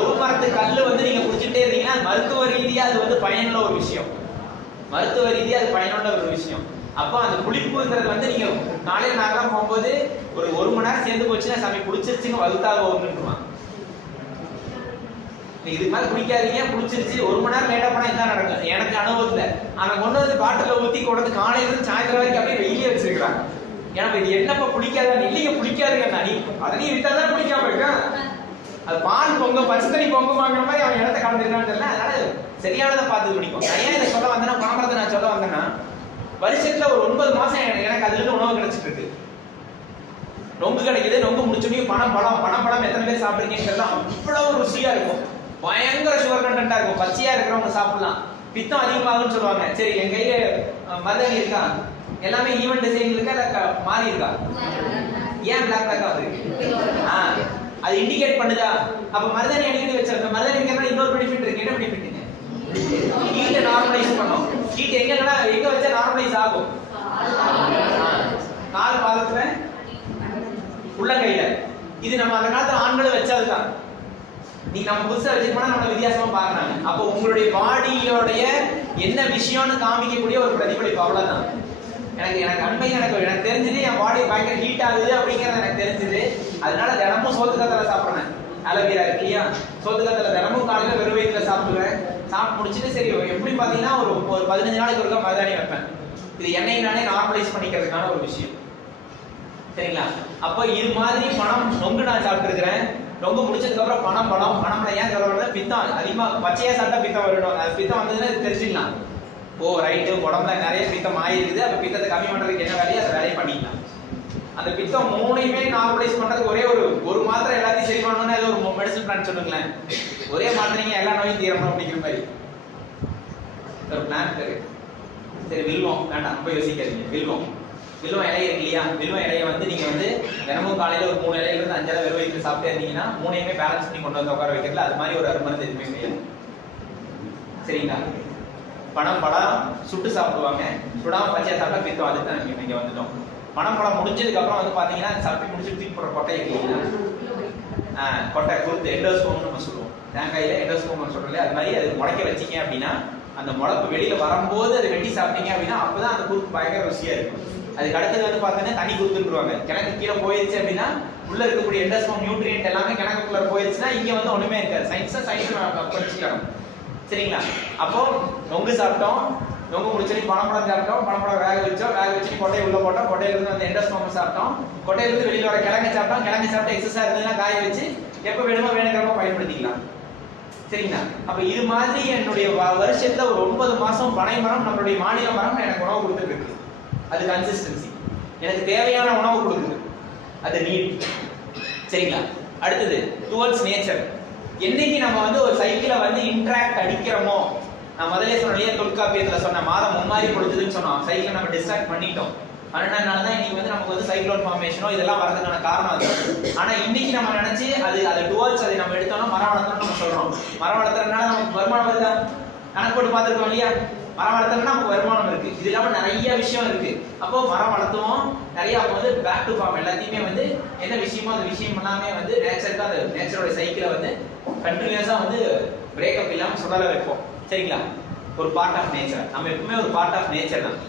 ஒரு மரத்து கல்லு வந்து நீங்க குடிச்சுட்டே இருந்தீங்கன்னா மருத்துவ ரீதியா அது வந்து பயனுள்ள ஒரு விஷயம். மருத்துவ ரீதியா அது பயனுள்ள ஒரு விஷயம். அப்போ அந்த புளிப்புங்கிறது வந்து நீங்க நாளைக்கு நாங்களாம் போகும்போது ஒரு மணி நேரம் சேர்ந்து போச்சுன்னா சாமி குடிச்சிருச்சுன்னு வகுத்தாக ஒன்றுவான். இதுக்கு மேல குடிக்காதீங்க, குடிச்சிருச்சு. ஒரு மணி நேரம் லேட்டா போனா என்ன நடக்கும்? எனக்கு அனுபவத்துல அவன் கொண்டு வந்து பாட்டில ஊத்தி கொண்டு காலையில இருந்து சாயந்தரம் வரைக்கும் அப்படியே வெயிலே வச்சிருக்கிறாங்க. எனக்கு இது என்னப்பா பிடிக்காதா? இல்லைங்க பிடிக்காதுங்க. நீ அதையும் வித்தாதான் பிடிக்காம இருக்கான். அது பால் பொங்க பச்சை தண்ணி பொங்க வாங்குற மாதிரி அவன் இடத்த கலந்துருக்கான்னு தெரியல. அதனால சரியானதை பார்த்து பிடிக்கும். நான் ஏன் இதை சொல்ல வந்தேன்னா, பனைமரத்தை நான் சொல்ல வந்தேன்னா வருஷத்துல ஒரு 9 மாசம் எனக்கு அதுல இருந்து உணவு கிடைச்சிட்டு இருக்கு. நொங்கு கிடைக்குது. நொங்கு முடிச்சுட்டு பனம்பழம் எத்தனை பேர் சாப்பிடுறீங்கன்னு அவ்வளவு ருசியா இருக்கும். பயங்கர சுகர் கண்டென்ட்டா இருக்கும். பச்சையா இருக்கிறவங்க சாப்பிடலாம். பித்தம் அதிகமாகும்னு சொல்லுவாங்க. சரி, என் கையில மருதாணி இருக்கா? எல்லாமே ஈவென்ட் டிசைன் இருக்கா இல்ல மாறி இருக்கா? ஏன் பிளாக் பிளாக்கா வந்து அது இண்டிகேட் பண்ணுதா? அப்ப மருதாணி அடிக்கடி வச்சிருக்க மருதாணி வைக்கிறதுனால இன்னொரு பெனிஃபிட் இருக்கு. என்ன பெனிஃபிட்? ஹீட்டை நார்மலைஸ் பண்ணும். ஹீட் எங்க வச்சா நார்மலைஸ் ஆகும்? கால் பாதத்துல, உள்ளங்கையில. இது நம்ம அந்த காலத்துல ஆண்களும் வச்சதுதான். நீங்க நம்ம புதுசா வச்சிருக்கோம்னா நம்ம வித்தியாசமா பாக்குறாங்க. அப்போ உங்களுடைய பாடியோடைய என்ன விஷயம்னு காமிக்கக்கூடிய ஒரு பிரதிபலிப்பு, அவ்வளவுதான். எனக்கு அண்மையில் எனக்கு தெரிஞ்சது என் பாடி பயங்கர ஹீட் ஆகுது அப்படிங்கறது எனக்கு தெரிஞ்சது. அதனால தினமும் சோத்துக்கத்தலை சாப்பிடுறேன். அலோவேரா இருக்கு இல்லையா? சோத்துக்கத்தலை தினமும் காலையில வெறும் வயிற்றுல சாப்பிடுவேன். சாப்பிட்டு முடிச்சுட்டு சரி எப்படி பாத்தீங்கன்னா ஒரு 15 நாளைக்கு ஒருக்கா மருதாணி வைப்பேன். இது என்னைனாலே நார்மலைஸ் பண்ணிக்கிறதுக்கான ஒரு விஷயம். சரிங்களா? அப்போ இது மாதிரி நொங்கு நான் சாப்பிட்டு இருக்கிறேன். நொங்கு முடிச்சதுக்கு அப்புறம் பனம்பழம் ஏன் சொல்ல பித்தம் அதிகமா பச்சையா சாப்பிட்டா பித்தம் வரணும். அது பித்தம் வந்ததுன்னா தெரிஞ்சுக்கலாம். ஓ ரைட்டு, உடம்புல நிறைய பித்தம் ஆயிருக்குது. அப்ப பித்தத்தை கம்மி பண்றதுக்கு என்ன வேலையோ அதை வேலையை பண்ணிக்கலாம். அந்த பித்தம் மூணையுமே நார்மலைஸ் பண்றதுக்கு ஒரு மாத்திரை எல்லாத்தையும் சரி பண்ணணும்னா ஏதோ ஒரு மெடிசன் பிளான் சொல்லுங்களேன். ஒரே மாத்திரைங்க எல்லா நோயும் தீரணும் அப்படிங்கிற மாதிரி ஒரு பிளான் இருக்கு. சரி, வில்வம் வேண்டாம், ரொம்ப யோசிக்காதீங்க. வில்வம் இலை இருக்கு இல்லையா? வில்வம் இலையை வந்து நீங்க வந்து தினமும் காலையில ஒரு 3 இலையில இருந்து 5 இலை வெறும் வயிற்றுல சாப்பிட்டே இருந்தீங்கன்னா மூணையுமே பேலன்ஸ் பண்ணி கொண்டு வந்து உட்கார வைக்கிறதுல அது மாதிரி ஒரு அருமருந்து எதுவுமே கிடையாது. சரிங்களா? பழம் சுட்டு சாப்பிடுவாங்க. சுடாம பச்சையா சாப்பிட்டா பித்தம். அதுக்கு தான் இங்க வந்துட்டோம். பழம் முடிஞ்சதுக்கு அப்புறம் வந்து பாத்தீங்கன்னா சாப்பிட்டு முடிச்சு தூக்கி போடுற கொட்டை இல்லைங்களா? கொட்டை குருத்து எண்டோஸ்போம்னு நம்ம சொல்லுவோம். தேங்காயில எண்டோஸ்போம் சொல்றோம். அது மாதிரி அது முளைக்க வச்சிங்க அப்படின்னா அந்த முளைப்பு வெளியில வரும்போது அதை வெட்டி சாப்பிட்டீங்க அப்படின்னா அப்பதான் அந்த குருத்து பயங்கர ருசியா இருக்கும். அதுக்கு அடுத்தது வந்து பாத்தீங்கன்னா தனி குருத்துருவாங்க. கிணக்கு கீழே போயிருச்சு அப்படின்னா உள்ள இருக்கக்கூடிய எண்டோஸ்போம் நியூட்ரியன்ட் எல்லாமே கிணக்குள்ள போயிருச்சுன்னா இங்க வந்து ஒண்ணுமே இருக்காது. சயின்ஸ் படிச்சுக்கலாம். சரிங்களா? அப்போ நொங்கு சாப்பிட்டோம். நொங்கு முடிச்சு பனம்பழம் சாப்பிட்டோம். பனம்பழம் வேக வச்சு கொட்டையை உள்ள போட்டோம். கொட்டையில இருந்து அந்த எண்டோஸ்போம் சாப்பிட்டோம். கொட்டையில இருந்து வெளியில வர கிழங்கு சாப்பிட்டோம். கிழங்கு சாப்பிட்டு எக்ஸசைஸ் இருந்ததுன்னா காய வச்சு எப்ப வேணுமோ வேணுங்கிறப்ப பயன்படுத்திக்கலாம். சரிங்களா? அப்ப இது மாதிரி என்னுடைய வருஷத்துல ஒரு 9 மாசம் பனை மரம் நம்மளுடைய மாநில மரம் எனக்கு உணவு கொடுத்துட்டு இருக்கு. அது கன்சிஸ்டன்சி. எனக்கு தேவையான உணவு கொடுக்குது, அது நீட். சரிங்களா? அடுத்தது டுவர்ட்ஸ் நேச்சர். என்னைக்கு நம்ம வந்து ஒரு சைக்கிளை வந்து இன்ட்ராக்ட் அடிக்கிறோமோ, நான் முதல்ல சொன்ன இல்லையா, தொல்காப்பியத்துல சொன்ன மாதம் மும்மாறி பொழுதுன்னு சொன்னோம். சைக்கிளை நம்ம டிஸ்ட்ராக்ட் பண்ணிட்டோம். அதனால தான் இன்னைக்கு வந்து நமக்கு வந்து சைக்ளோன் ஃபார்மேஷனோ இதெல்லாம் வரதுக்கான காரணம் அது. ஆனா இன்னைக்கு நம்ம நினைச்சு அது டுவர்ட்ஸ் அதை நம்ம எடுத்தோம்னா மரம் வளர்த்தோம்னு நம்ம சொல்றோம். மரம் வளர்த்துறதுனால நமக்கு வருமானம் வருதா? கணக்கு போட்டு பார்த்துருக்கோம் இல்லையா? மரம் வளர்த்தோம்னா நமக்கு வருமானம் இருக்கு. இது இல்லாம நிறைய விஷயம் இருக்கு. அப்போ மரம் வளர்த்துவோம், நிறைய வந்து பேக் டு ஃபார்ம் எல்லாத்தையுமே வந்து என்ன விஷயமோ அந்த விஷயம் எல்லாமே வந்து நேச்சருக்கு, அந்த நேச்சரோட சைக்கிளை வந்து கண்டினியூஸா வந்து பிரேக்கப் இல்லாம சுடல வைப்போம். சரிங்களா? ஒரு பார்ட் ஆஃப் நேச்சர். நம்ம எப்பவுமே ஒரு பார்ட் ஆஃப் நேச்சர் தான்.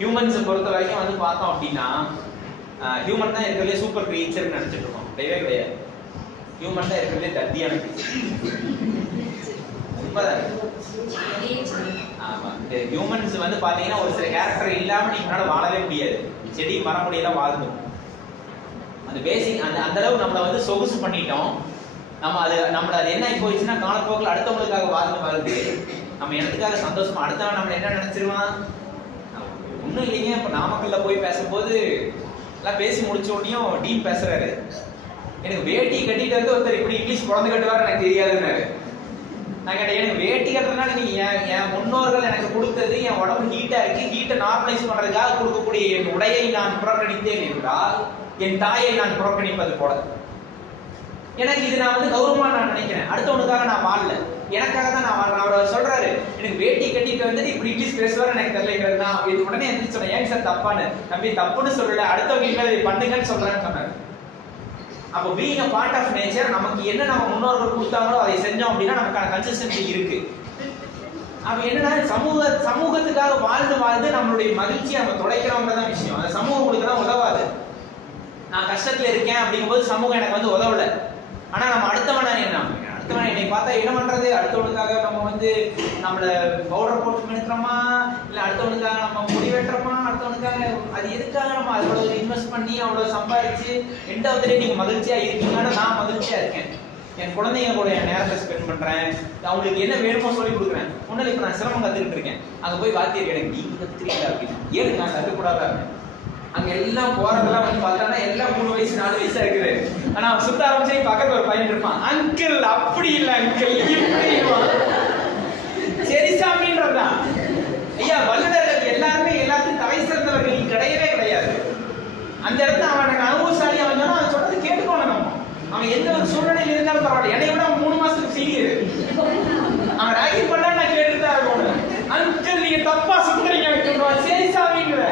ஹியூமன்ஸை பொறுத்த வரைக்கும் வந்து பார்த்தோம் அப்படின்னா, ஹியூமன் தான் இருக்கிறதுலே சூப்பர் கிரியேச்சர்னு நினைச்சிட்டு இருக்கோம். கிடையவே கிடையாது. ஹியூமன் தான் இருக்கிறதுலே தத்தியான ஆமா. ஹியூமன்ஸ் வந்து பாத்தீங்கன்னா ஒரு சில கேரக்டர் இல்லாம நீங்களால வாழவே முடியாது. செடி மரம் முடியெல்லாம் வாழ்ந்தும் அந்த பேசிக் அந்த அளவு நம்மளை வந்து சொகுசு பண்ணிட்டோம். நம்ம அது என்ன போயிடுச்சுன்னா, காலப்போக்கில் அடுத்தவங்களுக்காக வாழ்ந்து நம்ம இடத்துக்காக சந்தோஷமா அடுத்தவன் நம்மளை என்ன நினைச்சிருவான், ஒன்றும் இல்லைங்க. இப்போ நாமக்கல்ல போய் பேசும்போது எல்லாம் பேசி முடிச்ச உடனேயும் டீன் பேசுறாரு, எனக்கு வேட்டி கட்டிட்டு வந்து ஒருத்தர் இப்படி இங்கிலீஷ் குழந்தை கட்டுவாரு எனக்கு தெரியாதுன்னாரு. நான் கேட்டேன், எனக்கு வேட்டி கட்டுறதுனால நீங்க என் முன்னோர்கள் எனக்கு கொடுத்தது, என் உடம்பு ஹீட்டா இருக்கு, ஹீட்டை நார்மலைஸ் பண்றதுக்காக கொடுக்கக்கூடிய என் உடையை நான் புறக்கணித்தேன் என்றால் என் தாயை நான் புறக்கணிப்பது போல. எனக்கு இது நான் வந்து கௌரவமா நான் நினைக்கிறேன். அடுத்தவனுக்காக நான் வாழல, எனக்காக தான் நான் வாழ்றேன். அவர் சொல்றாரு, எனக்கு வேட்டி கட்டிட்டு வந்துட்டு இப்படி இங்கிலீஷ் பேசுவாரு எனக்கு தெரியலைங்கிறது. நான் இது உடனே எந்திரிச்சு சொன்னேன், ஏன் சார் தப்பான்னு? தம்பி தப்புன்னு சொல்லல, அடுத்தவங்க இதை பண்ணுங்கன்னு சொல்றேன்னு சொன்னாரு. அப்போ being a part of nature, நமக்கு என்ன நம்ம முன்னோர்கள் கொடுத்தாங்களோ அதை செஞ்சோம் அப்படின்னா நமக்கான கன்சிஸ்டன்சி இருக்கு. அப்ப என்னன்னா, சமூகத்துக்காக வாழ்ந்து நம்மளுடைய மகிழ்ச்சியை நம்ம தொலைக்கிறோம்ன்றதான் விஷயம். அந்த சமூகம் உங்களுக்கு தான் உதவாது. நான் கஷ்டத்துல இருக்கேன் அப்படிங்கும்போது சமூகம் எனக்கு வந்து உதவல. ஆனா நம்ம அடுத்தவனை என்னை பார்த்தா என்ன பண்றது, அடுத்தவனுக்காக நம்ம வந்து நம்மள பவுடர் போட்டு நினைக்கிறோமா, இல்ல அடுத்தவனுக்காக நம்ம முடி வெட்டுறோமா, அடுத்தவனுக்காக அது எதுக்காக நம்ம அவ்வளவு இன்வெஸ்ட் பண்ணி அவ்வளவு சம்பாதிச்சு எண்ட் ஆஃப் தி டே நீங்க மகிழ்ச்சியா இருக்கீங்கன்னா நான் மகிழ்ச்சியா இருக்கேன். என் குழந்தைங்க கூட என் நேரத்தை ஸ்பெண்ட் பண்றேன், அவங்களுக்கு என்ன வேணுமோ சொல்லி கொடுக்குறேன். ஒன்னும் இப்ப நான் சிரமம் கத்துக்கிட்டு இருக்கேன், அங்க போய் வாத்தியார் எனக்கு நீங்க கத்துக்கிறீங்களா அப்படின்னு. ஏன் நான் கத்துக்கூடாதா? அங்க எல்லாம் போறதெல்லாம் வந்து பார்த்தா எல்லாம் 3 வயசு 4 வயசா இருக்குது. ஆனா அவன் சுத்த ஆரம்பிச்சு பக்கத்துல ஒரு பையன் இருப்பான், அங்கிள் அப்படி இல்ல அங்கிள் இப்படி சரி சாமின்றதான். ஐயா, வல்லுநர்கள் எல்லாருமே எல்லாத்தையும் தலை சிறந்தவர்கள் கிடையவே கிடையாது. அந்த இடத்துல அவன் அனுபவசாலி, அவன் சொன்னா அவன் சொல்றது கேட்டுக்கோணும். நம்ம அவன் எந்த ஒரு சூழ்நிலையில் இருந்தாலும் பரவாயில்ல, என்னை விட அவன் 3 மாசத்துக்கு சீனியர். அவன் ராக்கி பண்ணா நான் கேட்டுதான் இருக்கணும். அங்கிள் நீங்க தப்பா சுத்துறீங்க, சரி சாமிங்கிற.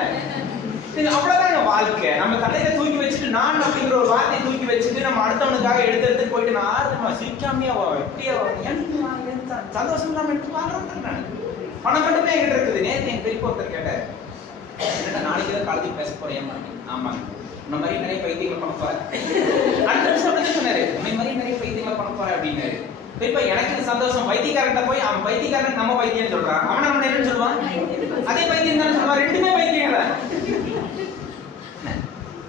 அவ்வளவுதான் வாழ்க்கை. நம்ம தலையில தூக்கி வச்சுட்டு நான் அப்படிங்கிற ஒரு வார்த்தையை தூக்கி வச்சுட்டு நம்ம அடுத்தவனுக்காக எடுத்து போயிட்டு நான் சிரிக்காமையா எப்படியா சந்தோஷம் இல்லாம எடுத்து வாங்குறேன். பணம் மட்டுமே என்கிட்ட இருக்குது. நேற்று என் பெரிய ஒருத்தர் கேட்டார், நாளைக்கு தான் காலத்துக்கு பேச போறேன். ஆமா, உன்ன மாதிரி நிறைய பைத்தியங்களை பண்ண போறேன். அடுத்த நிமிஷம் சொன்னாரு, உன்னை மாதிரி நிறைய பைத்தியங்களை பண்ண போறேன் அப்படின்னாரு. இப்ப எனக்கு இது சந்தோஷம். வைத்தியக்காரன் போய் அவன் வைத்தியக்காரன் நம்ம பைத்தியம் சொல்றான், அவன் நம்ம என்ன சொல்லுவான், அதே பைத்தியம் தானே சொல்லுவான். ரெண்டுமே பைத்தியம் தான்.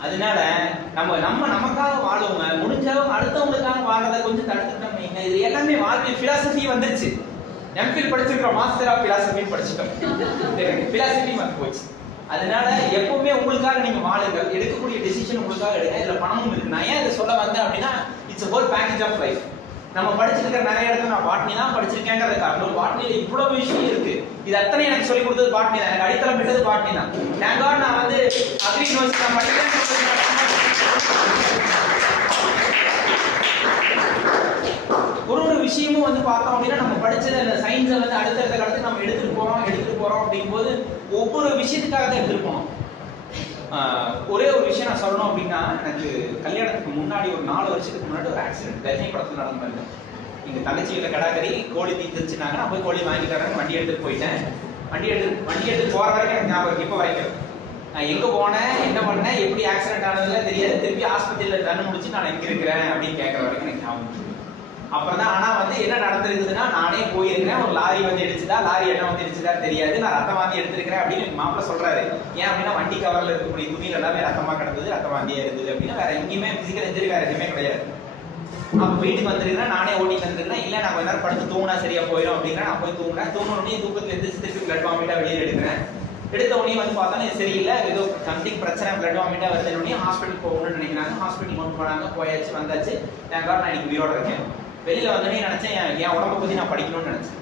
அதனால நமக்காக வாழுவோங்க, முடிஞ்சவங்க அடுத்தவங்களுக்காக வாழறத கொஞ்சம் தடுத்துட்டோம். இது எல்லாமே வாழ்க்கை பிலாசபி வந்துருச்சு. எம்பில் படிச்சிருக்கோம், மாஸ்டர் ஆஃப் பிலாசபி படிச்சுட்டோம், பிலாசபி வந்து போச்சு. அதனால எப்பவுமே உங்களுக்காக நீங்க வாழுங்கள், எடுக்கக்கூடிய டிசிஷன் உங்களுக்காக எடுங்க. இதுல பணமும் இருக்கு. நான் ஏன் இதை சொல்ல வந்தேன் அப்படின்னா, it's whole package of life. நம்ம படிச்சிருக்கிற நிறைய இடத்துல நான் பாட்னி தான் படிச்சிருக்கேங்கிறது காரணம். பாட்னியில இவ்வளவு விஷயம் இருக்கு. இது அத்தனை எனக்கு சொல்லி கொடுத்தது பாட்னி தான், எனக்கு அடித்தளம் விட்டது பாட்னி தான். தேங்க் காட் நான் வந்து அக்ரி யூனிவர்சிட்டி நான் படிக்கிறேன். ஒரு விஷயமும் வந்து பார்த்தோம் அப்படின்னா, நம்ம படிச்சது அந்த சயின்ஸை வந்து அடுத்தடுத்த காலத்துக்கு நம்ம எடுத்துட்டு போறோம் அப்படிங்கும்போது ஒவ்வொரு விஷயத்துக்காக தான் எடுத்துட்டு போனோம். ஒரே ஒரு விஷயம் நான் சொல்லணும் அப்படின்னா, எனக்கு கல்யாணத்துக்கு முன்னாடி ஒரு 4 வருஷத்துக்கு முன்னாடி ஒரு ஆக்சிடென்ட் தர்ணி படத்துல நடந்தது. எங்க தங்கச்சி வீட்டுல கடாக்கறி கோழி தீர்த்துச்சுனாங்க, நான் போய் கோழி வாங்கிட்டு வரேன், வண்டி எடுத்துட்டு போயிட்டேன். வண்டி எடுத்து போற வரைக்கும் எனக்கு ஞாபகம், இப்ப வரைக்கும் நான் எங்க போனேன், என்ன பண்ணேன், எப்படி ஆக்சிடென்ட் ஆனதுல தெரியாது. திருப்பி ஆஸ்பத்திரியில தண்ணு முடிச்சு நான் எங்க இருக்கிறேன் அப்படின்னு கேட்கற வரைக்கும் எனக்கு ஞாபகம். அப்புறம் தான் ஆனா வந்து என்ன நடந்திருக்குதுன்னா, நானே போயிருக்கிறேன், ஒரு லாரி வந்து இடிச்சுதா, லாரி என்ன வந்து இடிச்சுதா தெரியாது, நான் ரத்தம் வாந்தி எடுத்திருக்கிறேன் அப்படின்னு மாப்பிள்ள சொல்றாரு. ஏன் அப்படின்னா, வண்டி கவர்ல இருக்கக்கூடிய துணியில எல்லாமே ரத்தமா கிடந்தது, ரத்தம் வாந்தியா இருந்தது அப்படின்னா, வேற எங்கேயுமே பிசிக்கல் இன்ஜுரி வேற எதுவுமே கிடையாது. அப்போ வீட்டுக்கு வந்துருக்கிறேன், நானே ஓட்டிட்டு வந்துருக்கிறேன். இல்லை நான் கொஞ்ச நேரம் படுத்து தூங்கினா சரியா போயிடும் அப்படின்னா நான் போய் தூங்குறேன். தூங்கினோடனே தூக்கத்துல இருந்து திருப்பி பிளட் வாமிட்டா வெளியே எடுக்கிறேன். எடுத்த உடனே வந்து பார்த்தா இது சரியில்லை, ஏதோ சம்திங் பிரச்சனை, பிளட் வாமிட்டா வருது உடனே ஹாஸ்பிட்டல் போகணும்னு நினைக்கிறாங்க. ஹாஸ்பிட்டல் கொண்டு போனாங்க, போயாச்சு, வந்தாச்சு. என் காரணம் நான் இன்னைக்கு உயிரோட இருக்கேன். வெளியில வந்தோடனே நினைச்சேன் என் உடம்பை பத்தி நான் படிக்கணும்னு நினைச்சேன்.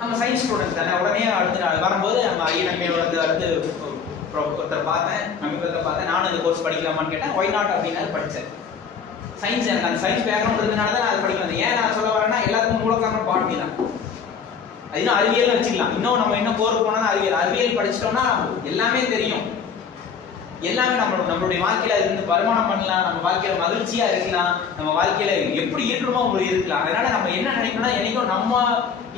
நம்ம சயின்ஸ் ஸ்டூடெண்ட் தானே. உடனே அடுத்து வரும்போது நம்ம ஐயனமையோட வந்து ஒருத்தர் பார்த்தேன், சமீபத்தை பார்த்தேன். நானும் இந்த கோர்ஸ் படிக்கலாமான்னு கேட்டேன். ஒய் நாட் அப்படின்னா படித்தேன். சயின்ஸ், எனக்கு அந்த சயின்ஸ் பேக்ரவுண்ட் இருந்தனால தான் நான் அதை படிக்க வந்தேன். ஏன் நான் சொல்ல வரேன்னா எல்லாத்துக்கும் மூல காரணம் பாட்னி தான். அது இன்னும் அறிவியல் வச்சுக்கலாம். இன்னும் நம்ம என்ன கோர்ஸ் போனோம்னா அறிவியல் படிச்சிட்டோம்னா எல்லாமே தெரியும். எல்லாமே நம்மளுடைய வாழ்க்கையில இருந்து வருமானம் பண்ணலாம், நம்ம வாழ்க்கையில மகிழ்ச்சியா இருக்கலாம், நம்ம வாழ்க்கையில எப்படி இருக்கணுமோ அப்படி இருக்கலாம். அதனால நம்ம என்ன நினைக்கணும்னா என்னைக்கும் நம்ம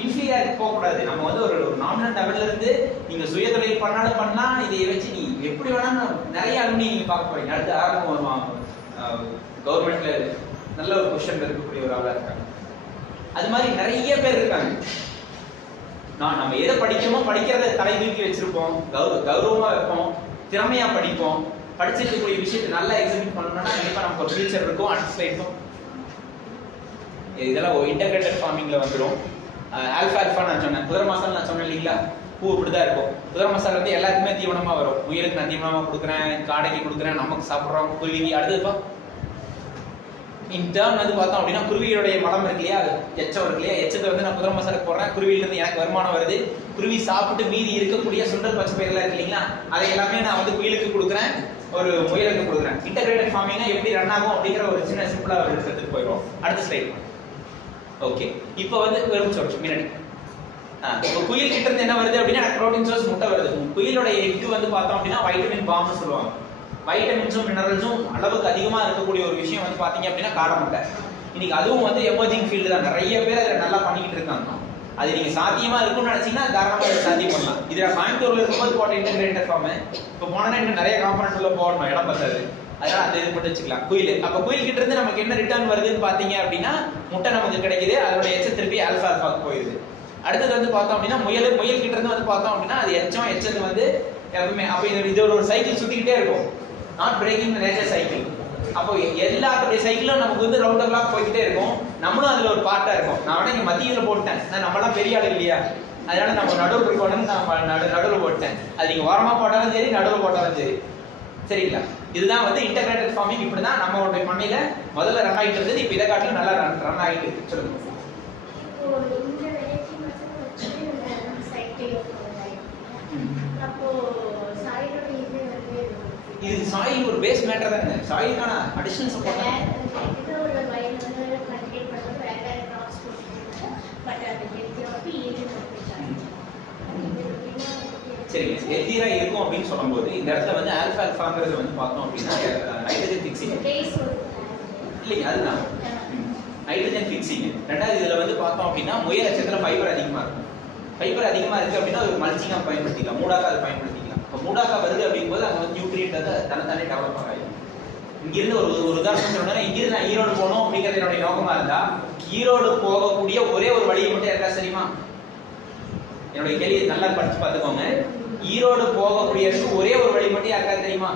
இன்ஃபீரியாரிட்டி போகக்கூடாது. நம்ம வந்து ஒரு நாமினல் லெவல்ல இருந்து நீங்க சுயதொழில் பண்ணாலும் பண்ணலாம். இதை வச்சு நீ எப்படி வேணாலும் நிறைய அலுமினி நீங்க பார்க்க போறீங்க. அடுத்து ஆரம்பம் வருவான் கவர்மெண்ட்ல நல்ல ஒரு பொசிஷன்ல இருக்கக்கூடிய ஒரு ஆளா இருக்காங்க. அது மாதிரி நிறைய பேர் இருக்காங்க. நம்ம எதை படிக்கிறோமோ படிக்கிறத தலை தூக்கி வச்சிருப்போம், கௌரவமா வைப்போம், திறமையா படிப்போம். படிச்சிருக்கக்கூடிய விஷயத்தை நல்லா எக்ஸிபிட் பண்ணணும்னா கண்டிப்பா நமக்கு ஒரு ஃபியூச்சர் இருக்கும். அடுத்த ஸ்லைடும் இதெல்லாம் இன்டகிரேட்டட் ஃபார்மிங்ல வந்துடும். ஆல்ஃபா நான் சொன்னேன், குதிரை மசாலா நான் சொன்னேன் இல்லைங்களா, பூ இப்படிதான் இருக்கும். குதிரை மசாலா வந்து எல்லாருக்குமே தீவனமா வரும். முயலுக்கு நான் தீவனமா கொடுக்குறேன், காடைக்கு கொடுக்குறேன், நமக்கு சாப்பிட்றோம், குருவி. அடுத்ததுப்பா இன் டேர்ம் வந்து பார்த்தோம் அப்படின்னா குருவியோடைய மலம் இருக்கு இல்லையா, எச்சம் இருக்கு இல்லையா, எச்சத்தை வந்து நான் குதிரை மசாலா போடுறேன், குருவியிலிருந்து எனக்கு வருமானம் வருது. குருவி சாப்பிட்டு மீதி இருக்கக்கூடிய சுண்டல் பச்சை பயிரெல்லாம் இருக்கு இல்லைங்களா, அதை எல்லாமே நான் வந்து குயிலுக்கு கொடுக்குறேன், ஒரு முயலுக்கு கொடுக்குறேன். இன்டகிரேட்டட் ஃபார்மிங்னா எப்படி ரன் ஆகும் அப்படிங்கிற ஒரு சின்ன சிம்பிளா எடுத்துட்டு போயிடும். அடுத்த ஸ்லைட். ஓகே, இப்போ வந்து வெறும் சொல்றேன் முன்னாடி. இப்போ குயில் கிட்ட இருந்து என்ன வருது அப்படின்னா எனக்கு ப்ரோட்டீன் சோர்ஸ் முட்டை வருது. குயிலோட எக்கு வந்து பார்த்தோம் அப்படின்னா வைட்டமின் பாம்னு சொல்லுவாங்க. வைட்டமின்ஸும் மினரல்ஸும் அளவுக்கு அதிகமா இருக்கக்கூடிய ஒரு விஷயம் வந்து பாத்தீங்க அப்படின்னா காடை முட்டை. இன்னைக்கு அதுவும் வந்து எமர்ஜிங் ஃபீல்டு தான். நிறைய பேர் அதை நல்லா பண்ணிக்கிட்டு இருக்காங்க. அது நீங்க சாத்தியமா இருக்கும்னு நினைச்சீங்கன்னா தாராளமா அதை சாத்தியம் பண்ணலாம். இதுல கோயம்புத்தூர்ல இருக்கும்போது போட்ட இன்டகிரேட்டட் ஃபார்ம் இப்போ போனா இன்னும் நிறைய காம்பனன்ட் உள்ள போடணும், இடம் பத்தாது. அதனால அந்த இது மட்டும் வச்சுக்கலாம். குயில், அப்ப குயில் கிட்ட இருந்து நமக்கு என்ன ரிட்டர்ன் வருதுன்னு பாத்தீங்க அப்படின்னா முட்டை நமக்கு கிடைக்குது. அதோட எச்ச திருப்பி ஆல்ஃபாக்கு போயிடுது. அடுத்தது வந்து பார்த்தோம் அப்படின்னா முயல் கிட்ட இருந்து வந்து பார்த்தோம் அப்படின்னா அது எச்சத்து வந்து எப்பவுமே அப்ப இது ஒரு சைக்கிள் சுத்திக்கிட்டே இருக்கும். Not braking the nature cycle. அப்போ எல்லாத்துடைய சைக்கிளும் நமக்கு வந்து ரவுண்ட் த கிளாக் போய்கிட்டே இருக்கும். நம்மளும் அதுல ஒரு பார்ட்டா இருக்கும். நான் வேணா இங்க மத்தியில போட்டேன், நம்மளாம் பெரிய ஆள் இல்லையா, அதனால நம்ம நடுவில் இருக்கணும்னு நான் நடுவில் போட்டேன். அது நீங்க ஓரமா போட்டாலும் சரி, நடுவில் போட்டாலும் சரி, சரிங்களா? இதுதான் வந்து இன்டகிரேட்டட் ஃபார்மிங். இப்படிதான் நம்மளுடைய பண்ணையில முதல்ல ரன் ஆகிட்டு இருந்தது. இப்போ இதை காட்டிலும் நல்லா ரன் ஆகிட்டு இருக்கு. சொல்லுங்க. இது சாயில் ஒரு பேஸ் மேட்டர் தானே. சாயிலுக்கான அடிஷனல் சப்போர்ட் சரிங்க. எத்திரா இருக்கும் அப்படின்னு சொல்லும்போது இந்த இடத்துல வந்து ஆல்ஃபாங்கிறது வந்து பார்த்தோம் அப்படின்னா நைட்ரஜன் ஃபிக்ஸிங் இல்லைங்க, அதுதான் நைட்ரஜன் ஃபிக்ஸிங். ரெண்டாவது இதுல வந்து பார்த்தோம் அப்படின்னா முயல் எச்சத்துல ஃபைபர் அதிகமா இருக்கும். ஃபைபர் அதிகமா இருக்கு அப்படின்னா ஒரு மல்ச்சிங்கா பயன்படுத்திக்கலாம், மூடாக்கா அதை பயன்படுத்திக்கலாம். இப்போ மூடாக்கா வருது அப்படிங்கும்போது அங்கே வந்து நியூட்ரியன்ட் வந்து தனித்தானே டெவலப் ஆகும். இங்கிருந்து ஒரு உதாரணம் சொல்லணும்னா, இங்கிருந்து நான் ஈரோடு போகணும் அப்படிங்கிறது என்னுடைய நோக்கமா இருந்தா ஈரோடு போகக்கூடிய ஒரே ஒரு வழியை மட்டும் இருக்கா தெரியுமா? என்னுடைய கேள்வி நல்லா படிச்சு பார்த்துக்கோங்க. ஈரோடு போகக்கூடியதுக்கு ஒரே ஒரு வழி மட்டும் யாருக்கா தெரியுமா?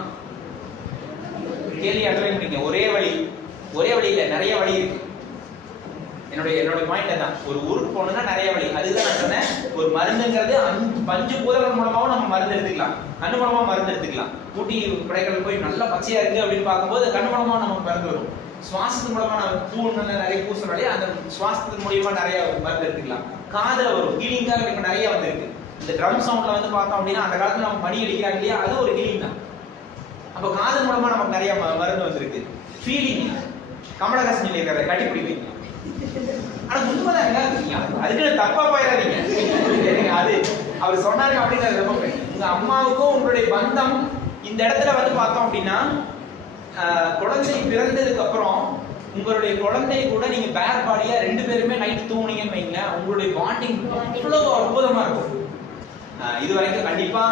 கேள்வி அட்டன் பண்ணீங்க. ஒரே வழி இல்லை, நிறைய வழி இருக்கு. என்னுடைய பாயிண்ட் தான், ஒரு ஊருக்கு போகணும்னா நிறைய வழி. அதுதான் நான் சொன்னேன், ஒரு மருந்துங்கிறது பஞ்சு பூதங்கள் மூலமாவும் நம்ம மருந்து எடுத்துக்கலாம், கண்ணு மூலமா மருந்து எடுத்துக்கலாம். ஊட்டி கொடைக்கானல் போய் நல்லா பச்சையா இருக்கு அப்படின்னு பார்க்கும்போது கண்ணு மூலமா நமக்கு மருந்து வரும். சுவாசத்து மூலமா நம்ம பூ நிறைய பூசினாலே அந்த சுவாசத்து மூலியமா நிறைய மருந்து எடுத்துக்கலாம். காதுல வரும், ஹீலிங்காக இப்ப நிறைய வந்திருக்கு. இந்த ட்ரம் சவுண்ட்ல வந்து பார்த்தோம் அப்படின்னா அந்த காலத்துல நம்ம மணி அடிக்கிறாங்க இல்லையா, அது ஒரு ஹீலிங் தான். அப்ப காது மூலமா நமக்கு நிறைய மருந்து வந்திருக்கு. ஃபீலிங், கமலஹாசன் சொல்லியிருக்காரு, கட்டிப்பிடி வைங்க. ஆனா உண்மைதான் இருக்கீங்க, அதுக்கு தப்பா போயிடாதீங்க. அது அவர் சொன்னாரு அப்படின்றது ரொம்ப உங்க அம்மாவுக்கும் உங்களுடைய பந்தம் இந்த இடத்துல வந்து பார்த்தோம் அப்படின்னா குழந்தை பிறந்ததுக்கு அப்புறம் உங்களுடைய குழந்தை கூட நீங்க பேர் பாடியா ரெண்டு பேருமே நைட் தூங்குனீங்கன்னு வைங்க, உங்களுடைய பாண்டிங் இவ்வளவு அற்புதமா இருக்கும். இது வரைக்கும் கண்டிப்பா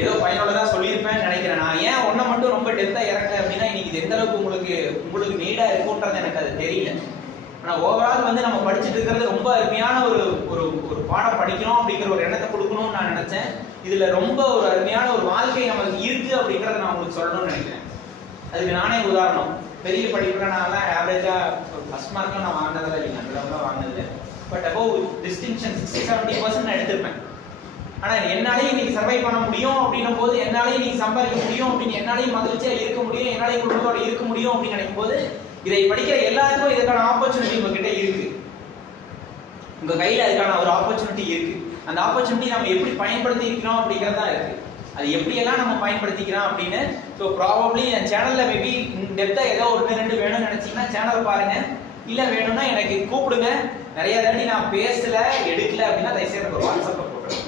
ஏதோ பயனுள்ளதா சொல்லியிருப்பேன்னு நினைக்கிறேன். நான் ஏன் ஒன்ன மட்டும் ரொம்ப டெப்தா இறங்க அப்படின்னா இன்னைக்கு இது எந்த அளவுக்கு உங்களுக்கு நீடா இருக்கும்ன்றது எனக்கு அது தெரியல. ஆனா ஓவரால் வந்து நம்ம படிச்சுட்டு இருக்கிறது ரொம்ப அருமையான ஒரு பாடம் படிக்கணும் அப்படிங்கிற ஒரு எண்ணத்தை கொடுக்கணும்னு நான் நினைச்சேன். இதுல ரொம்ப ஒரு அருமையான ஒரு வாழ்க்கை நமக்கு இருக்கு அப்படிங்கறத நான் உங்களுக்கு சொல்லணும்னு நினைக்கிறேன். அதுக்கு நானே உதாரணம். பெரிய படிப்புல நான் ஆவரேஜா ஃபர்ஸ்ட் மார்க்லாம் நான் வாங்கினதில்லை, இல்லைங்க அதெல்லாம் வாங்கினது. பட் அபவ் டிஸ்டிங்ஷன் 60-70% நான் எடுத்திருப்பேன். ஆனா என்னாலையும் இன்னைக்கு சர்வை பண்ண முடியும் அப்படின்னும் போது, என்னாலையும் இன்னைக்கு சம்பாதிக்க முடியும் அப்படின்னு, என்னாலையும் மகிழ்ச்சியா இருக்க முடியும், என்னாலையும் குடும்பத்தோட இருக்க முடியும் அப்படின்னு நினைக்கும் போது, இதை படிக்கிற எல்லாருக்கும் இதுக்கான ஆப்பர்ச்சுனிட்டி உங்ககிட்ட இருக்கு. உங்க கையில அதுக்கான ஒரு ஆப்பர்ச்சுனிட்டி இருக்கு. அந்த ஆப்பர்ச்சுனிட்டி நம்ம எப்படி பயன்படுத்தி இருக்கிறோம் அப்படிங்கறதா இருக்கு. அது எப்படியெல்லாம் நம்ம பயன்படுத்திக்கிறோம் அப்படின்னு. ஸோ ப்ராபப்ளி என் சேனல்ல மேபி டெப்தா ஏதோ ஒன்று ரெண்டு வேணும்னு நினைச்சீங்கன்னா சேனல் பாருங்க. இல்ல வேணும்னா எனக்கு கூப்பிடுங்க. நிறைய தாண்டி நான் பேசல எடுக்கல அப்படின்னா தயவுசெய்து எனக்கு ஒரு வாட்ஸ்அப்ல போட்டுருங்க.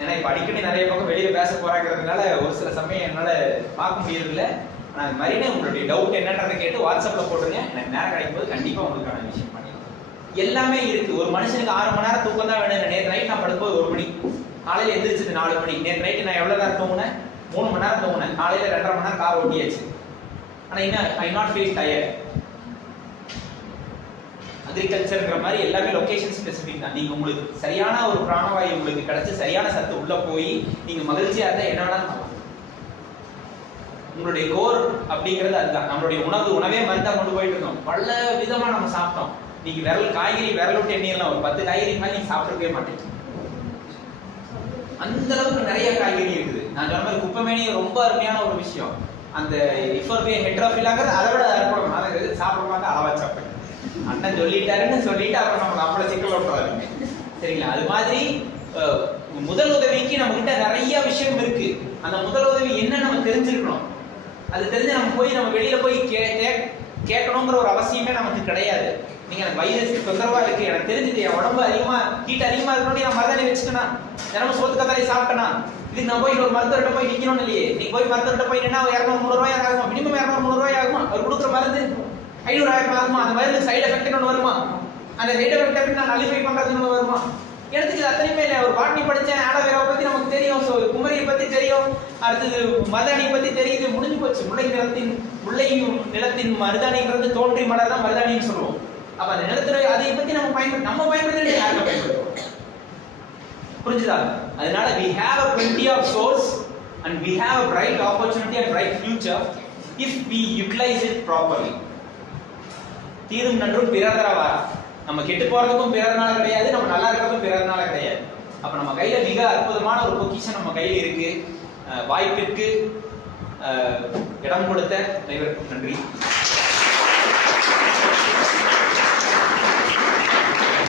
ஏன்னா இப்ப அடிக்கடி நிறைய பக்கம் வெளியில பேச போறாங்கிறதுனால ஒரு சில சமயம் என்னால பார்க்க முடியறதில்ல. ஆனா அது மாதிரியே உங்களுடைய டவுட் என்னன்றதை கேட்டு வாட்ஸ்அப்ல போட்டுருங்க. எனக்கு நேரம் கிடைக்கும் போது கண்டிப்பா உங்களுக்கான விஷயம் பண்ணிடுறேன். எல்லாமே இருக்கு. ஒரு மனுஷனுக்கு 6 மணி நேரம் தூக்கம் தான் வேணும். நேற்று நைட் நான் படுக்கும்போது 1 மணி, காலையில எந்திரிச்சது 4 மணி. நேற்று நைட்டு நான் எவ்வளவு நேரம் தூங்குனேன்? 3 மணி நேரம் தூங்குனேன். காலையில 2.5 மணி நேரம் கார் ஓட்டியாச்சு. ஆனா இன்னும் ஐ நாட் ஃபீல் டயர்ட். அக்ரிகல்ச்சர்ங்கிற மாதிரி எல்லாமே லொகேஷன் ஸ்பெசிபிக் தான். நீங்க உங்களுக்கு சரியான ஒரு பிராணவாயு உங்களுக்கு கிடைச்சு சரியான சத்து உள்ள போய் நீங்க மகிழ்ச்சியா இருந்தா என்ன வேணாலும் பண்ணலாம். உங்களுடைய கோர் அப்படிங்கிறது அதுதான். நம்மளுடைய உணவே மருந்தா கொண்டு போயிட்டு இருந்தோம். பல விதமா நம்ம சாப்பிட்டோம். நீங்க காய்கறி விரல் விட்டு எண்ணிடலாம். ஒரு 10 காய்கறி மாதிரி நீங்க சாப்பிடவே மாட்டீங்க. அந்த அளவுக்கு நிறைய காய்கறி இருக்குது. நான் சொன்ன மாதிரி குப்பைமேனி ரொம்ப அருமையான ஒரு விஷயம். அந்த இஃபோர்பே ஹெட்ரோஃபிலாங்கிறது அதை விட அற்புதம். அதை சாப்பிட மாட்டேன், அளவா சாப்பிட்டேன். அண்ணன் சொல்லிட்டாருன்னு சொல்லிட்டு அப்புறம் நம்மள சிக்கல் விட்டுறாருங்க. சரிங்களா? அது மாதிரி முதல் உதவிக்கு நம்ம கிட்ட நிறைய விஷயம் இருக்கு. அந்த முதல் உதவி என்ன நம்ம தெரிஞ்சிருக்கணும். அது தெரிஞ்சு நம்ம வெளியில போய் கேட்கணுங்கிற ஒரு அவசியமே நமக்கு கிடையாது. நீங்க எனக்கு வைரஸ் தொந்தரவா இருக்கு, எனக்கு தெரிஞ்சுது என் உடம்பு ஹீட் அதிகமா இருக்கணும், நான் மருதாணி வச்சுக்கனா, தினமும் சோத்து கத்தாரி சாப்பிட்டனா, இதுக்கு நான் போய் ஒரு மருத்துவர்கிட்ட போய் நிக்கணும்னு இல்லையே. நீங்க போய் மருத்துவர்கிட்ட போய் நின்னா 200-300 ரூபாய் ஆகுமா? மினிமம் 200-300 ரூபாய் ஆகுமா? அவர் கொடுக்குற மருந்து 500-1000 ஆகுமா? அந்த மருந்து சைடு எஃபெக்ட் ஒன்று வருமா? அந்த சைடு எஃபெக்ட் எப்படி நான் நலிஃபை பண்றதுன்னு வருமா? எனக்கு அத்தனையுமே இல்லை. ஒரு பாட்னி படிச்சேன், ஆலோவேராவை பத்தி நமக்கு தெரியும், குமரியை பத்தி தெரியும், அடுத்தது மருதாணியை பத்தி தெரியுது, முடிஞ்சு போச்சு. முல்லை நிலத்தின் மருதாணிங்கிறது தோன்றி மலர் மருதாணின்னு சொல்லுவோம். அப்ப அந்த நிலத்துல அதை பத்தி நம்ம பயன்படுத்த யாருக்கும் பயன்படுத்துவோம். புரிஞ்சுதா? அதனால we have a plenty of source and we have a bright opportunity and bright future if we utilize it properly. தீரும் நன்றும் பிறர் தரவா. நம்ம கெட்டு போறதுக்கும் பிறர்னால கிடையாது, நம்ம நல்லா இருக்கிறதும் பிறர்னால கிடையாது. அப்ப நம்ம கையில மிக அற்புதமான ஒரு பொக்கிஷன் நம்ம கையில இருக்கு. வாய்ப்பிற்கு இடம் கொடுத்த அனைவருக்கும் நன்றி.